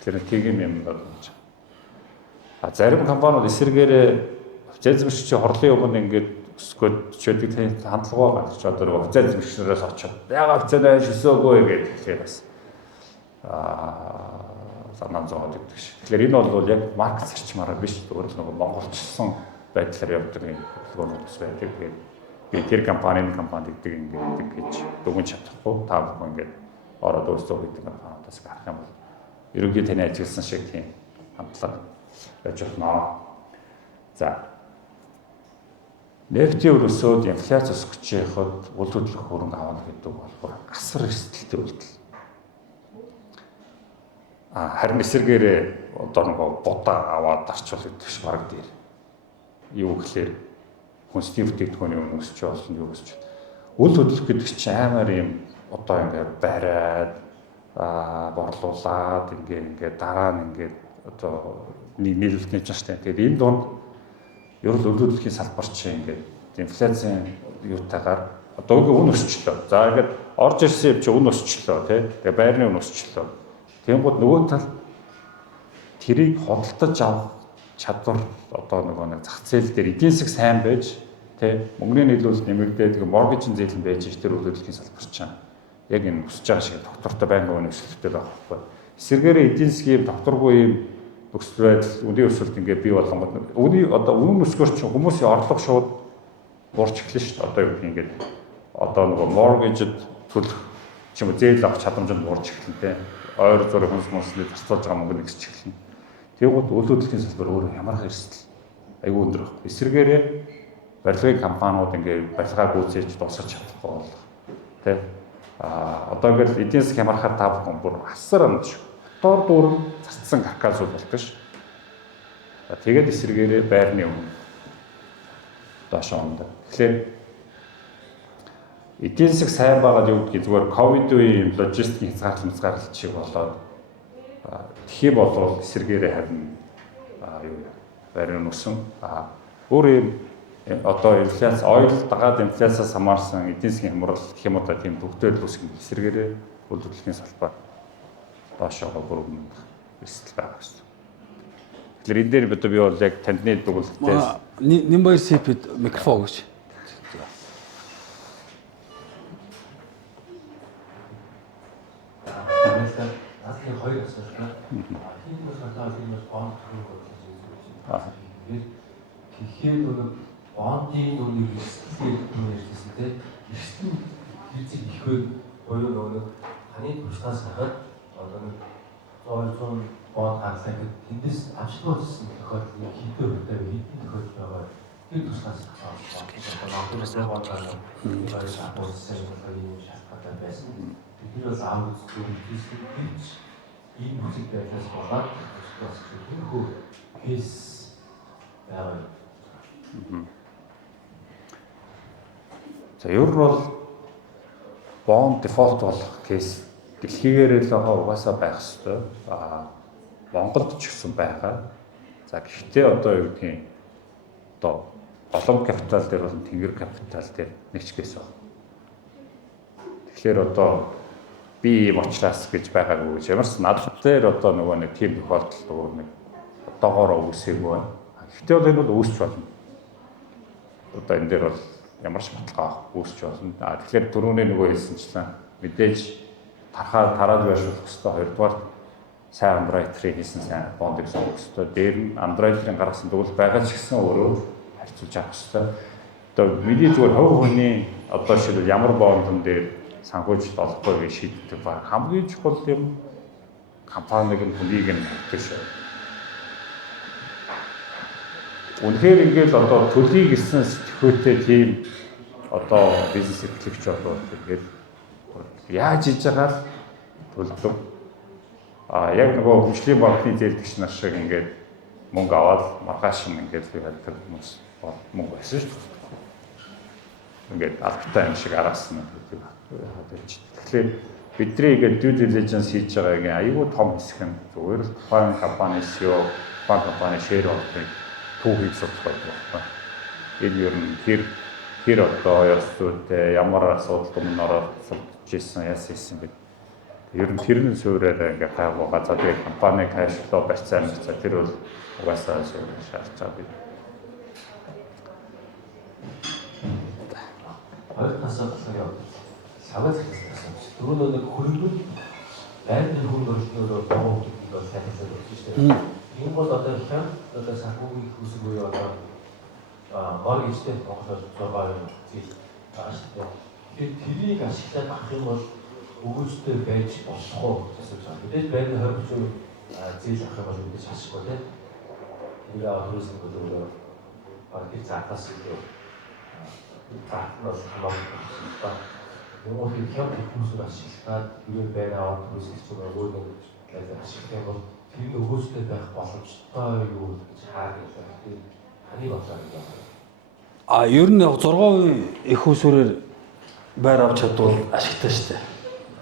Тэр тийм юм байна. Зарим компаниуд эсэргээрээ зэзмэгч хорлын өмнө ингээд өсгөөд чөлөөтэй хандлагаа гаргаж одоо зэзмэгчнээс очоод яагаад зэнэ шисөөгүй гэдэг бас санаа зовоод гэдэг шиг. Тэгэхээр энэ бол яг маркет зарчмаараа биш зүгээр л нөгөө монголчилсан байдлаар явдаг юм хөдөлгөөнүүд бас байдаг. Тэгээд би тэр компани гэдэг ингээд гэж дүгнж чадахгүй та бүхэн ингээд ороод өөрсдөө гэдэг компаниудаас гарах юм бол ерөнхий таны ажилласан шиг тийм хандлага байж болно. За нефтийн өрөөсөд инфляц өсгөж яхад үл хөдлөх хөрөнгө авах гэдэг бол асар эрсдэлтэй үйлдэл. Харин эсэргээрээ одоо нэг будаа аваад дарчвал гэдэг шиг баг дээр. Юу гэхээр хүнсний бүтээгдэхүүний үнэ өсч болно юу гэж. Үл хөдлөх гэдэг чинь амар юм одоо ингээд бариад борлуулад ингээд дараа нь ингээд одоо нэг нийлүүлэлтний чаштай. Тэгээд энэ донд ер нь үл хөдлөхийн салбар чинь ингээд инфляцийн юутайгаар одоо үн өсчлөө. За ингээд орж ирсэн юм чи үн өсчлөө тий. Тэгээ байрны үн өсчлөө. Тэнгууд нөгөө тал тэрийг хөдөлтөж авах чадвар одоо нэг зах зээл дээр эдийн засаг сайн байж тий мөнгөний нийлүүлэлт нэмэгдээд тэгээ моргежийн зээл нь байж тэр үл хөдлөхийн салбар чинь яг энэ өсөж байгаа шиг доктортой байнгын өсөлттэй байгаа байхгүй. Эсвэргээрээ эдийн засгийн докторгүй юм нөхцөл байдал үнийн өсөлт ингээд бий болгонгод үнэн өсгөр чинь хүмүүсийн орлого шууд буурч эхэлнэ шүү дээ. Одоо юу гэх ингээд одоо нөгөө моргежид төлөх ч юм уу зээл авах чадамжинд буурч эхэлнэ тий. Ойр зураг хүмүүсний зарцуулж байгаа мөнгө нэгсч эхэлнэ. Тэгвэл үл хөдлөхийн салбар өөрөө ямар хэрсэл айгүй өндөр баг. Эсвэргээрээ барилгын компаниуд ингээд барилгаа гүйцээж дуусгаж чадахгүй бол тий. Одоо ингээд эдийн засаг хямрахаар та бүхэн бүр асар амт шүү. Дор дүүрэн зарцсан каркасууд болдог ш. Тэгээд эсрэгээрээ байрны өмнө доош онд. Тэгэхээр эдийн засаг сайн байгаад юу гэдгийг зүгээр ковид үеийн логистикийн хязгаарлалт шиг болоод тхий болвол эсрэгээрээ харин юу байрны өсөн өөр юм одоо инфляц ойл дагаад инфляцаас хамаарсан эдийн засгийн хямрал гэх юм уу тийм төвтэй үүсгэн эсрэгээрээ үл хөдлөлийн салбар доошоо бүрэн эрсдэл байгаа гэсэн. Тэгэхээр энэ дээр би бол яг тандны дугуулттай Нэмбаяр СП-д микрофон өгөөч. Асны хоёр асуулт байна. Тийм болохоор энэ бонд төрөв бодлоо тэгэхээр нөгөө бондын үнийн эрсдэл ярьсан тийм эрсдэл хэзээ их вэ? Боёо нөгөө таны туршлагаас харахад одоо нэг 100 бонд гаргасан гэдэг тэндээс авчлага болсон тохиолдол хэдэн хувьтай хэдэн тохиолдол байгаа. Тэр туршлагаас харахад одоо бонд гаргасан байрс авсан юм шалтгаалтай байсан. Тэр бол аав үзсэн хэвч ийм бүхэл байдлаас болоод бас тэрхүү кейс байгаа. За ер нь бол bond default болох кейс дэлхийгээр л байгаа угаасаа байх ёстой. Монголд ч гэсэн байгаа. За гэхдээ одоо юу гэдгийг одоо голом капитал дээр бол тэнгэр капитал дээр нэг ч кейс байна. Тэгэхээр одоо би ийм учраас гэж байгаагүй гэж ямарс над дээр одоо нөгөө нэг тийм тохиолдол нөгөө нэг одоогоор үүсээгүй байна. Гэхдээ бол энэ бол үүсч болно. Одоо энэ дээр бол ямар ч баталгаа үүсч болно. Тэгэхээр түрүүний нөгөө хэлсэнчлэн мэдээж тараад байршуулах хэрэгтэй. Хоёрдугаар сайн андроидрын хийсэн сайн бондыг сонгох хэрэгтэй. Дээр нь андроидрын гаргасан тэгвэл байгаа ч гэсэн өөрөө харьцуулж авах хэрэгтэй. Одоо миний зүгээр хувь хүний одоо шил ямар бондон дээр санхүүжилт олохгүй гэж шийддэг ба хамгийн чухал юм компаниг нь хүнийг нь авдаг шүү. Үнэхээр ингээд одоо төлөгийг гэсэн сэтгхүүтэй тийм одоо бизнес эрхлэгч болоод тэгээд яаж хийж байгаа төлдөг. Яг нөгөө хөгжлийн банкны зээлдэгч нар шиг ингээд мөнгө аваад маргааш нь ингээд байдаг хүмүүс мөнгө байсан шүү дээ. Ингээд албатай юм шиг араас нь гэдэг. Тэгэхээр бидний ингээд due diligence хийж байгаагийн аюул том хэсэг нь зүгээр л тухайн компани CEO, тухайн компани share holding түүхийг судлах байна. Энэ ер нь хэр одоо яс зүйтэй ямар асуудал өмнө ороод суулжсэн яасан бэ? Ер нь тэрний суурьаар ингээд хайгуугаа за тэгээ компани кэшфлоу барьцаа мэрцээ тэр бол угаасаа суурь шаарч байгаа би. Хоёртаас болохоор саваас хэлсэн. Түрүүн нэг хөрөнгө байрны хөрөнгө оруулалтноор боо гэдэг бол сайн хэлсэн шүү дээ. Энэ бол одоо хям одоо санхүүгийн хүсэг буюу одоо моргичтэй Монголоор 6% зээл байгаа шүү дээ. Тэгэхээр тэрийг ашиглаад авах юм бол өгөөжтэй байж болох уу гэсэн асууж байгаа. Мэдээж байрны 20% зээл авах юм бол мэдээж ашиггүй тийм. Тэрийг авахсан бол баг цаатаас илүү цаатнаас хамаарсан ба өөрөөр хям хүмүүсээр ашиглаад юу байраа авах хүмүүс ч өөр нэг ашиглах бол тэр өгөөжтэй байх боломжтой юу гэж хаадаг юм. Ханы бодлоор юм. Ер нь 6% их усүрээр байр авч чадвал ашигтай шүү дээ.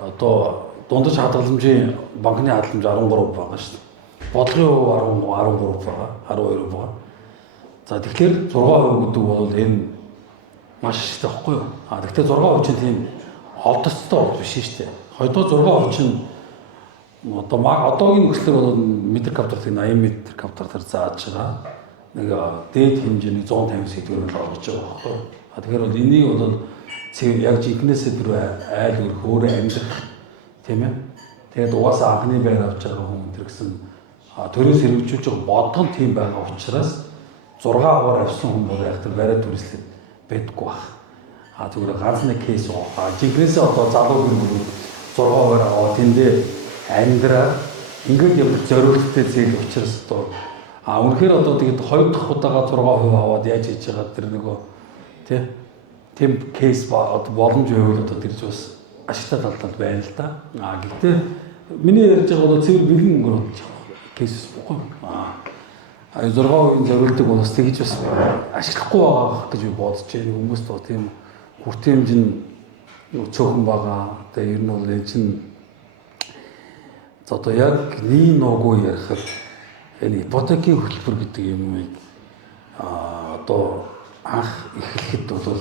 Одоо дундаж хадгаламжийн банкны хадгаламж 13% байгаа шүү дээ. Бодлогын хувь 13% байгаа, 12% байгаа. За тэгэхээр 6% гэдэг бол энэ маш ихтэй байхгүй юу? Гэхдээ 6% чинь тийм олдцтой бол биш шүү дээ. Хоёрдугаар 6% чинь одоогийн нөхцөлөөр бол метр квадрат 80 метр квадратаар зааж байгаа. Нэг дээд хэмжээний 150 сэдвээр олгож байгаа байхгүй юу? Тэгэхээр бол энийг бол яг жинхнээсээ тэр айл өрх өөрөө амьдрах тийм ээ. Тэгээд угаасаа анхны байр авч байгаа хүн тэр гэсэн төрөөс хэрэгжүүлж байгаа бодгон тийм байгаа учраас 6% авсан хүн бол яг тэр бариад түрслээд байдаггүй баг. Зүгээр ганц нэг кейс байгаа. Жинхнээсээ одоо залуу хүн 6% аваад тэндээ амьдраа ингээд явах зориулттай зээл учраас одоо үнэхээр одоо тэгээд 2 дахь удаага 6% аваад яаж хийж байгаа тэр нөгөө тийм кейс одоо боломж байвал одоо тэрж бас ашигтай талдал байна л да. Гэхдээ миний ярьж байгаа бол цэвэр бэлэн өнгөрөөж кейс бохгүй. 6% зориулдаг бол бас тэгж бас ашиглахгүй байгаа гэж би бодож байна. Хүмүүст бол тийм хүртээмж нь цөөхөн байгаа. Тэгээ ер нь бол энэ чинь одоо яг нэг ногоо ярихад энэ ипотекийн хөтөлбөр гэдэг юмыг одоо анх эхлэхэд бол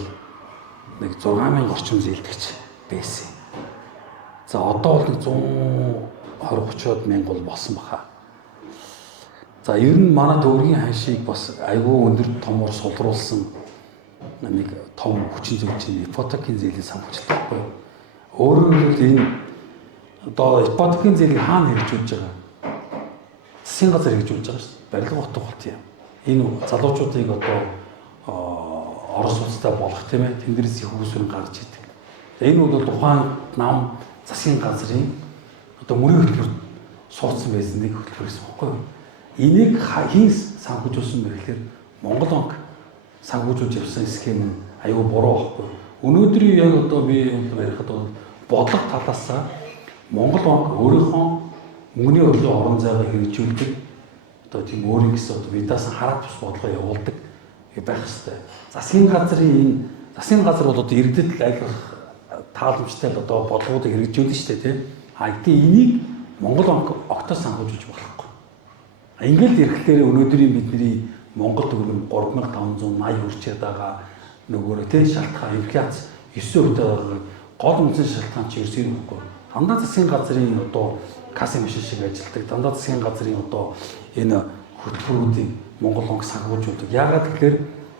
нэг 6000 орчим зээлдэгч байсан. За одоо бол нэг 120-30-од мянга бол болсон баха. За ер нь манай төгрөгийн ханшийг бас айгүй өндөр томор сулруулсан нэг том хүчин зүйл чинь ипотекийн зээлийн санхүүжилт байхгүй. Өөрөөр хэлбэл энэ одоо ипотекийн зээлийг хаана хэрэгжүүлж байгаа? Засгийн газар хэрэгжүүлж байгаа шүү дээ. Барилга утга болт юм. Энэ залуучуудыг одоо Орос улстай болох тийм ээ. Тэндээс их хүмүүсүрэн гарч идэг. Энэ бол тухайн нам засгийн газрын одоо мөрийн хөтөлбөр суудсан байсан нэг хөтөлбөр гэсэн байхгүй юу? Энийг хийн санхүүжүүлсэн бэ гэхээр Монгол банк санхүүжүүлж явсан схем нь аюу буруу байхгүй. Өнөөдрийн яг одоо би ярихад бол бодлого талаас Монгол банк өөрийнхөө мөнгөний урлагийн орон зайгаа хэрэгжүүлдэг одоо тийм өөрийн гэсэн одоо видаас хараад бус бодлого явуулдаг байх хэрэгтэй. Засгийн газар бол одоо иргэдэд айлгах тааламжтай одоо бодлогуудыг хэрэгжүүлнэ шүү дээ тийм. Гэхдээ энийг Монгол банк огтос санхүүжүүлж болохгүй. Ингээд ирэхлээр өнөөдрийн бидний Монгол төгрөг 3580 хүрчээд байгаа нөгөөрөө тийм шалтгаан инфляц 9% байгаа гол үндсэн шалтгаан чи ерөөсөө нөхгүй. Дандаа засгийн газрын одоо касс машин шиг ажилладаг. Дандаа засгийн газрын одоо энэ хөтөлбөрүүдийг Монгол банк санхүүжүүлдэг. Яагаад гэвэл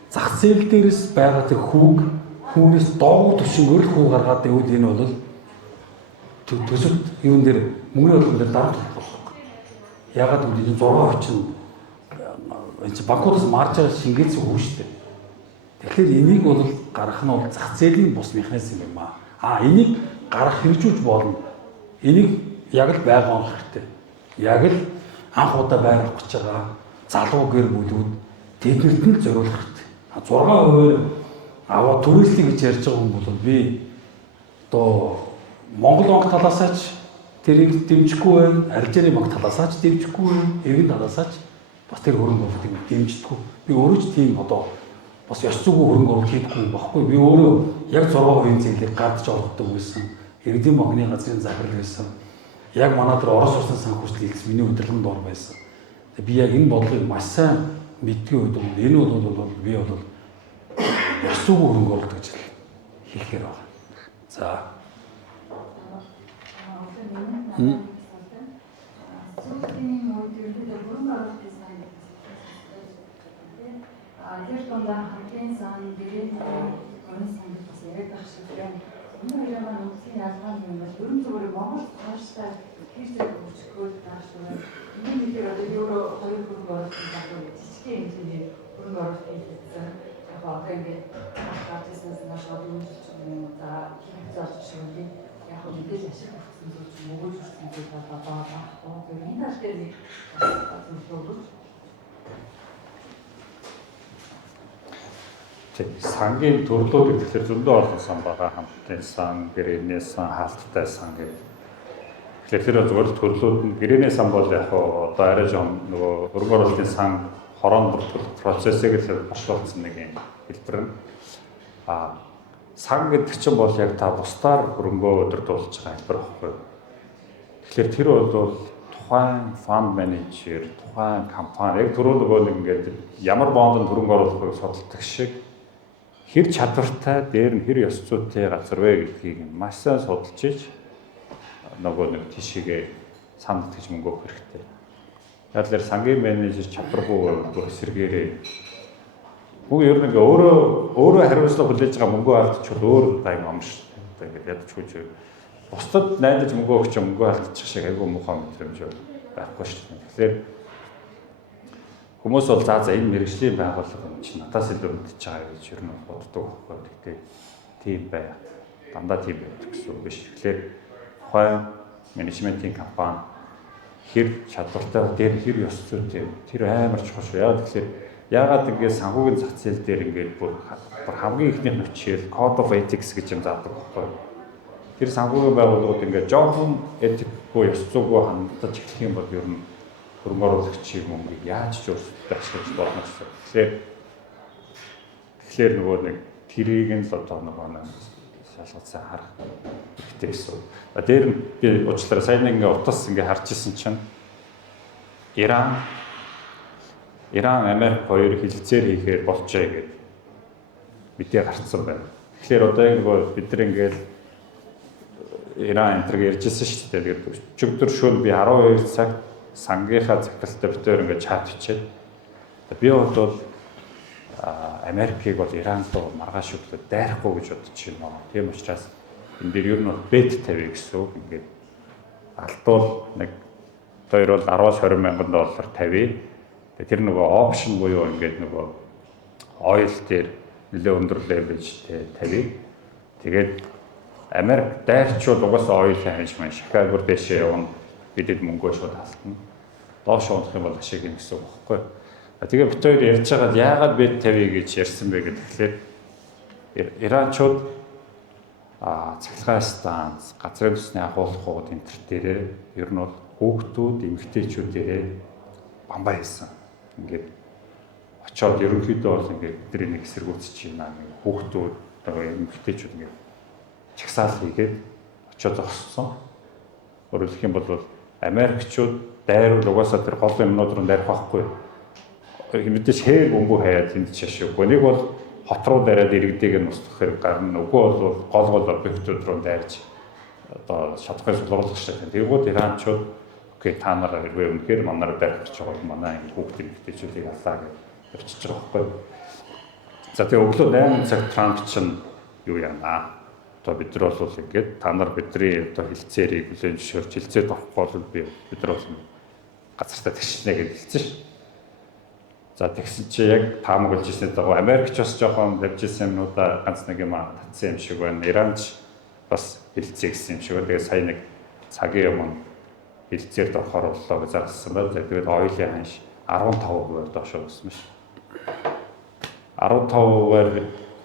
зах зээл дээрээс байгаа тэр хүүнээс доогуур төвшнгөөр хүү гаргаад байвал энэ бол төсөлт юун дээр мөнгөний хөлбөмбөөр дээр дарамт болох. Яагаад гэвэл энэ 6% чинь энэ банкудаас марж байгаа шингээц хүү шүү дээ. Тэгэхээр энийг бол гаргах нь бол зах зээлийн бус механизм юм аа. Энийг гарах хэрэгжүүлж болно. Энийг яг л байгаа хэрэгтэй. Яг л анх удаа байр авах гэж байгаа залуу гэр бүлүүд тэднэрт нь зориулах хэрэгтэй. 6% аваа түрээслэе гэж ярьж байгаа хүн бол би одоо Монгол банк талаасаач тэрийг дэмжихгүй байна, арилжааны банк талаасаач дэмжихгүй байна, эгэн талаасаач бас тэр хөрөнгө оруулалтыг дэмждэггүй. Би өөрөө ч тийм одоо бас ёс зүгөө хөрөнгө оруулалт хийдэггүй юм баггүй. Би өөрөө яг 6% зэглийг гадж олгодог байсан. Иргэдийн банкны газрын захирал байсан. Яг манай дээр Орос улсын санхүүжилт хэлс миний удирдлагын дор байсан. Би яг энэ бодлогыг маш сайн мэдгүй үед энэ бол би бол ёс зүгөө хөрөнгө оруулалт гэж хэлэхээр байна. За. Тэр дундаа хамгийн сан гэрээний гонь санд бас яриад байх шиг байна. Энэ хоёрын үндсийн ялгаа нь бол ерөн зүгээр Монгол цаашдаа хэр зэрэг хөгжихөд байх шиг байна. Энэ мэдээг одоо евро 2 хөрөнгө оруулалтын загвар жижигхэн хэмжээний хөрөнгө оруулалт хийсэн. Яг одоо ингээд бизнес наш одоолж юм за хэрэгцээ шиг үгүй. Яг мэдээж ашиг өгсөн зүйл мөгөж өгсөн зүйл одоо байхгүй. Тэр энэ тал дээр нэг зөвлөж сангийн төрлүүд гэхэлэр зөндөө олон сан байгаа. Хамтын сан, гэрээний сан, хаалттай сан гэх. Тэгэхээр тэр зөвхөн төрлүүд нь гэрээний сан бол яг одоо арай жоон нөгөө хөрөнгө оруулалтын сан хорон бүртгэл процессыг л бошлуулсан нэг юм хэлбэр нь. Сан гэдэг чинь бол яг та бусдаар хөрөнгөө удирдуулж байгаа хэлбэр байхгүй. Тэгэхээр тэр бол тухайн фанд менежер, тухайн компани яг түрүү нөгөө нэг ингээд ямар бондонд хөрөнгө оруулахыг судалдаг шиг хэр чадвартай дээр нь хэр ёс зүйтэй газар вэ гэдгийг маш сайн судалж иж нөгөө нэг тийшээгээ санд гэж мөнгө өгөх хэрэгтэй. Яг л сангийн менежер чадваргүй бүр сэргээрээ. Бүгд ер нь ингээ өөрөө хариуцлага хүлээж байгаа мөнгө алдчихвал өөр тайм ам шүү дээ. Ингээд ядчгүй ч бусдад найдаж мөнгө өгч мөнгө алдчих шиг айгүй муухай мэдрэмж байхгүй шүү дээ. Тэгэхээр хүмүүс бол за энэ мэргэжлийн байгууллага юм чинь надаас илүү мэдчихэж байгаа гэж ер нь боддог байхгүй. Гэхдээ тийм бай. Дандаа тийм байдаг гэсэн үг биш. Тэгэхээр тухайн менежментийн компани хэр чадвартай дээр хэр ёс зүйтэй тэр амар чухал шүү. Яагаад ингээд санхүүгийн зах зээл дээр ингээд бүр хамгийн ихний хичээл code of ethics гэж юм заадаг байхгүй. Тэр санхүүгийн байгууллагууд ингээд жоохон этикгүй ёс зүйгүй хандаж эхлэх юм бол ер нь хөрөнгө оруулагчийн мөнгийг яаж ч өөрсдөө ашиглаж болно гэсэн. Тэгэхээр нөгөө нэг тэрийг нь л одоо нэг шалгацсан харах хэрэгтэй гэсэн. Дээр нь би уучлаарай сайн ингээ утас ингээ харж исэн чинь Иран Америк хоёр хилцээр хийхээр болчоо гэдэг мэдээ гарцсан байна. Тэгэхээр одоо нөгөө бид нар ингээл Иран энтриг ярьжсэн шүү дээ. Тэгээд өчигдөр шөнө би 12 цаг сангийнхаа захиралтай битээр ингээд чат бичээд би бол Америкийг бол Иран руу маргааш өглөө дайрахгүй гэж бодож байна. Тийм учраас энэ дээр ер нь бет тавь гэсэн үг. Ингээд алдвал нэг хоёр бол 10-20 мянган доллар тавья. Тэр нөгөө опшн буюу ингээд нөгөө ойл дээр нэлээд өндөр левежтэй тавья. Тэгээд Америк дайрчвал угаасаа ойл хянж маань Шикагоор дэшээ явна. Бидэд мөнгөө шууд алдна. Доош унах юм бол ашиг юм гэсэн үг байхгүй. Тэгээ бид хоёр ярьж байгаад яагаад бет тавья гэж ярьсан бэ гэхээр Иранчууд цахилгаан станц, газрын төсний агуулгууд энэ төр дээрээ ер нь бол хүүхдүүд, эмэгтэйчүүдээрээ бамбай хийсэн. Ингээд очоод ерөнхийдөө бол ингээд бидний нэг эсэргүүцэж байна. Хүүхдүүд, эмэгтэйчүүд ингээд чагсаал хийгээд очоод зогссон. Өөрөөр хэлэх юм бол Америкчууд дайрвал угаасаа тэр гол юмнууд руу дайрах байхгүй. Мэдээж хээ бөмбөг хаяад энд чашгүй. Нэг бол хот руу дайраад иргэдэг нь устгах хэрэг гарна. Үгүй бол гол объектууд руу дайрч одоо шатхыг сулруулах шиг. Тэгвэл Иранчууд окей та нар хэрвээ үнэхээр манараа дайрах гэж байгаа бол манай энэ хүүхдийн эмэгтэйчүүдийг аллаа гэж өчөж байгаа байхгүй. За тэгээ өглөө 8 цаг Трамп чинь юу яана? Одоо бид нар бол ингээд та нар бидний одоо хилцээрийг хүлээн зөвшөөрч хилцээд авахгүй бол бид нар бол газартаа тэгшнэ гэж хэлсэн ш. За тэгсэн чи яг таамаглаж ирсний дагуу Америкч бас жоохон давжсэн юмнуудаа ганц нэг юм татсан юм шиг байна. Иранч бас хилцээ гэсэн юм шиг. Тэгээ сая нэг цагийн өмнө хилцээр дорохоор боллоо гэж зарсан байна. Тэгээд оюулын ханш 15%-аар доош өссөн байна. 15%-аар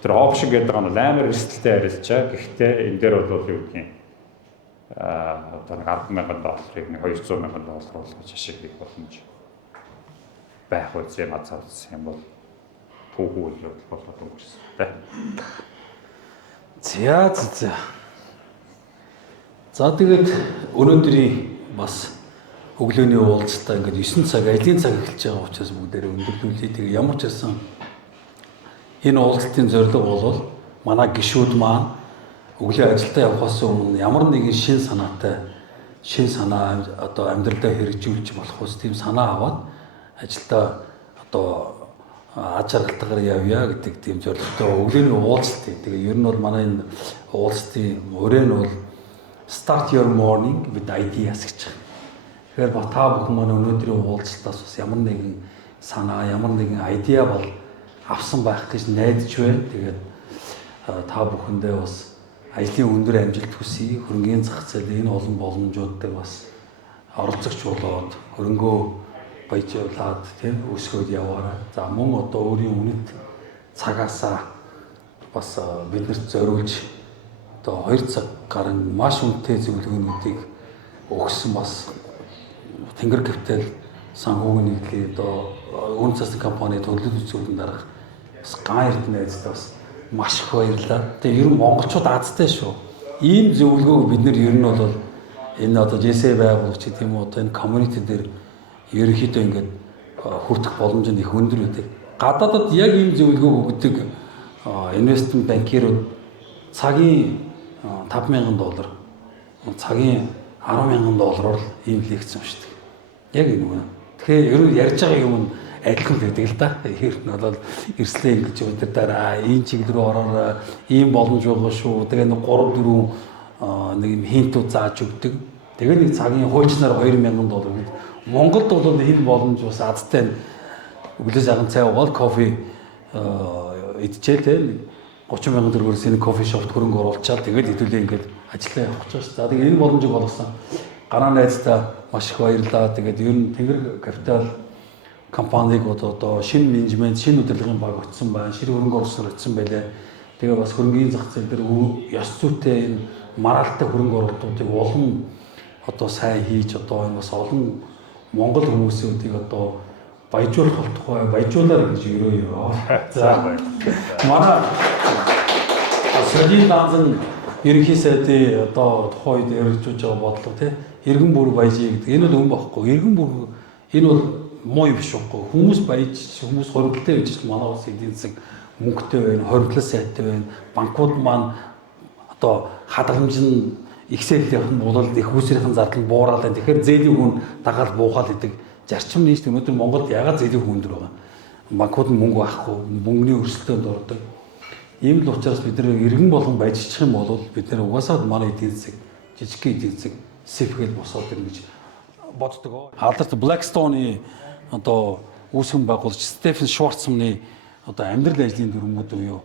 тэр опшн гэдэг нь амар эрсдэлтэй арилжаа. Гэхдээ энэ дээр бол юу гэдгийг одоо $10,000-ыг $200,000 болгож ашиг хийх боломж байх үгүй мацаа үзсэн юм бол түүхүүл болгох гэсэн тэ. За тэгээд өнөөдрийн бас өглөөний уулзалтаа ингээд 9 цаг ажлын цаг эхэлж байгаа учраас бүгдээрээ өндөрлүүлээ. Тэгээ ямар ч байсан энэ уулзалтын зорилго бол манай гишүүд маань өглөө ажилдаа явахаас өмнө ямар нэгэн шин санаа одоо амьдралдаа хэрэгжүүлж болох ус тийм санаа аваад ажилдаа одоо аж аргалтайгаар явъя гэдэг тийм зорилготой өглөөний уулзалт. Тэгээ ер нь бол манай энэ уулзалтын өрөө нь бол Start your morning with ideas гэж. Тэгэхээр та бүхэн маань өнөөдрийн уулзалтаас бас ямар нэгэн санаа, ямар нэгэн idea бол авсан байх гэж найдаж байна. Тэгээд та бүхэндээ бас ажлын өндөр амжилт хүсье. Хөрөнгөний зах зээл энэ олон боломжуудад бас оролцогч болоод хөрөнгөө баяжуулаад тийм өсгөөд яваарай. За мөн одоо өөрийн үнэт цагаасаа бас биднэрт зориулж одоо 2 цаг гарын маш үнэтэй зөвлөгөөнүүдийг өгсөн бас Тэнгэр Капитал санхүүгийн нэгдлийн одоо үн цасны компани төлөвлөлт үзүүлэлтийн дарга бас гаан эрдэнэ найзтай бас маш их баярлалаа. Тэгээ ер нь монголчууд азтай шүү. Ийм зөвлөгөөг бид нэр ер нь бол энэ одоо JSA байгуулагч гэдэг юм уу одоо энэ community дээр ерөнхийдөө ингээд хүртэх боломж нь их өндөр байдаг. Гадаадад яг ийм зөвлөгөөг өгдөг инвестмент банкирууд цагийн $5,000, цагийн $10,000 ийм лекц уншдаг. Яг энэ үү. Тэгэхээр ер нь ярьж байгаа юм адилхан байдаг л да. Ер нь бол эрслээ ингэж удирдаараа энэ чиглэл рүү ороор ийм боломж байгаа шүү. Тэгээ нэг 3-4 нэг юм хинтүүд зааж өгдөг. Тэгээ нэг цагийн хуучнаар $2,000 гэдэг. Монголд бол энэ боломж бас азтай өглөө цагаан цай уугаад кофе идчихээ те $30,000-өөс энэ кофе шопт хөрөнгө оруулчаад тэгээд хэдүүлээ ингээд ажиллаа явах гэж байна. За тэгээд энэ боломжийг олгосон гараа найзтай маш их баярлалаа. Тэгээд ер нь Тэнгэр Капитал компаниг одоо шинэ менежмент, шинэ удирдлагын баг очсон байна. Шинэ хөрөнгө оруулалтаар очсон байлаа. Тэгээ бас хөрөнгөний зах зээл дээр ёс зүйтэй энэ маргаалтай хөрөнгө оруулалтуудыг улам одоо сайн хийж одоо энэ бас олон монгол хүмүүсүүдийг одоо баяжуулах тухай баяжуулаар гэж өрөөё. За манай Солийн данзан ерөнхий сайдын одоо тухайд ярьж байгаа бодлого тий иргэн бүр баяжээ гэдэг. Энэ бол өн бохгүй. Иргэн бүр энэ бол муу юм биш үгүй. Хүмүүс баяж, хүмүүс хоригдолтой байж ч манай улс эдийн засаг мөнгөтэй байна, хоригдлол сайтай байна. Банкуд маань одоо хадгаламж нь ихсэлийнх нь бол их үүсрийнхэн зардал нь буураад байна. Тэгэхээр зээлийн хүн дагаад буухаад идэг зарчим нь шүү дээ. Өнөөдөр Монголд ягаад зээлийн хүн өндөр байгаа? Банкуд нь мөнгө авахгүй, мөнгөний өрсөлдөөнд ордог. Ийм л учраас бид нэр иргэн болгон баяжчих юм бол бид нэр угаасаа манай эдийн засаг, жижиг эдийн засаг сэвхэд босоод ирнэ гэж боддог. Алдарт Blackstone-ы одоо үүсгэн байгуулагч Стефен Шварцманы одоо амьдрал ажлын дүрмүүд буюу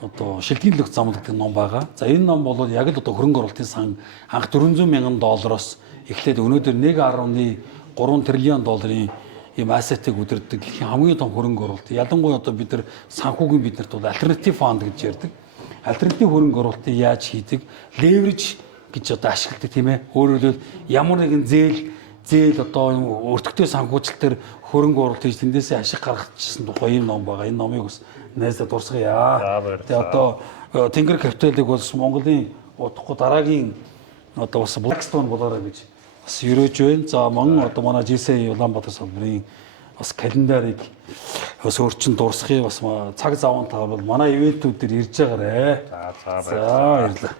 одоо шилтгэн лөх зам гэдэг ном байгаа. За энэ ном бол яг л одоо хөрөнгө оруулалтын сан анх $400,000 эхлээд өнөөдөр $1.3 триллион ийм ассетыг удирддаг дэлхийн хамгийн том хөрөнгө оруулалт. Ялангуяа одоо бид нар санхүүгийн биднэрт бол альтернатив фонд гэж ярьдаг. Альтернатив хөрөнгө оруулалтыг яаж хийдэг? Leverage гэж одоо ашигладаг тийм ээ. Өөрөөр хэлбэл ямар нэгэн зээл одоо өртөгтэй санхүүжилт төр хөрөнгө оруулалт хийж тэндээсээ ашиг гаргахжсэн тухай ийм ном байгаа. Энэ номыг бас найзад дурсгая. Тэгээ одоо Тэнгэр Капиталыг бас Монголын удахгүй дараагийн одоо бас Blackstone болоорой гэж бас өрөөж байна. За мөн одоо манай JSA Улаанбаатар салбарын бас календарыг бас өөрчн дурсгая. Бас цаг заван тавал манай ивэнтүүд дээр ирж байгаарэ. За баярлалаа.